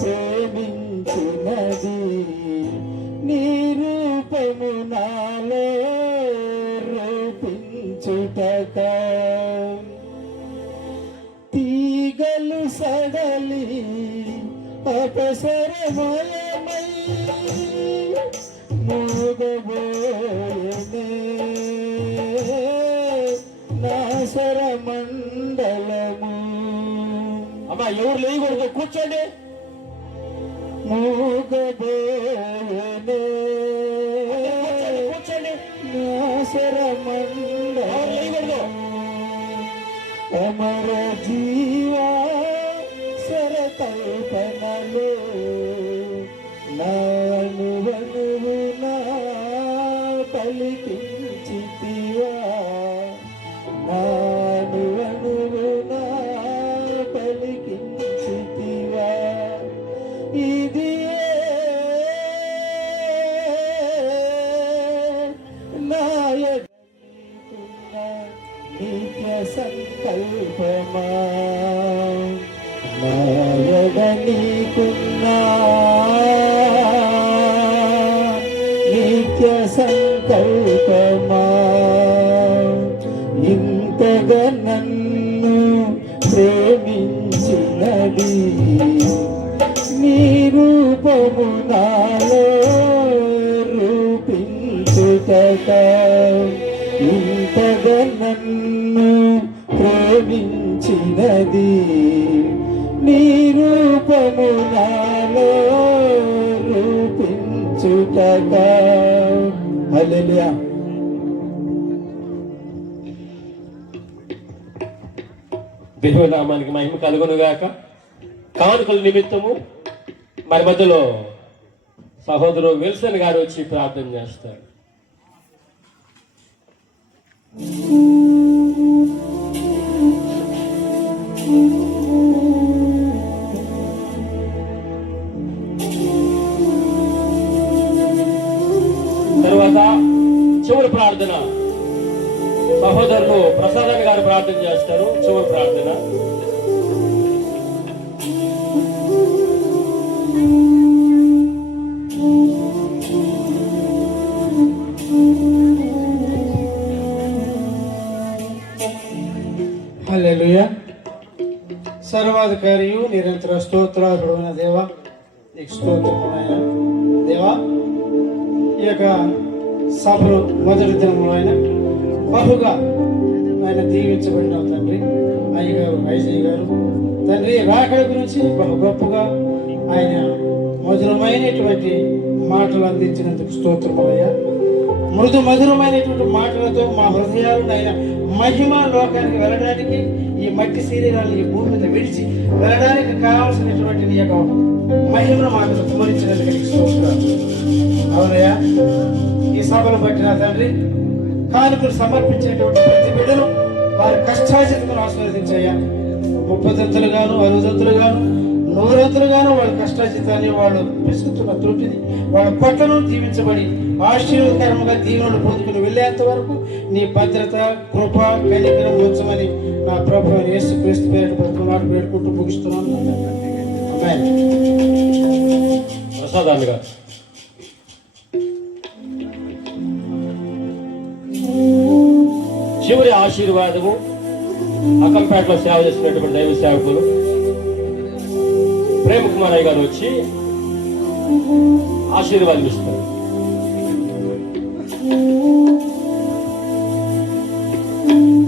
ప్రేమించినది నీ రూపము నాలో రూపించుటక, తీగలు సడలి అపసరమయమై మూగబోయనే నాసర మండలము. అమ్మా ఎవరు లేకూడదు, కూర్చోండి. మూగబోయనే కూర్చోండి. నాసర మండలము, అమర జీవా స్వరకల్పనలో నానువనువు నా పలికించితివా, నానువనువు నా పలికించితివా, ఇది నాయక నిత్య సంకల్పమా, నాయక నీకున్న నిత్య సంకల్పమా, ఇంతగా నన్ను ప్రేమించినది నీ రూపము నాలో రూపించుటక, ఇంతగా నన్ను ప్రేమించినది నీ రూపము నాలో రూపించుటక. హల్లెలూయా. దేవునామానికి మహిమ కలుగును గాక. కానుకల నిమిత్తము మరి మధ్యలో సహోదరు విల్సన్ గారు వచ్చి ప్రార్థన చేస్తారు. తర్వాత చివరి ప్రార్థన సహోదరులు ప్రసాద్ గారు ప్రార్థన చేస్తారు. చివరి ప్రార్థన. హల్లెలూయా. సర్వాధికారియు నిరంతర స్తోత్రార్హుడైన దేవ, నీకు స్తోత్రములైన దేవా, ఈ యొక్క సభలు మొదటి దినములు ఆయన బహుగా ఆయన దీవించబడిన తండ్రి అయ్యగారు ఐజయ్ గారు తండ్రి రాకడ గురించి బహు గొప్పగా ఆయన మధురమైనటువంటి మాటలు అందించినందుకు స్తోత్రములయ్యా. మృదు మధురమైనటువంటి మాటలతో మా హృదయాలు ఆయన మహిమ లోకానికి వెళ్ళడానికి, ఈ మట్టి శరీరాన్ని ఈ భూమి మీద విడిచి వెళ్ళడానికి కావాల్సినటువంటి నీ యొక్క మహిమను మాకు కుమరించినందుకు స్తోత్రాలు. అవునయ్యా, ఈ సభను బట్టి నా తండ్రి కానుకలు సమర్పించేటువంటి ప్రతి బిడ్డను వారి కష్టాజితను ఆస్వాదించయ్యా. 30 దంతులుగాను 60 దంతులుగాను 100 దంతులుగాను వాళ్ళ కష్టాజితాన్ని వాళ్ళు పిసుకుతున్న త్రుటిని వాళ్ళ పట్లను దీవించబడి ఆశీర్వదకరంగా దీవెనలు పొందుకుని వెళ్ళేంత వరకు నీ భద్రత కృప కనికరం ఉంచమని నా ప్రభు యేసు క్రీస్తు పేరు బ్రతుకున్నాడు వేడుకుంటూ ముగిస్తున్నాను. ఆమేన్. ప్రసాద్ గారు చివరి ఆశీర్వాదము అకంపేటలో సేవ చేసినటువంటి దైవ సేవకులు ప్రేమ్ కుమార్ అయ్య గారు వచ్చి ఆశీర్వాదం ఇస్తారు.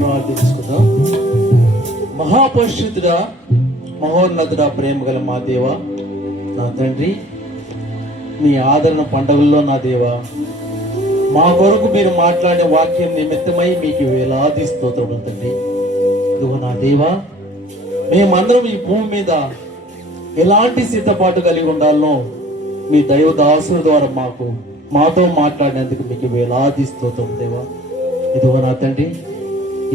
ప్రార్థించుకుందాం. మహాపరిశుద్ధుడా, మహోన్నతుడా, ప్రేమ గల మా దేవ, నా తండ్రి, మీ ఆదరణ పండుగల్లో నా దేవ మా కొరకు మీరు మాట్లాడే వాక్యం నిమిత్తమై మీకు వేలాది స్తోత్రములు తండ్రి. ఇదిగో నా దేవా, మేమందరం ఈ భూమి మీద ఎలాంటి సిద్ధపాటు కలిగి ఉండాలనో మీ దైవదాసుల ద్వారా మాతో మాట్లాడినందుకు మీకు వేలాది స్తోత్రం దేవా. ఇదిగో నా తండ్రి,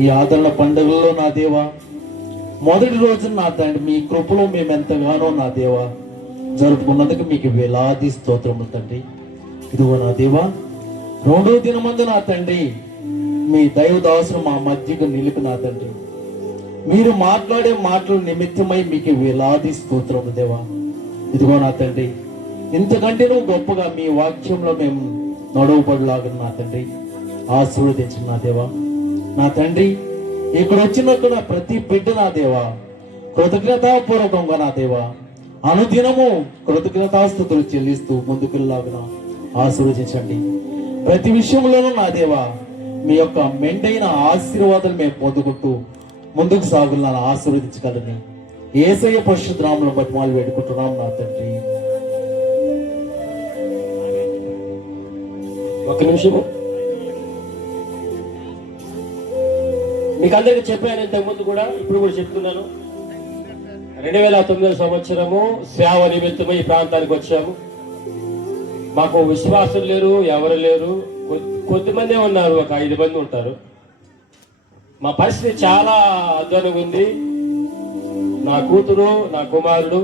ఈ ఆదరణ పండుగల్లో నా దేవా మొదటి రోజున నా తండ్రి మీ కృపలో మేము ఎంతగానో నా దేవా జరుపుకున్నందుకు మీకు వేలాది స్తోత్రములు తండ్రి. ఇదిగో నా దేవా, రెండో దినమందు నా తండ్రి మీ దైవదాసులు మా మధ్యకు నిలిపి నా తండ్రి మీరు మాట్లాడే మాటల నిమిత్తమై మీకు వేలాది స్తోత్రము దేవా. ఇదిగో నా తండ్రి, ఇంతకంటే నువ్వు గొప్పగా మీ వాక్యంలో మేము నడవబడిలాగా నా తండ్రి ఆశీర్వదించిన నా దేవా. నా తండ్రి, ఇక్కడ వచ్చినట్టు నా ప్రతి బిడ్డ నా దేవా కృతజ్ఞతాపూర్వకంగా నా దేవా అనుదినము కృతజ్ఞతాస్తుతులు చెల్లిస్తూ ముందుకెళ్ళలాగా ఆశీర్వదించండి. ప్రతి విషయంలోనూ నా దేవా మీ యొక్క మెండైన ఆశీర్వాదాలు మేము పొందుకుంటూ ముందుకు సాగులను ఆశీర్వదించగలని యేసయ్య పరిశుద్ధ నామములో బతిమాలు వేడుకుంటున్నాం నా తండ్రి. ఒక నిమిషము. మీకు అందరికీ చెప్పాను ఇంతకుముందు కూడా, ఇప్పుడు కూడా చెప్తున్నాను. 2009 సంవత్సరము సేవ నిమిత్తమై ఈ ప్రాంతానికి వచ్చాము. మాకు విశ్వాసం లేరు, ఎవరు లేరు, కొద్దిమందే ఉన్నారు, ఒక 5 మంది ఉంటారు. మా పరిస్థితి చాలా అధ్వానంగా ఉంది. నా కూతురు, నా కుమారుడు,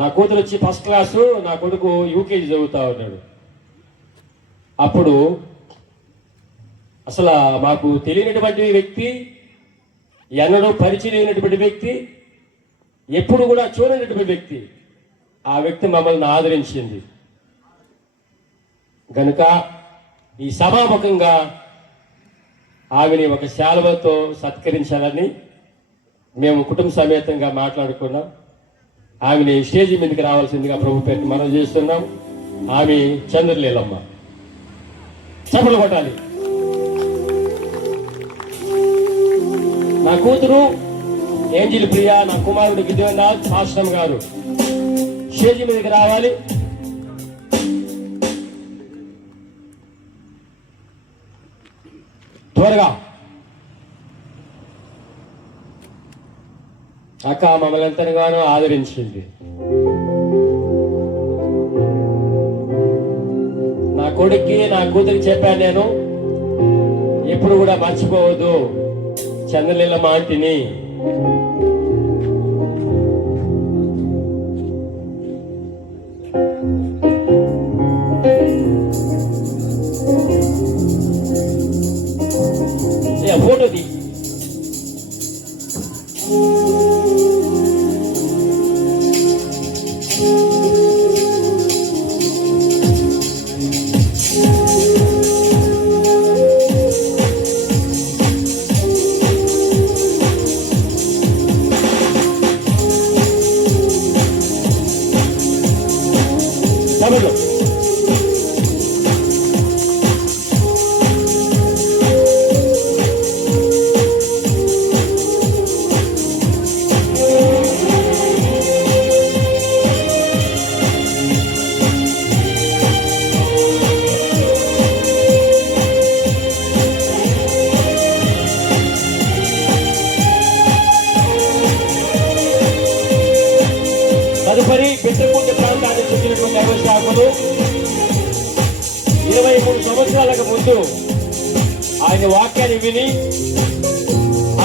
నా కూతురు వచ్చి 1st క్లాసు, నా కొడుకు యూకేజీ చదువుతా ఉన్నాడు. అప్పుడు అసలు మాకు తెలియనటువంటి వ్యక్తి, ఎన్నడూ పరిచయం అయినటువంటి వ్యక్తి, ఎప్పుడు కూడా చూడనటువంటి వ్యక్తి, ఆ వ్యక్తి మమ్మల్ని ఆదరించింది గనుక ఈ సభాముఖంగా ఆమెని ఒక శాలువతో సత్కరించాలని మేము కుటుంబ సమేతంగా మాట్లాడుకున్నాం. ఆమెని స్టేజీ మీదకి రావాల్సిందిగా ప్రభు పేరు మనం చేస్తున్నాం. ఆమె చంద్రలీలమ్మ. చప్పట్లు కొట్టాలి. నా కూతురు ఏంజిల్ ప్రియా, నా కుమారుడు గిద్యోనాథ్ ఆశ్రమ్ గారు స్టేజీ మీదకి రావాలి. త్వరగా. అక్క మమ్మల్ని ఎంతగానో ఆదరించింది. నా కొడుక్కి, నా కూతురికి చెప్పాను నేను, ఎప్పుడు కూడా మర్చిపోవద్దు చంద్రలీలమ్మ ఆంటీని. ఫోటో తీ. తమిళ తదుపరి పెద్దకుంట ప్రాంతానికి చెందినటువంటి దైవశాఖలు 23 సంవత్సరాలకు ముందు ఆయన వాక్యాన్ని విని,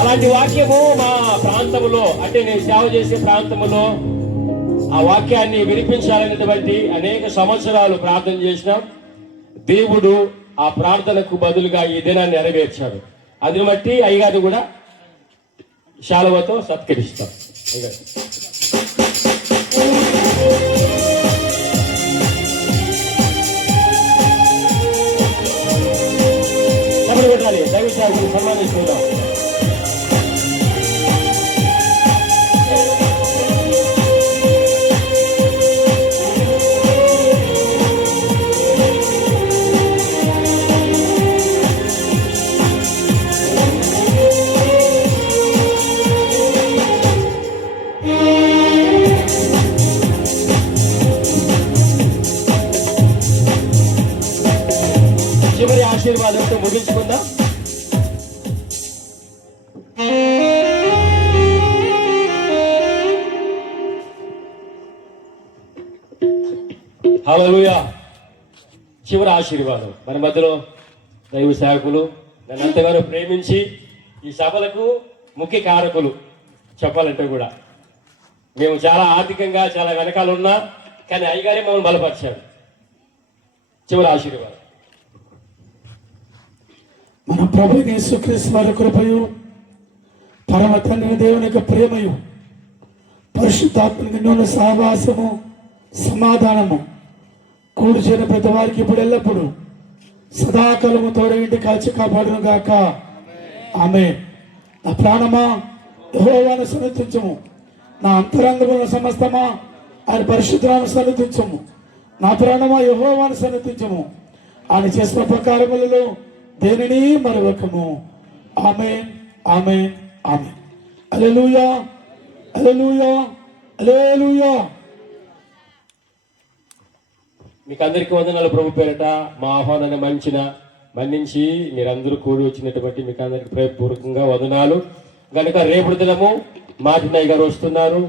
అలాంటి వాక్యము మా ప్రాంతంలో, అంటే నేను సేవ చేసే ప్రాంతంలో ఆ వాక్యాన్ని వినిపించాలనేటువంటి అనేక సంవత్సరాలు ప్రార్థన చేసినాం. దేవుడు ఆ ప్రార్థనకు బదులుగా ఈ దినాన్ని నెరవేర్చాడు. అది బట్టి అయ్యగారిని కూడా శాలువతో సత్కరిస్తాం. తమిళ పెట్టాలి. దైవ సేవకులు సన్మానిస్తున్నాం. చివరి ఆశీర్వాదంతో ముగించుకుందాం. హల్లెలూయా. చివరి ఆశీర్వాదం. మన మధ్యలో దైవ సేవకులు నన్ను అంతగానో ప్రేమించి ఈ సభలకు ముఖ్య కారకులు చెప్పాలంటే కూడా, మేము చాలా ఆర్థికంగా చాలా వెనకాల ఉన్నా కానీ అయ్యగారే మమ్మల్ని బలపరిచాడు. చివరి ఆశీర్వాదం. మన ప్రభు యేసుక్రీస్తు వారి కృపయు, పరమ తండ్రి దేవుని యొక్క ప్రేమయు, పరిశుద్ధాత్మక నూనె సహవాసము, సమాధానము కూడి చేరిన ప్రతి వారికి ఇప్పుడు ఎల్లప్పుడు సదాకాలము తోడేంటి కాల్చి కాపాడును గాక. ఆమేన్. నా ప్రాణమా యెహోవాను సన్నిధించుము, నా అంతరంగమున సమస్తమా ఆయన పరిశుద్ధనామమును సన్నిధించుము. నా ప్రాణమా యెహోవాను సన్నిధించుము, ఆయన చేసిన ప్రకారములలో దేనిని మరొకము. ఆమేన్, ఆమేన్, ఆమేన్. హల్లెలూయా, హల్లెలూయా, హల్లెలూయా. మీకు అందరికీ వందనాలు ప్రభు పేరట. మా ఆహ్వానాన్ని మన్నించి మీరందరూ కూడి వచ్చినటువంటి మీకు అందరికి ప్రేమపూర్వకంగా వందనాలు. కనుక రేపటి దినము మాటినాయ్ గారు వస్తున్నారు.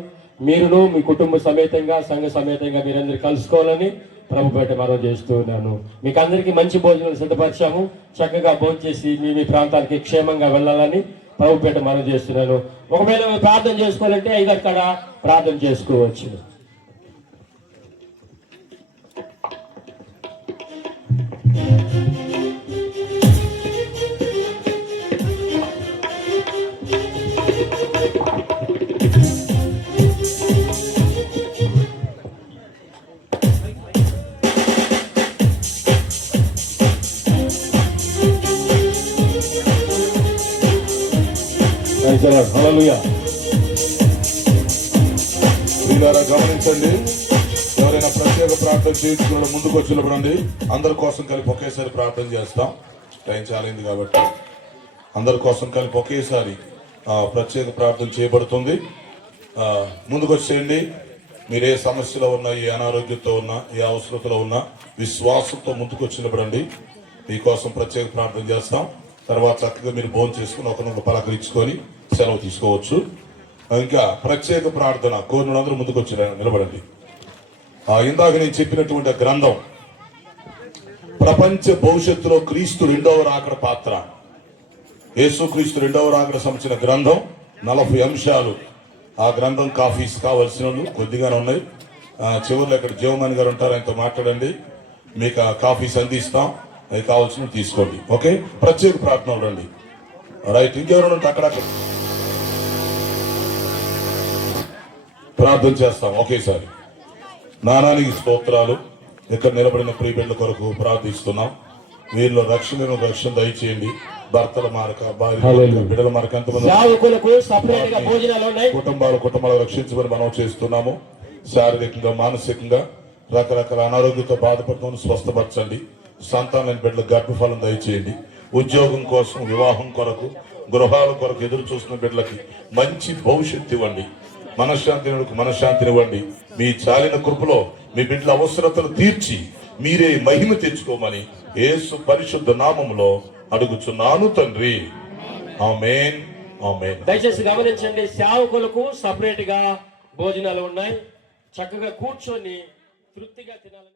మీరును మీ కుటుంబ సమేతంగా సంఘ సమేతంగా మీరందరూ కలుసుకోవాలని ప్రభు పేట మనం చేస్తూ ఉన్నాను. మీకు అందరికీ మంచి భోజనాలు సిద్ధపరిచాము. చక్కగా భోజనం చేసి మీ ప్రాంతానికి క్షేమంగా వెళ్ళాలని ప్రభు పేట మనం చేస్తున్నాను. ఒకవేళ ప్రార్థన చేసుకోవాలంటే ఐదారు కాడ ప్రార్థన చేసుకోవచ్చు. హల్లెలూయా. ప్రియులారా గమనించండి, ఎవరైనా ప్రత్యేక ప్రార్థన చేయించుకున్న ముందుకు వచ్చినప్పుడు అండి అందరి కోసం కలిపి ఒకేసారి ప్రార్థన చేస్తాం. టైం చాలింది కాబట్టి అందరి కోసం కలిపి ఒకేసారి ప్రత్యేక ప్రార్థన చేయబడుతుంది. ముందుకు వచ్చేయండి. మీరు ఏ సమస్యలో ఉన్నా, ఏ అనారోగ్యంతో ఉన్నా, ఏ అవసరతలో ఉన్నా విశ్వాసంతో ముందుకు వచ్చినప్పుడు అండి మీకోసం ప్రత్యేక ప్రార్థన చేస్తాం. తర్వాత చక్కగా మీరు భోజనం చేసుకుని ఒకరినొక పలకరించుకొని సెలవు తీసుకోవచ్చు. ఇంకా ప్రత్యేక ప్రార్థన కోరినందరూ ముందుకు వచ్చి నిలబడండి. ఇందాక నేను చెప్పినటువంటి గ్రంథం ప్రపంచ భవిష్యత్తులో క్రీస్తు రెండవ రాకడ పాత్ర, యేసుక్రీస్తు రెండవ రాకడ సంబంధించిన గ్రంథం 40 అంశాలు. ఆ గ్రంథం కాపీస్ కావాల్సిన వాళ్ళు కొద్దిగానే ఉన్నాయి. చివరిలో ఇక్కడ జీవమణి గారు ఉంటారు, ఆయనతో మాట్లాడండి. మీకు ఆ కాపీస్ అందిస్తాం. అవి కావాల్సినవి తీసుకోండి. ఓకే, ప్రత్యేక ప్రార్థనలు రండి. రైట్, ఇంకెవరైనా ఉంటే అక్కడక్కడ ప్రార్థన చేస్తాం ఒకేసారి. నానానికి స్తోత్రాలు. ఇక్కడ నిలబడిన ప్రియబిడ్డల కొరకు ప్రార్థిస్తున్నాం. వీళ్ళు రక్షణ దయచేయండి. భర్తల మారక, భార్య బిడ్డల మారక ఎంతమంది సేవకులకు సపరేట్ గా భోజనాలు ఉన్నాయి. కుటుంబాలు రక్షించమని మనం చేస్తున్నాము. శారీరకంగా, మానసికంగా రకరకాల అనారోగ్యంతో బాధపడుతున్న స్వస్థపరచండి. సంతానం బిడ్డల గర్భఫలం దయచేయండి. ఉద్యోగం కోసం, వివాహం కొరకు, గృహాల కొరకు ఎదురు చూస్తున్న బిడ్డలకి మంచి భవిష్యత్తు ఇవ్వండి. మనశ్శాంతినివ్వండి. మీ చాలిన కృపలో మీ బిడ్డల అవసరతలు తీర్చి మీరే మహిమ తెచ్చుకోమని యేసు పరిశుద్ధ నామములో అడుగుచున్నాను తండ్రి. ఆమేన్, ఆమేన్. దయచేసి గమనించండి, సేవకులకు సపరేట్ గా భోజనాలు ఉన్నాయి. చక్కగా కూర్చొని తృప్తిగా తినాలని